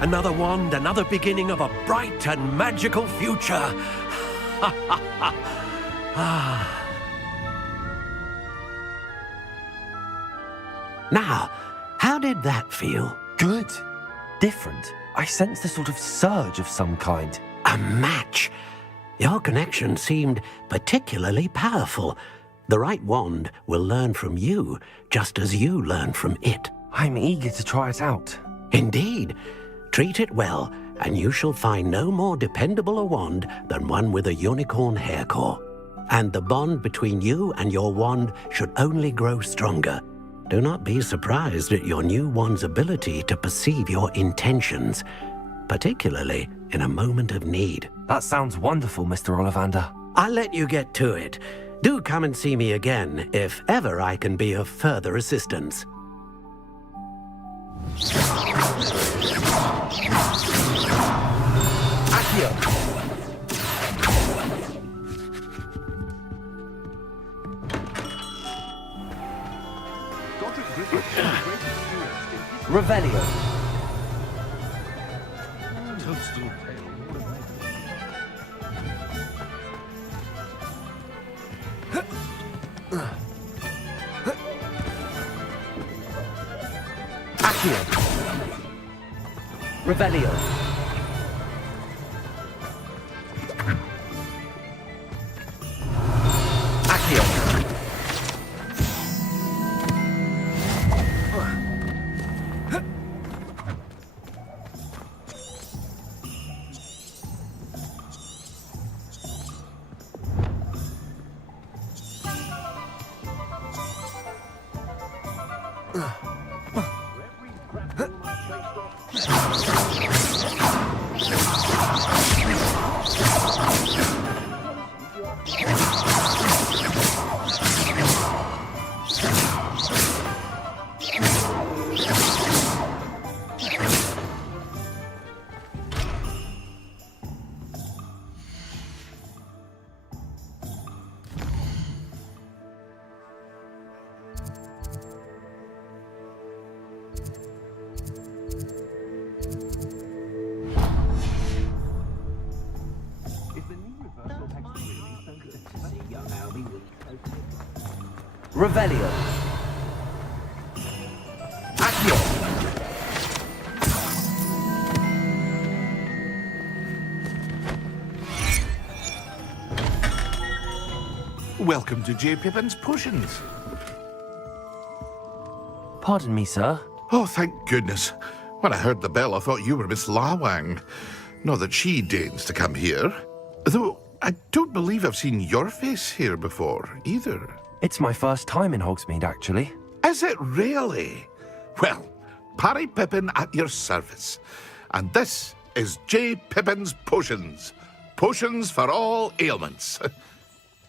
Another wand, another beginning of a bright and magical future. Now, how did that feel? Good. Different. I sensed a sort of surge of some kind. A match. Your connection seemed particularly powerful. The right wand will learn from you, just as you learn from it. I'm eager to try it out. Indeed. Treat it well, and you shall find no more dependable a wand than one with a unicorn hair core. And the bond between you and your wand should only grow stronger. Do not be surprised at your new wand's ability to perceive your intentions, particularly in a moment of need. That sounds wonderful, Mr. Ollivander. I'll let you get to it. Do come and see me again if ever I can be of further assistance. Accio! Revelio. Toadstool Accio. Revelio. Accio. Revelio. Accio. Welcome to J. Pippin's Potions. Pardon me, sir. Oh, thank goodness. When I heard the bell, I thought you were Miss Lawang. Not that she deigns to come here. Though I don't believe I've seen your face here before, either. It's my first time in Hogsmeade, actually. Is it really? Well, Parry Pippin at your service. And this is J. Pippin's Potions. Potions for all ailments.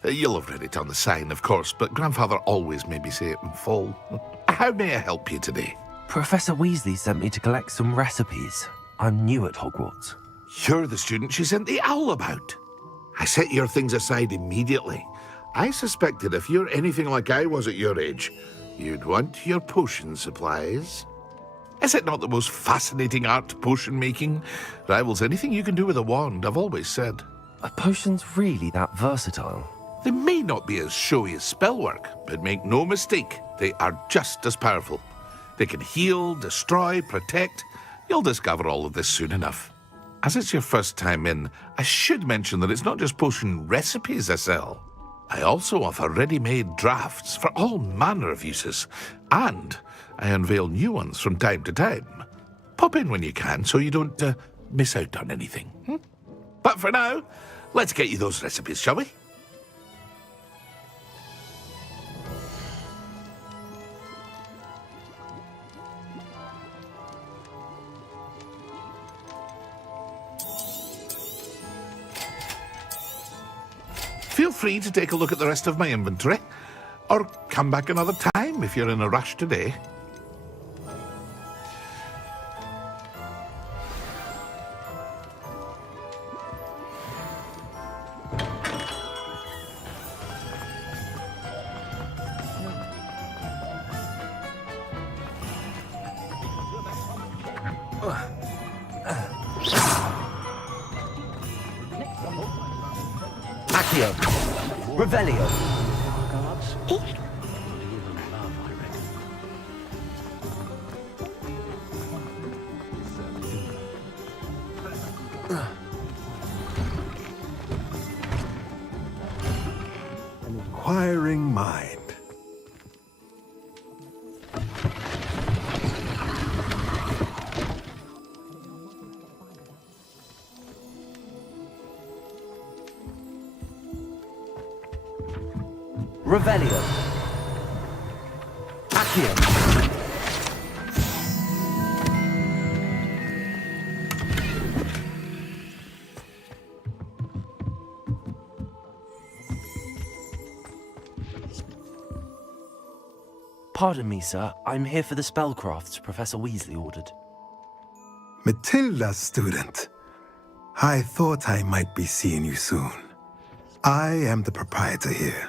You'll have read it on the sign, of course, but Grandfather always made me say it in full. How may I help you today? Professor Weasley sent me to collect some recipes. I'm new at Hogwarts. You're the student she sent the owl about. I set your things aside immediately. I suspected if you're anything like I was at your age, you'd want your potion supplies. Is it not the most fascinating art, potion making? Rivals anything you can do with a wand, I've always said. Are potions really that versatile? They may not be as showy as spellwork, but make no mistake, they are just as powerful. They can heal, destroy, protect. You'll discover all of this soon enough. As it's your first time in, I should mention that it's not just potion recipes I sell. I also offer ready-made drafts for all manner of uses, and I unveil new ones from time to time. Pop in when you can so you don't miss out on anything. But for now, let's get you those recipes, shall we? Feel free to take a look at the rest of my inventory, or come back another time if you're in a rush today. Accio. Revelio. An inquiring mind. Revelio. Accio. Pardon me, sir. I'm here for the spellcrafts Professor Weasley ordered. Matilda's student. I thought I might be seeing you soon. I am the proprietor here,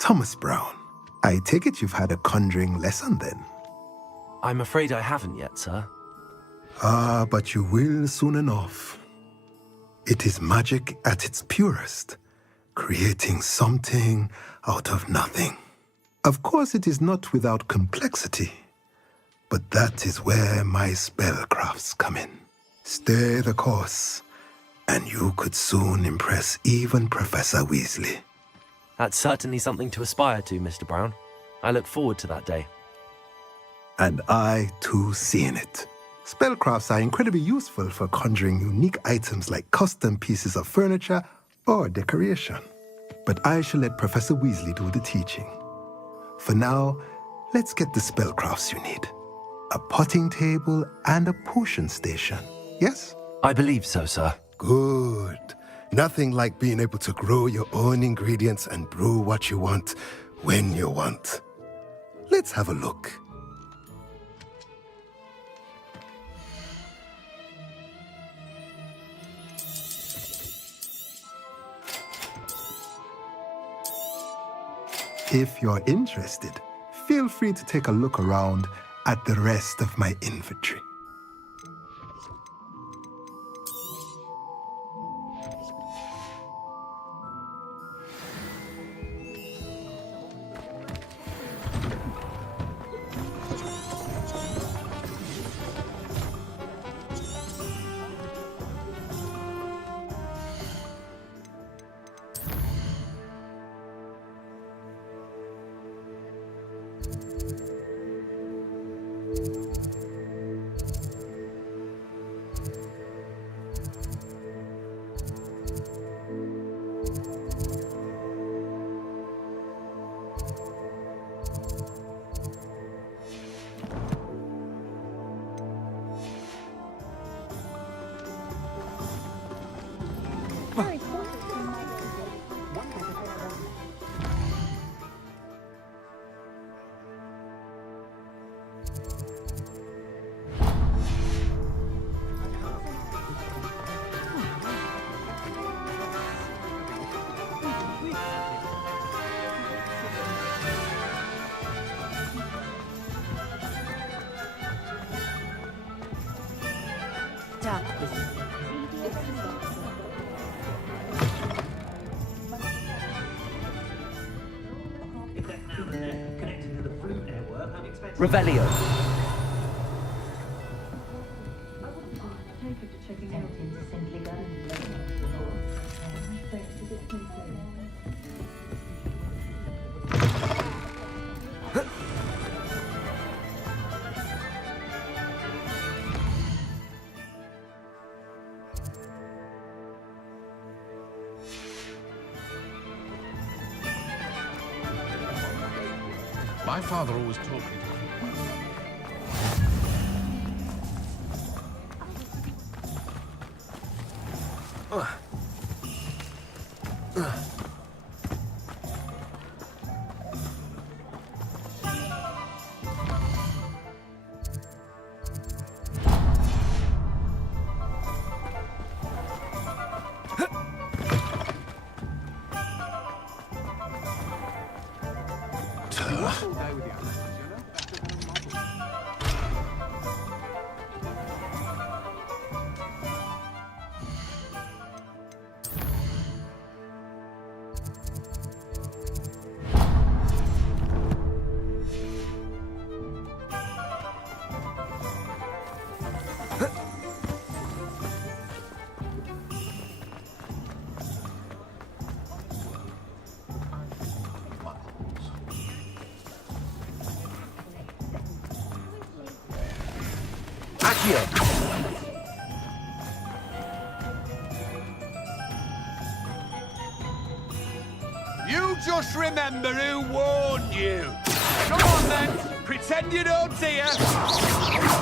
Thomas Brown. I take it you've had a conjuring lesson then? I'm afraid I haven't yet, sir. Ah, but you will soon enough. It is magic at its purest, creating something out of nothing. Of course, it is not without complexity, but that is where my spellcrafts come in. Stay the course, and you could soon impress even Professor Weasley. That's certainly something to aspire to, Mr. Brown. I look forward to that day. And I, too, seeing it. Spellcrafts are incredibly useful for conjuring unique items like custom pieces of furniture or decoration. But I shall let Professor Weasley do the teaching. For now, let's get the spellcrafts you need. A potting table and a potion station, yes? I believe so, sir. Good. Nothing like being able to grow your own ingredients and brew what you want when you want. Let's have a look. If you're interested, feel free to take a look around at the rest of my inventory. Revelio. My father always told me. You just remember who warned you. Come on then, pretend you don't see her.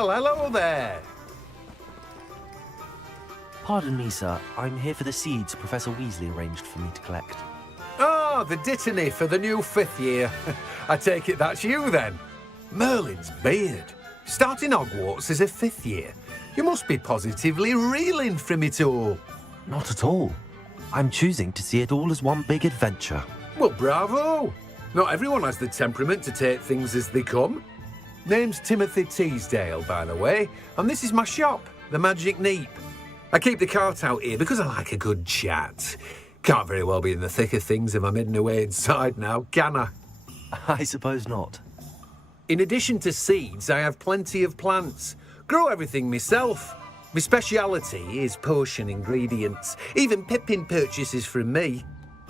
Well, hello there. Pardon me, sir. I'm here for the seeds Professor Weasley arranged for me to collect. Oh, the dittany for the new 5th year. I take it that's you, then. Merlin's beard. Starting Hogwarts as a 5th year. You must be positively reeling from it all. Not at all. I'm choosing to see it all as one big adventure. Well, bravo. Not everyone has the temperament to take things as they come. Name's Timothy Teasdale, by the way, and this is my shop, the Magic Neep. I keep the cart out here because I like a good chat. Can't very well be in the thick of things if I'm hidden away inside now, can I? I suppose not. In addition to seeds, I have plenty of plants. Grow everything myself. My speciality is potion ingredients. Even Pippin purchases from me.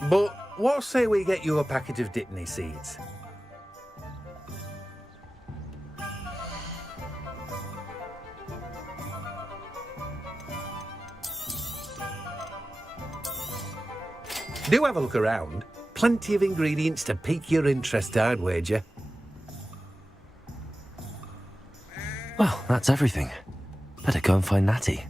But what say we get you a packet of Dittany seeds? Do have a look around. Plenty of ingredients to pique your interest, I'd wager. Well, that's everything. Better go and find Natty.